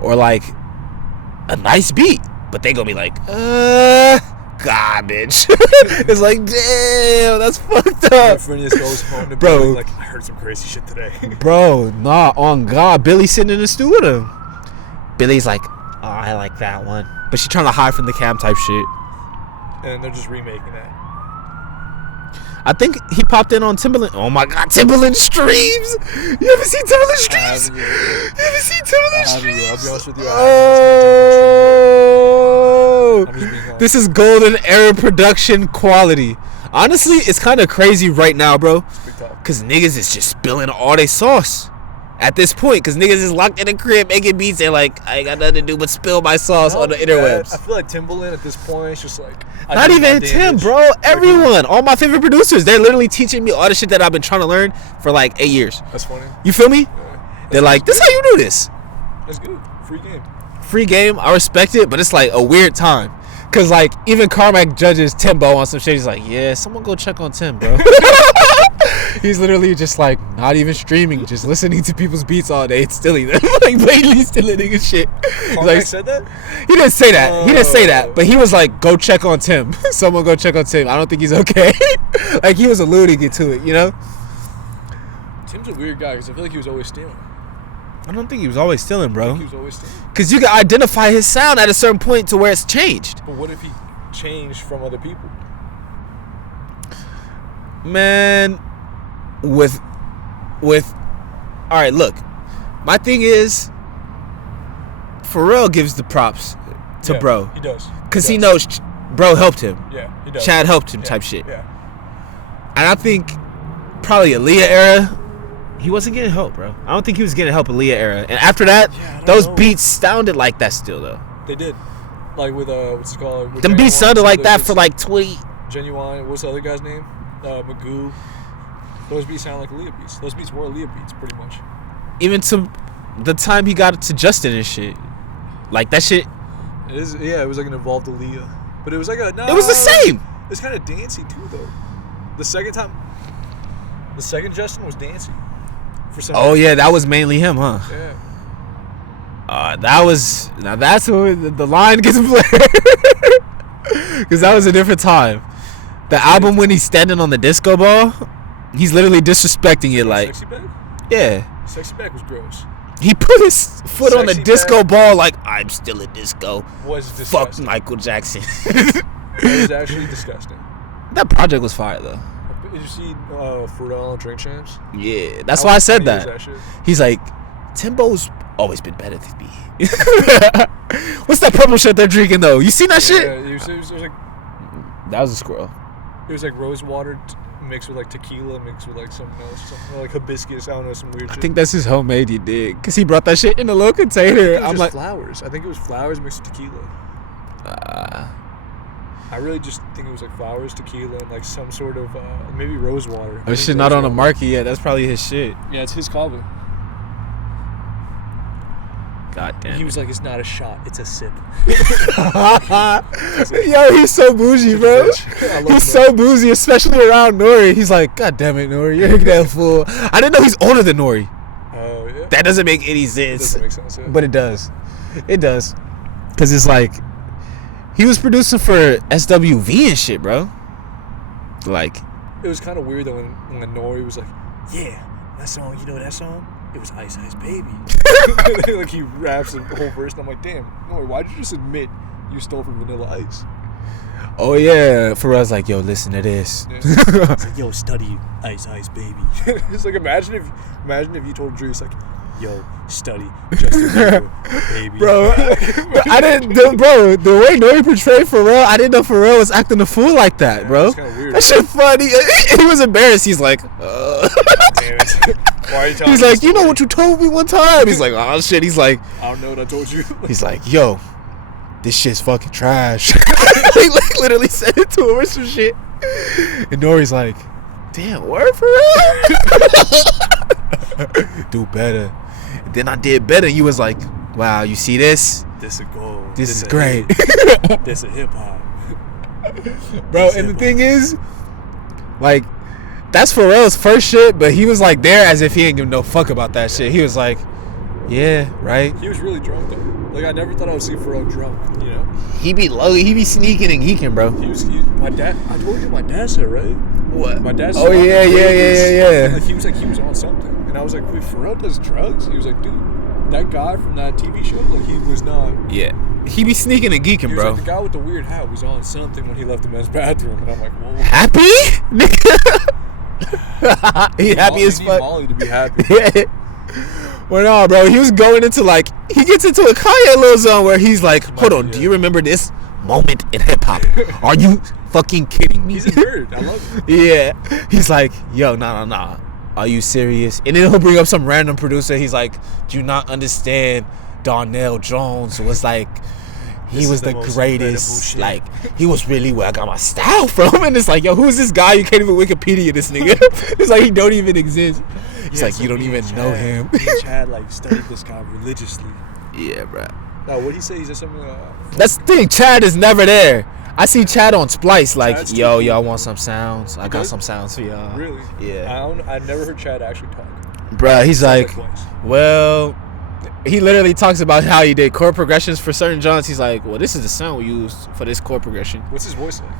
or like a nice beat. But they gonna be like, garbage. It's like, damn, that's fucked up. Phineas goes home to Bro. be like, I heard some crazy shit today. Bro, nah, on God, Billy sitting in the stew with him. Billy's like, oh, I like that one. But she trying to hide from the cam type shit. And they're just remaking that. I think he popped in on Timbaland. Oh my God, Timbaland streams. You ever seen Timbaland streams? You ever seen Timbaland streams? I'll be honest with you. Oh, I'm just being honest. this is golden era production quality. Honestly, it's kind of crazy right now, bro. Big talk. Cause niggas is just spilling all they sauce at this point. Cause niggas is locked in the crib making beats. They're like, I ain't got nothing to do but spill my sauce on the interwebs. I feel like Timbaland at this point is just like. Not even Tim, bro. Everyone, all my favorite producers, they're literally teaching me all the shit that I've been trying to learn for like 8 years. That's funny. You feel me? Yeah. They're like, this how you do this. That's good. Free game. Free game, I respect it, but it's like a weird time. Cause like even Carmack judges Timbo on some shit. He's like, yeah, someone go check on Tim, bro. He's literally just like not even streaming, just listening to people's beats all day, stealing them, like blatantly stealing niggas shit. Like said that? He didn't say that. He didn't say that, but he was like, go check on Tim. Someone go check on Tim. I don't think he's okay. Like he was alluding to it, you know. Tim's a weird guy because I feel like he was always stealing. I don't think he was always stealing, bro. He was always stealing. Cause you can identify his sound at a certain point to where it's changed. But what if he changed from other people? Man, with all right, look, my thing is Pharrell gives the props to bro. He does. Because he knows bro helped him. Yeah, he does. Chad helped him type shit. Yeah. And I think probably Aaliyah era, he wasn't getting help, bro. I don't think he was getting help Aaliyah era. And after that, those beats sounded like that still, though. They did. Like with, what's it called? With Them beats Genuine, sounded like that beats, for like 20. Genuine. What's the other guy's name? Magoo. Those beats sound like Aaliyah beats. Those beats were Aaliyah beats, pretty much. Even to the time he got it to Justin and shit. Like that shit. It is, yeah, it was like an evolved Aaliyah. But it was like a... No, it was the same. It's kind of dancey, too, though. The second Justin was dancey. For some Oh, reason. yeah, that was mainly him, huh? Yeah. That's where the line gets blurred. Because that was a different time. The album when he's standing on the disco ball, he's literally disrespecting it like... Sexy Back? Yeah. Sexy Back was gross. He put his foot on the Sexy disco Back ball like, I'm still a disco. Was Fuck disgusting. Michael Jackson. It was actually disgusting. That project was fire, though. Did you see Pharrell on Drink Champs? Yeah, that's why I said funny was that. shit? He's like, Timbo's always been better than me. What's that purple shit they're drinking, though? You seen that shit? Yeah, it was like... That was a squirrel. It was like rose water mixed with like tequila, mixed with like something else, something like hibiscus. I don't know, some weird shit. I think that's his homemade he did. Because he brought that shit in a little container. It was I'm just like, flowers. I think it was flowers mixed with tequila. I really just think it was like flowers, tequila, and like some sort of maybe rose water. this shit not on a market yet. That's probably his shit. Yeah, it's his cover. God damn. He was like, it's not a shot, it's a sip. Yo, he's so bougie, bro. I love He's him. so bougie, especially around Nori. He's like, God damn it, Nori, you're that fool. I didn't know he's older than Nori. Oh yeah. That doesn't make any It sense. doesn't make sense. Yeah. But it does. It does. Because it's like, he was producing for SWV and shit, bro. Like, it was kind of weird though when Nori was like, Yeah, that song, you know that song? It was Ice Ice Baby. like he raps the whole verse, and I'm like, damn, Nori, why'd you just admit you stole from Vanilla Ice? oh yeah. Pharrell's like, yo, listen to this. Yeah. It's like, yo, study Ice Ice Baby. It's like imagine if you told Drees like, Yo, study Justin Bieber, baby. Bro, the way Nori portrayed Pharrell, I didn't know Pharrell was acting a fool like that, bro. it's kinda weird. That shit funny. He was embarrassed. He's like, damn it. Why are you telling he's me like, this you know story? what you told me one time? He's like, oh shit. He's like, I don't know what I told you. he's like, yo, this shit's fucking trash. He like literally said it to him or some shit. And Nori's like, damn, word for real? Do better. And then I did better. And you was like, wow, you see this? This a gold. This is a great. hip. This a hip hop. Bro, and the thing is, like, that's Pharrell's first shit, but he was like there as if he didn't give no fuck about that shit. He was like, yeah, right. He was really drunk though. Like I never thought I would see Pharrell drunk. You know, He be low, he be sneaking and geeking, bro. my dad. I told you my dad said right. What? My dad. Oh yeah. Like he was on something, and I was like, wait, Pharrell does drugs? He was like, dude, That guy from that TV show, like he was not. Yeah. He be sneaking and geeking, He was bro. like the guy with the weird hat was on something when he left the men's bathroom, and I'm like, whoa. Happy? He happy as You fuck. need Molly to be happy. Yeah. Well, no, bro. He was going into like he gets into a Kanye little zone where he's like, hold on, do you remember this moment in hip hop? Are you fucking kidding me? He's a nerd. I love him. Yeah. He's like, yo, nah. Are you serious? And then he'll bring up some random producer. He's like, do you not understand? Darnell Jones was like, he was the greatest. Like, he was really where I got my style from. And it's like, yo, who's this guy? You can't even Wikipedia this nigga. It's like he don't even exist. It's like, so you don't even know him. Me and Chad like studied this guy religiously. Yeah, bro. Now, what did he say? He said something. That's the thing. Chad is never there. I see Chad on Splice like, Chad's yo, too y'all cool. want some sounds? I got some sounds for y'all. Really? Yeah. I never heard Chad actually talk. Bruh, he's like, twice. well, he literally talks about how he did chord progressions for certain genres. He's like, well, this is the sound we used for this chord progression. What's his voice like?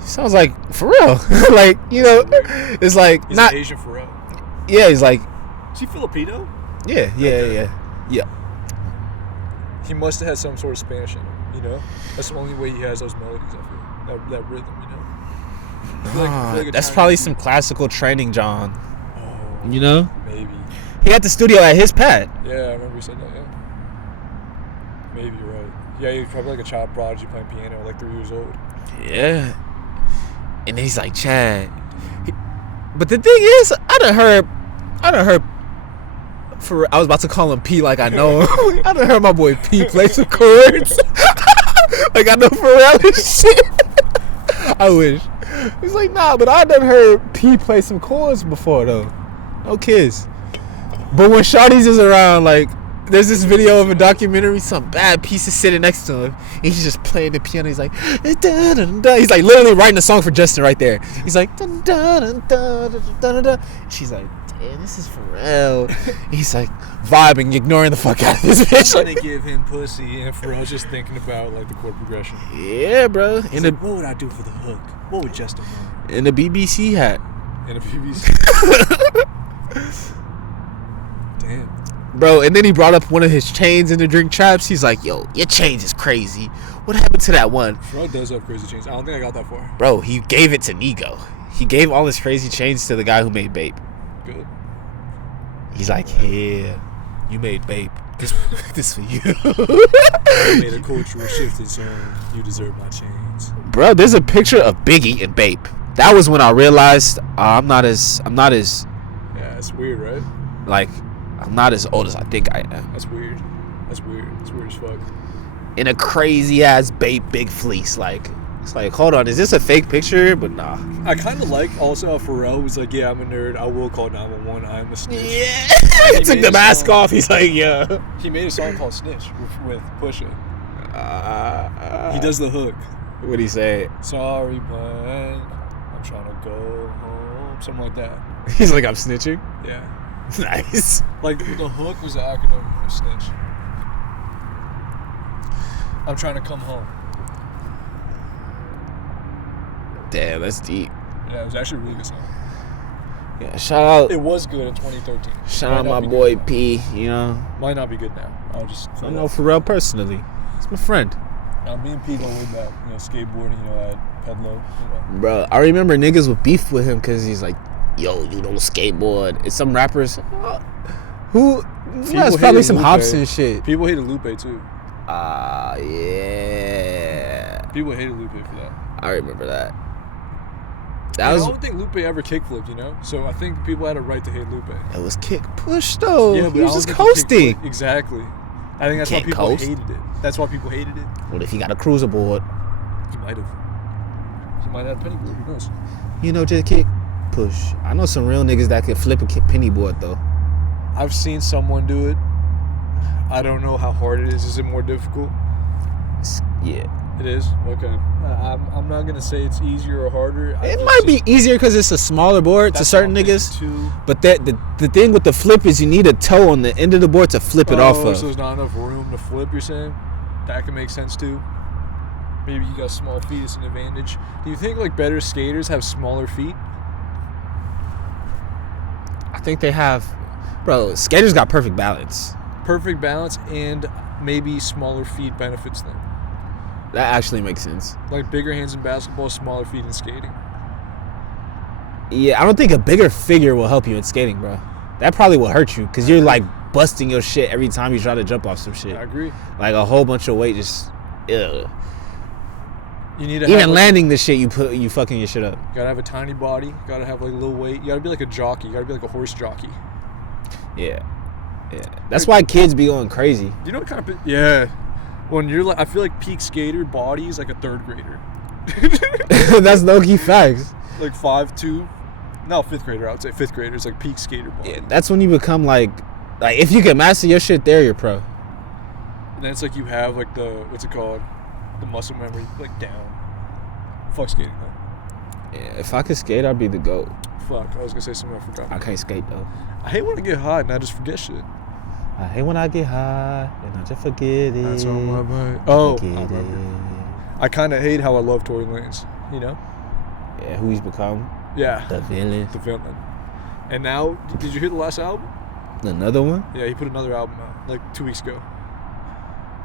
He sounds like Pharrell. Like, you know, it's like He's not an Asian Pharrell. Yeah, he's like, Is he Filipino? yeah. He must have had some sort of Spanish in him, you know? That's the only way he has those melodies, I feel. That rhythm, you know? I feel like a That's Chinese probably dude. some classical training, John. Oh, You know? maybe. He had the studio at his pad. Yeah, I remember you said that, yeah. Maybe you're right. Yeah, he was probably like a child prodigy playing piano at like 3 years old. Yeah. And then he's like, Chad. But the thing is, I done heard I was about to call him P like I know him. I done heard my boy P play some chords. Like I know Pharrell and shit. I wish. He's like, nah, but I done heard P play some chords before though. No kids. But when Shawty's is around, like, there's this video of a documentary, some bad piece is sitting next to him, and he's just playing the piano. He's like, dun, dun, dun. He's like literally writing a song for Justin right there. He's like, dun, dun, dun, dun, dun, dun, dun. She's like, damn, this is Pharrell. He's like vibing, ignoring the fuck out of this bitch. Trying Like, to give him pussy, and Pharrell's just thinking about like the chord progression. yeah, bro. He's like, what would I do for the hook? What would Justin want? In the BBC hat. In a BBC. Damn. Bro, and then he brought up one of his chains in the drink traps. He's like, yo, your chains is crazy. What happened to that one? Pharrell does have crazy chains. I don't think I got that far. Bro, he gave it to Nigo. He gave all his crazy chains to the guy who made Bape. Good. He's like, yeah, you made Bape. This for you. I made a cultural shift in saying you deserve my chains. Bro, there's a picture of Biggie and Bape. That was when I realized I'm not as Yeah, that's weird, right? like I'm not as old as I think I am. That's weird. That's weird. That's weird as fuck. In a crazy ass Bape big fleece, like it's like, hold on, is this a fake picture? But nah. I kind of like also how Pharrell was like, yeah, I'm a nerd. I will call 911. I'm a snitch. Yeah. He took made the a mask song. off. He's like, yeah. He made a song called Snitch with Pusha. He does the hook. What'd he say? Sorry, man. I'm trying to go home. Something like that. He's like, I'm snitching. Yeah. Nice. Like the hook was the acronym of snitch. I'm trying to come home. Damn, that's deep. Yeah, it was actually a really good song. Yeah, shout out. It was good in 2013. Shout Might out not my be boy good now. P. You know, Might not be good now. I'll just. I know Pharrell personally. He's my friend. Me and P go way back. You know, skateboarding. You know, at Pedlo. You know. Bro, I remember niggas would beef with him because he's like, yo, you don't skateboard. And some rappers, who, that's probably hated some Lupe. Hobson shit. People hated Lupe too. Yeah. People hated Lupe for that. I remember that. I don't think Lupe ever kickflipped, you know? So I think people had a right to hate Lupe. It was kick push though. Yeah, but He I was don't just think he coasting. kickflipped. Exactly. I think that's why Can't people coast. hated it. That's why people hated it. What if he got a cruiser board? He might have. He might have had a penny board. Who knows? You know, just kick push. I know some real niggas that can flip a penny board though. I've seen someone do it. I don't know how hard it is. Is it more difficult? Yeah. It is? Okay. I'm not going to say it's easier or harder. It might be easier because it's a smaller board to certain niggas. But the thing with the flip is you need a toe on the end of the board to flip it off of. So there's not enough room to flip, you're saying? That can make sense too. Maybe you got small feet, it's an advantage. Do you think like better skaters have smaller feet? I think they have, bro. Skaters got perfect balance. perfect balance, and maybe smaller feet benefits them. That actually makes sense. Like bigger hands in basketball, smaller feet in skating. Yeah, I don't think a bigger figure will help you in skating, bro. That probably will hurt you because you're like busting your shit every time you try to jump off some shit. I agree. Like a whole bunch of weight just, ugh. You need to Even have landing the shit, you fucking your shit up. You gotta have a tiny body. You gotta have like a little weight. You gotta be like a jockey. You gotta be like a horse jockey. Yeah. That's why kids be going crazy. Do you know what kind of? Yeah. When you're like, I feel like peak skater body is like a third grader. That's no-key facts. Like 5'2". No, fifth grader. I would say fifth grader is like peak skater body. Yeah, that's when you become like if you can master your shit there, you're pro. And then it's like you have like the what's it called, the muscle memory like down. Fuck skating though. Yeah, if I could skate, I'd be the GOAT. Fuck, I was gonna say something I forgot. I can't skate though. I hate when I get hot and I just forget shit. I hate when I get high and I just forget it. That's on my mind. Oh, Forget I remember. I kind of hate how I love Tory Lanez. You know? Yeah, who he's become. Yeah. The villain. The villain. And now, did you hear the last album? Another one? Yeah, he put another album out like 2 weeks ago.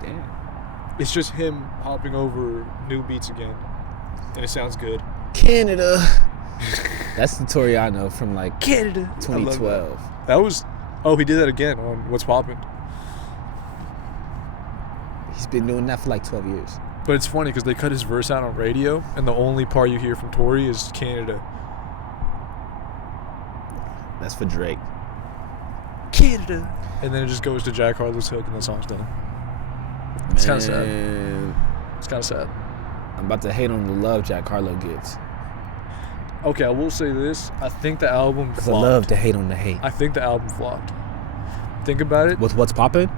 Damn. It's just him hopping over new beats again, and it sounds good. Canada. That's the Tory I know from like Canada 2012. That was, he did that again on What's Poppin'. He's been doing that for like 12 years. But it's funny because they cut his verse out on radio, and the only part you hear from Tory is Canada. That's for Drake. Canada. And then it just goes to Jack Harlow's hook, and the song's done. It's kind of sad. It's kind of sad. I'm about to hate on the love Jack Harlow gets. Okay, I will say this. I think the album flopped. I love to hate on the hate. I think the album flopped. Think about it. With What's Poppin'?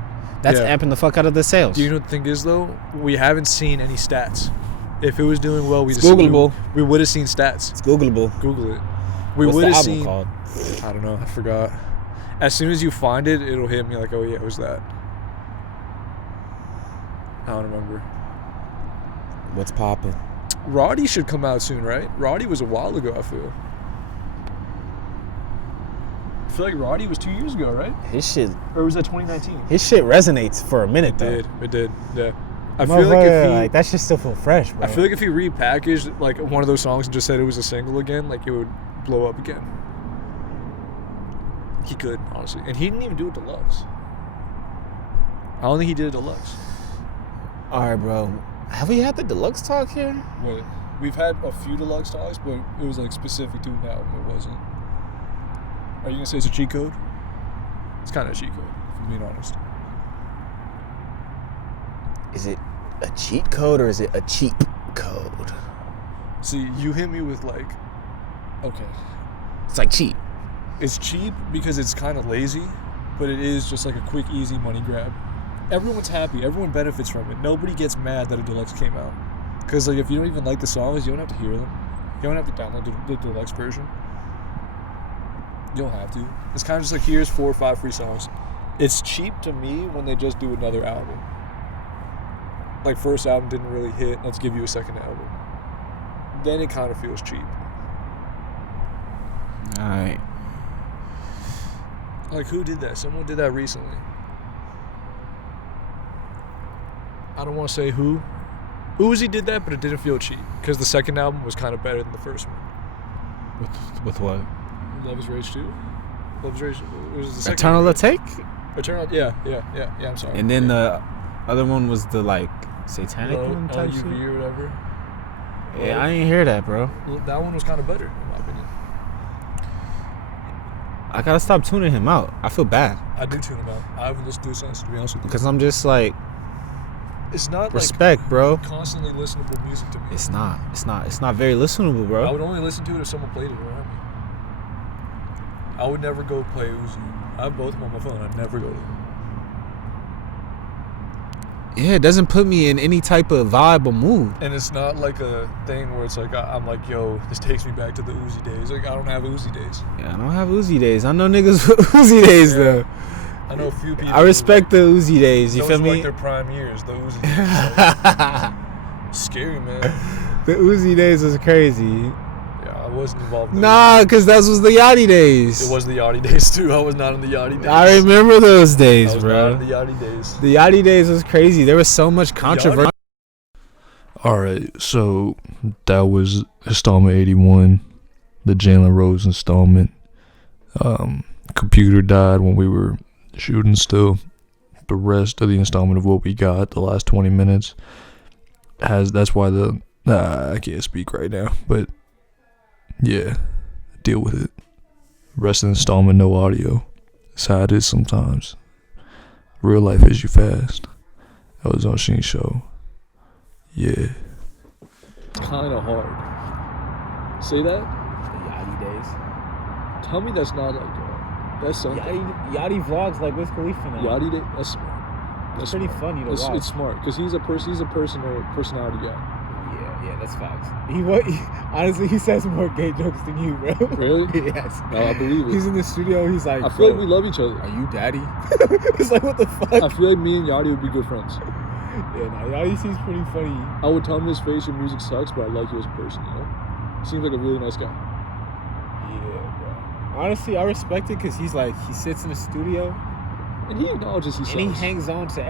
That's amping the fuck out of the sales. Do you know what the thing is, though? We haven't seen any stats. If it was doing well, we would have seen stats. It's Googleable. Google it. What's the album called? I don't know. I forgot. As soon as you find it, it'll hit me like, oh, yeah, it was that. I don't remember. What's Poppin'? Roddy should come out soon, right? Roddy was a while ago, I feel. I feel like Roddy was 2 years ago, right? His shit. Or was that 2019? His shit resonates for a minute, though. It did, yeah. I feel like if he, that shit still feel fresh, bro. I feel like if he repackaged like one of those songs and just said it was a single again, like it would blow up again. He could, honestly. And he didn't even do it deluxe. I don't think he did it deluxe. Alright, bro. Have we had the deluxe talk here? Wait, we've had a few deluxe talks, but it was like specific to an album. It wasn't. Are you gonna say it's a cheat code? It's kind of a cheat code, if I'm being honest. Is it a cheat code or is it a cheap code? See, you hit me with like, okay. It's like cheap. It's cheap because it's kind of lazy, but it is just like a quick, easy money grab. Everyone's happy. Everyone benefits from it. Nobody gets mad that a deluxe came out. Because like, if you don't even like the songs, you don't have to hear them. You don't have to download the deluxe version. You don't have to. It's kind of just like, here's 4 or 5 free songs. It's cheap to me when they just do another album. Like, first album didn't really hit, let's give you a second album. Then it kind of feels cheap. Alright. Like, who did that? Someone did that recently. I don't want to say who. Uzi did that, but it didn't feel cheap. Because the second album was kind of better than the first one. With what? Love is Rage 2? Love is Rage... It was the second Eternal one. Take? Eternal... Yeah, I'm sorry. And then the other one was the, like, satanic one type shit? LUV or whatever. Yeah, I ain't hear that, bro. Well, that one was kind of better, in my opinion. I gotta stop tuning him out. I feel bad. I do tune him out. I haven't listened to his songs, to be honest with you. Because I'm just like... It's not respect, like bro. Constantly listenable music to me. It's not very listenable, bro. I would only listen to it if someone played it around me. I would never go play Uzi. I have both of them on my phone. I'd never go to them. Yeah, it doesn't put me in any type of vibe or mood. And it's not like a thing where it's like, I'm like, yo, this takes me back to the Uzi days. Like, I don't have Uzi days. Yeah, I don't have Uzi days. I know niggas with Uzi days, though. I know a few people. I respect the Uzi days. You feel me? Those like their prime years, the Uzi days. So. Scary, man. The Uzi days was crazy. Yeah, I wasn't involved. In Nah, because that was the Yachty days. It was the Yachty days too. I was not in the Yachty days. I remember those days, I was bro. not in the Yachty days. The Yachty days was crazy. There was so much controversy. Alright, so that was installment 81, the Jalen Rose installment. Computer died when we were shooting still. The rest of the installment of what we got, the last 20 minutes, that's why I can't speak right now, but yeah, deal with it. Rest of the installment, no audio. That's how it is sometimes. Real life hits you fast. That was on Sheen Show. Yeah. It's kind of hard. Say that? The Yachty days. Tell me that's not like that's something. Yachty vlogs like Wiz Khalifa now. Yachty Day. That's smart. It's pretty funny to watch. It's smart because he's a personality guy. Yeah, that's facts. Honestly, he says more gay jokes than you, bro. Really? Yes. No, I believe it. He's in the studio. He's like, I feel like we love each other. Are you daddy? It's like, what the fuck? I feel like me and Yachty would be good friends. Yeah, no, Yachty seems pretty funny. I would tell him his face your music sucks, but I like you as a person, you know? He seems like a really nice guy. Yeah, bro. Honestly, I respect it because he's like, he sits in the studio. And he acknowledges he sucks. And he hangs on to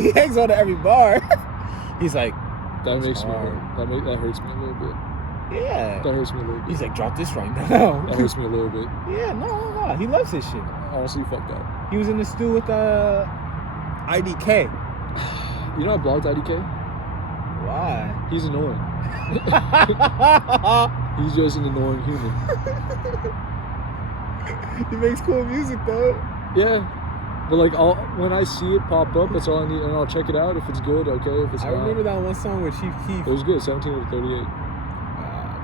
he hangs on to every bar. He's like, that makes me hurt. That hurts me a little bit. Yeah. That hurts me a little bit. He's like, drop this right now. That hurts me a little bit. Yeah, no. He loves his shit. Honestly, fuck that. He was in the stew with IDK. You know I blocked IDK? Why? He's annoying. He's just an annoying human. He makes cool music though. Yeah. But like, when I see it pop up, that's all I need, and I'll check it out. If it's good, okay. If it's I not, remember that one song with Chief Keef. It was good, 17 to 38.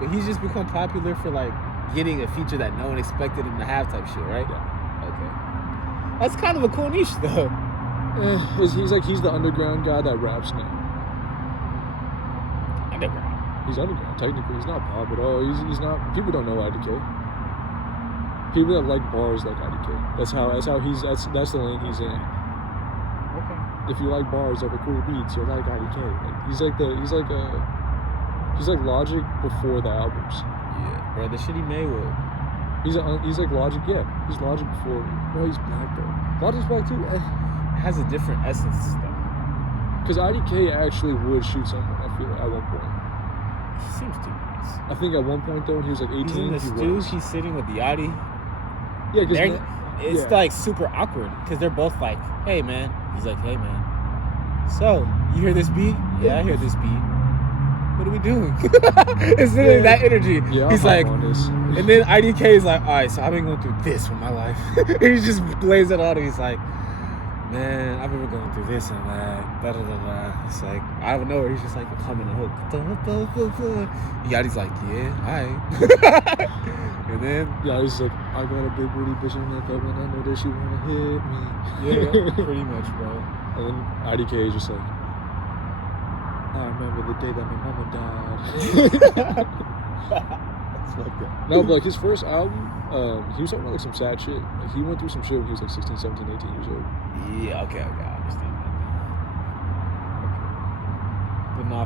But he's just become popular for like getting a feature that no one expected him to have type shit, right? Yeah. Okay. That's kind of a cool niche though. He's the underground guy that raps now. Underground. He's underground, technically. He's not pop at all. He's not. People don't know IDK. People that like bars like IDK. That's the lane he's in. Okay. If you like bars over cool beats, you'll like IDK. He's like Logic before the albums. Yeah, bro. The shit he made with. He's like Logic, yeah. He's Logic before. No, he's black though. Logic's black too. It has a different essence though. Because IDK actually would shoot someone, I feel like, at one point. He seems too nice. I think at one point though, when he was like 18, he's in the stew, he's sitting with Yachty. Yeah, because it's like super awkward because they're both like, hey man. He's like, hey man. So, you hear this beat? Yeah, I hear this beat. What are we doing? It's literally that energy. Yeah, he's like, and then IDK is like, all right, so I've been going through this with my life. And he just lays it on. He's like, man, I've been going through this and that. Da da da da. It's like, out of nowhere, he's just like humming a hook. Yachty's like, yeah, alright. And then he's like, I got a big booty bitch in the club and I know that she wanna hit me. Yeah, pretty much, bro. And then IDK is just like, I remember the day that my mama died. That's fucked up. No, but like his first album, he was talking about like some sad shit. Like he went through some shit when he was like 16, 17, 18 years old. Yeah, okay, I understand that. But nah,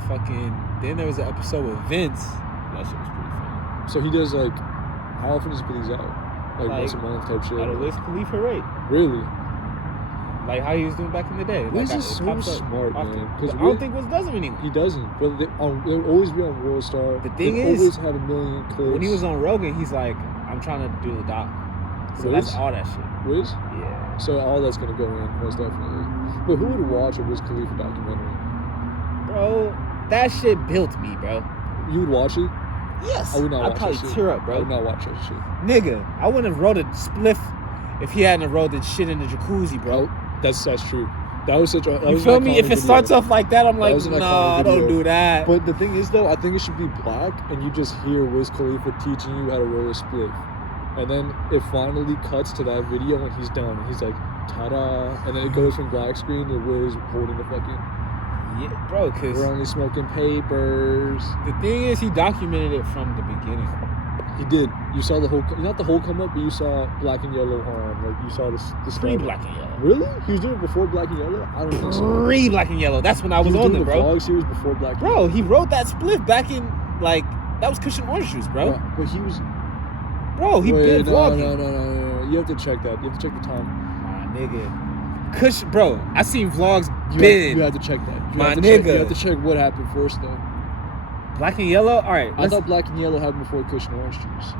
then there was an episode with Vince. That shit was pretty funny. So he does like, how often does he put these out? Like once a month type shit? At a Wiz Khalifa rate. Really? Like how he was doing back in the day. Wiz is so smart, man. Because I don't think Wiz does him anymore. He doesn't. But they would always be on World Star. The thing they is, always have a million clips. When he was on Rogan, he's like, I'm trying to do the doc. So Wiz? that's all that shit. Wiz? Yeah. So all that's gonna go in, most definitely. But who would watch a Wiz Khalifa documentary? Bro, that shit built me, bro. You would watch it? Yes. I would not watch I'd probably that shit. tear up, bro. I would not watch that shit. Nigga, I wouldn't have rolled a spliff if he hadn't rolled that shit in the jacuzzi, bro. Oh, that's true. That was such a. You feel me? If it starts off like that, I'm like, nah, don't do that. But the thing is, though, I think it should be black, and you just hear Wiz Khalifa teaching you how to roll a spliff, and then it finally cuts to that video, and he's done. And he's like, ta-da, and then it goes from black screen to Wiz holding the fucking. Yeah, bro, because we're only smoking papers. The thing is, he documented it from the beginning. He did. You saw the whole, not the whole come up, but you saw Black and Yellow on. Like you saw the pre-Black and Yellow. Really? He was doing it before Black and Yellow? I don't think so. Pre-Black and Yellow. That's when I was on the bro. vlog series before Black and Yellow. Bro, he wrote that split back in like That was Cushion Orange Juice, bro. But he was. Bro, he been vlogging. No. You have to check that. You have to check the time. My nigga. Cushion, bro. I seen vlogs. You have to check that. My nigga. You have to check what happened first, though. Black and yellow. All right. I thought black and yellow happened before Cushion Orange Juice.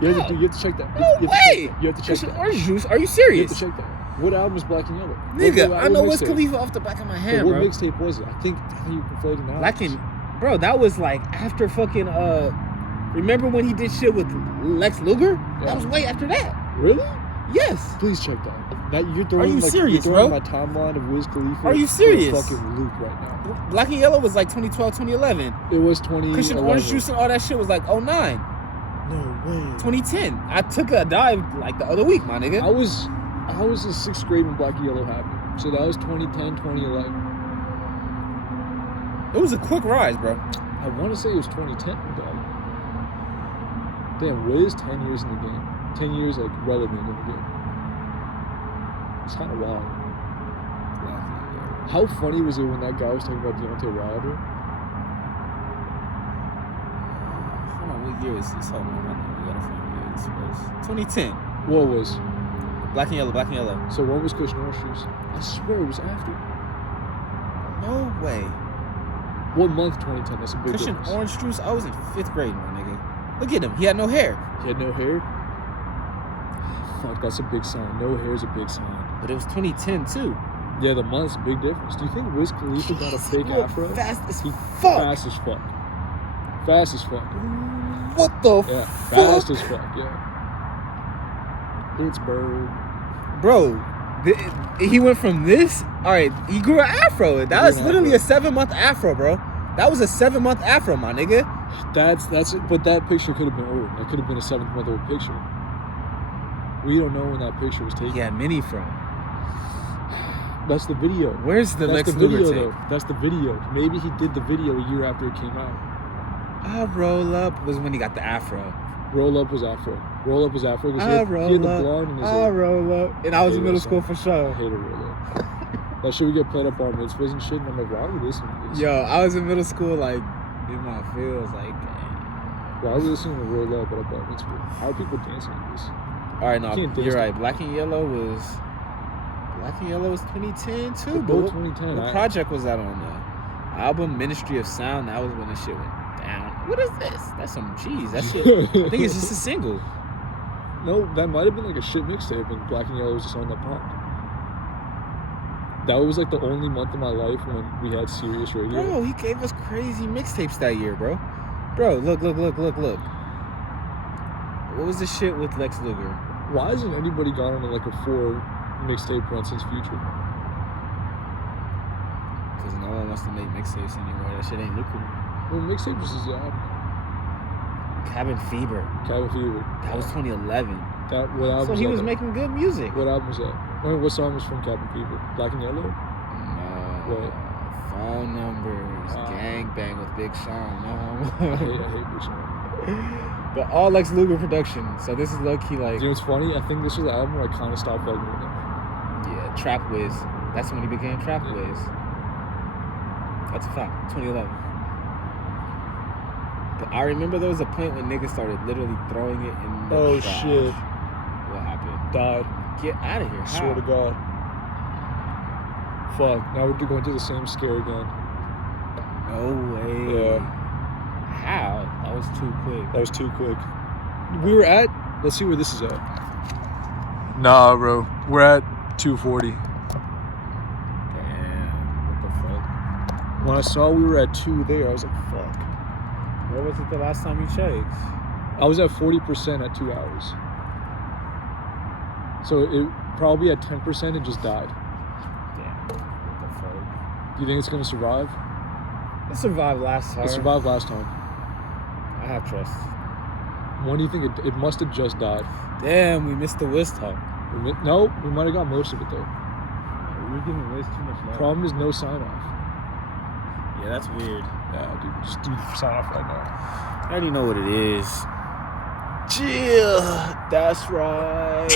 You have to check that. No way. You have to check Cushion that. Orange Juice. Are you serious? You have to check that. What album is Black and Yellow? Nigga, I know what Wiz Khalifa off the back of my hand, what bro. mixtape was it? I think you're conflating that. Black and, bro, that was like after fucking remember when he did shit with Lex Luger? Yeah. That was way after that. Really? Yes. Please check that. You're throwing, Are you serious, you're throwing bro? my timeline of Wiz Khalifa. Are you for a serious? fucking loop right now. Black and Yellow was like 2012, 2011. It was 2011. Cushion Orange Juice and all that shit was like 09, No way. 2010. I took a dive like the other week, my nigga. I was in 6th grade when Black and Yellow happened. So that was 2010, 2011. It was a quick rise, bro. I want to say it was 2010, dog. Damn, Wiz 10 years in the game. 10 years like relevant in the game. It's kind of wild. How funny was it when that guy was talking about Deontay Wilder? Hold on, what year is this? Hold on, we gotta find what year this was. 2010. What was? Black and Yellow, Black and Yellow. So when was Cushion Orange Juice? I swear it was after. No way. What month 2010? That's a big Cushion difference. Orange Juice, I was in 5th grade, my nigga. Look at him, he had no hair. He had no hair? Fuck, that's a big sign. No hair is a big sign. But it was 2010 too. Yeah, the month's a big difference. Do you think Wiz Khalifa got a fake afro? Fast as fuck. Fast as fuck. Fast as fuck. What the Yeah, fuck? fast as fuck, yeah. Pittsburgh. Bro, he went from this. All right, he grew an afro. That was literally a 7-month afro, bro. That was a 7-month afro, my nigga. That's it. But that picture could have been old. That could have been a 7-month-old picture. We don't know when that picture was taken. He had mini fro. That's the video. Where's the That's Lex the Luger video, tape? though. That's the video. Maybe he did the video a year after it came out. I roll up was when he got the afro. Roll Up was afro. Roll Up was afro because I he had roll the up. blonde in his I hair. roll up. And I was in middle school for I sure. hated Roll Up. That shit would get played up on mitzvahs and shit, and I'm like, why would we listen to this? Yo, I was in middle school, like, in my feels, like, Why are we listening to Roll Up at a bar mitzvah? How are people dancing to this? all right, no, Can't dance you're to right. it. Black and Yellow was 2010 too. They're But both what 2010. what project was that on the album? Ministry of Sound. That was when the shit went down. What is this? That's some cheese. That shit. I think it's just a single. No, that might have been like a shit mixtape, and Black and Yellow was just on that pop. That was like the only month of my life when we had serious radio. Bro, he gave us crazy mixtapes that year, bro. Bro, look. What was the shit with Lex Luger? Why hasn't anybody gone on like a 4 mixtape run since Future? Because no one wants to make mixtapes anymore. That shit ain't lucrative. Well, mixtape was his album. Cabin Fever. Cabin Fever. That was 2011. What album So was he that? was making good music. What album was that? Wait, what song was from Cabin Fever? Black and Yellow? What? Phone numbers, gang bang with Big Sean. I No. hate Big Sean. But all Lex Luger production. So this is low key like, You know what's funny? I think this was the album where I kind of stopped fucking with him. yeah, Trap Wiz. That's when he became Trap Wiz. That's a fact. 2011. But I remember there was a point when niggas started literally throwing it in the Oh, trash. shit. What happened? Died. Get out of here. Swear to God. Fuck. Now we're going through the same scare again. No way. Yeah. How? That was too quick. That was too quick. We were at... Let's see where this is at. Nah, bro. We're at 240. Damn. What the fuck? When I saw we were at 2 there, I was like, fuck. Where was it the last time you checked? I was at 40% at 2 hours. So it probably at 10% it just died. Damn. What the fuck? Do you think it's going to survive? It survived last time. It survived last time. I have trust. When do you think it must have just died? Damn, we missed the Wiz talk. No, we might have got most of it though. We were giving Wiz too much love. Problem is no sign off. Yeah, that's weird. Yeah, dude, just do the sign off right now. I already know what it is. Yeah, that's right.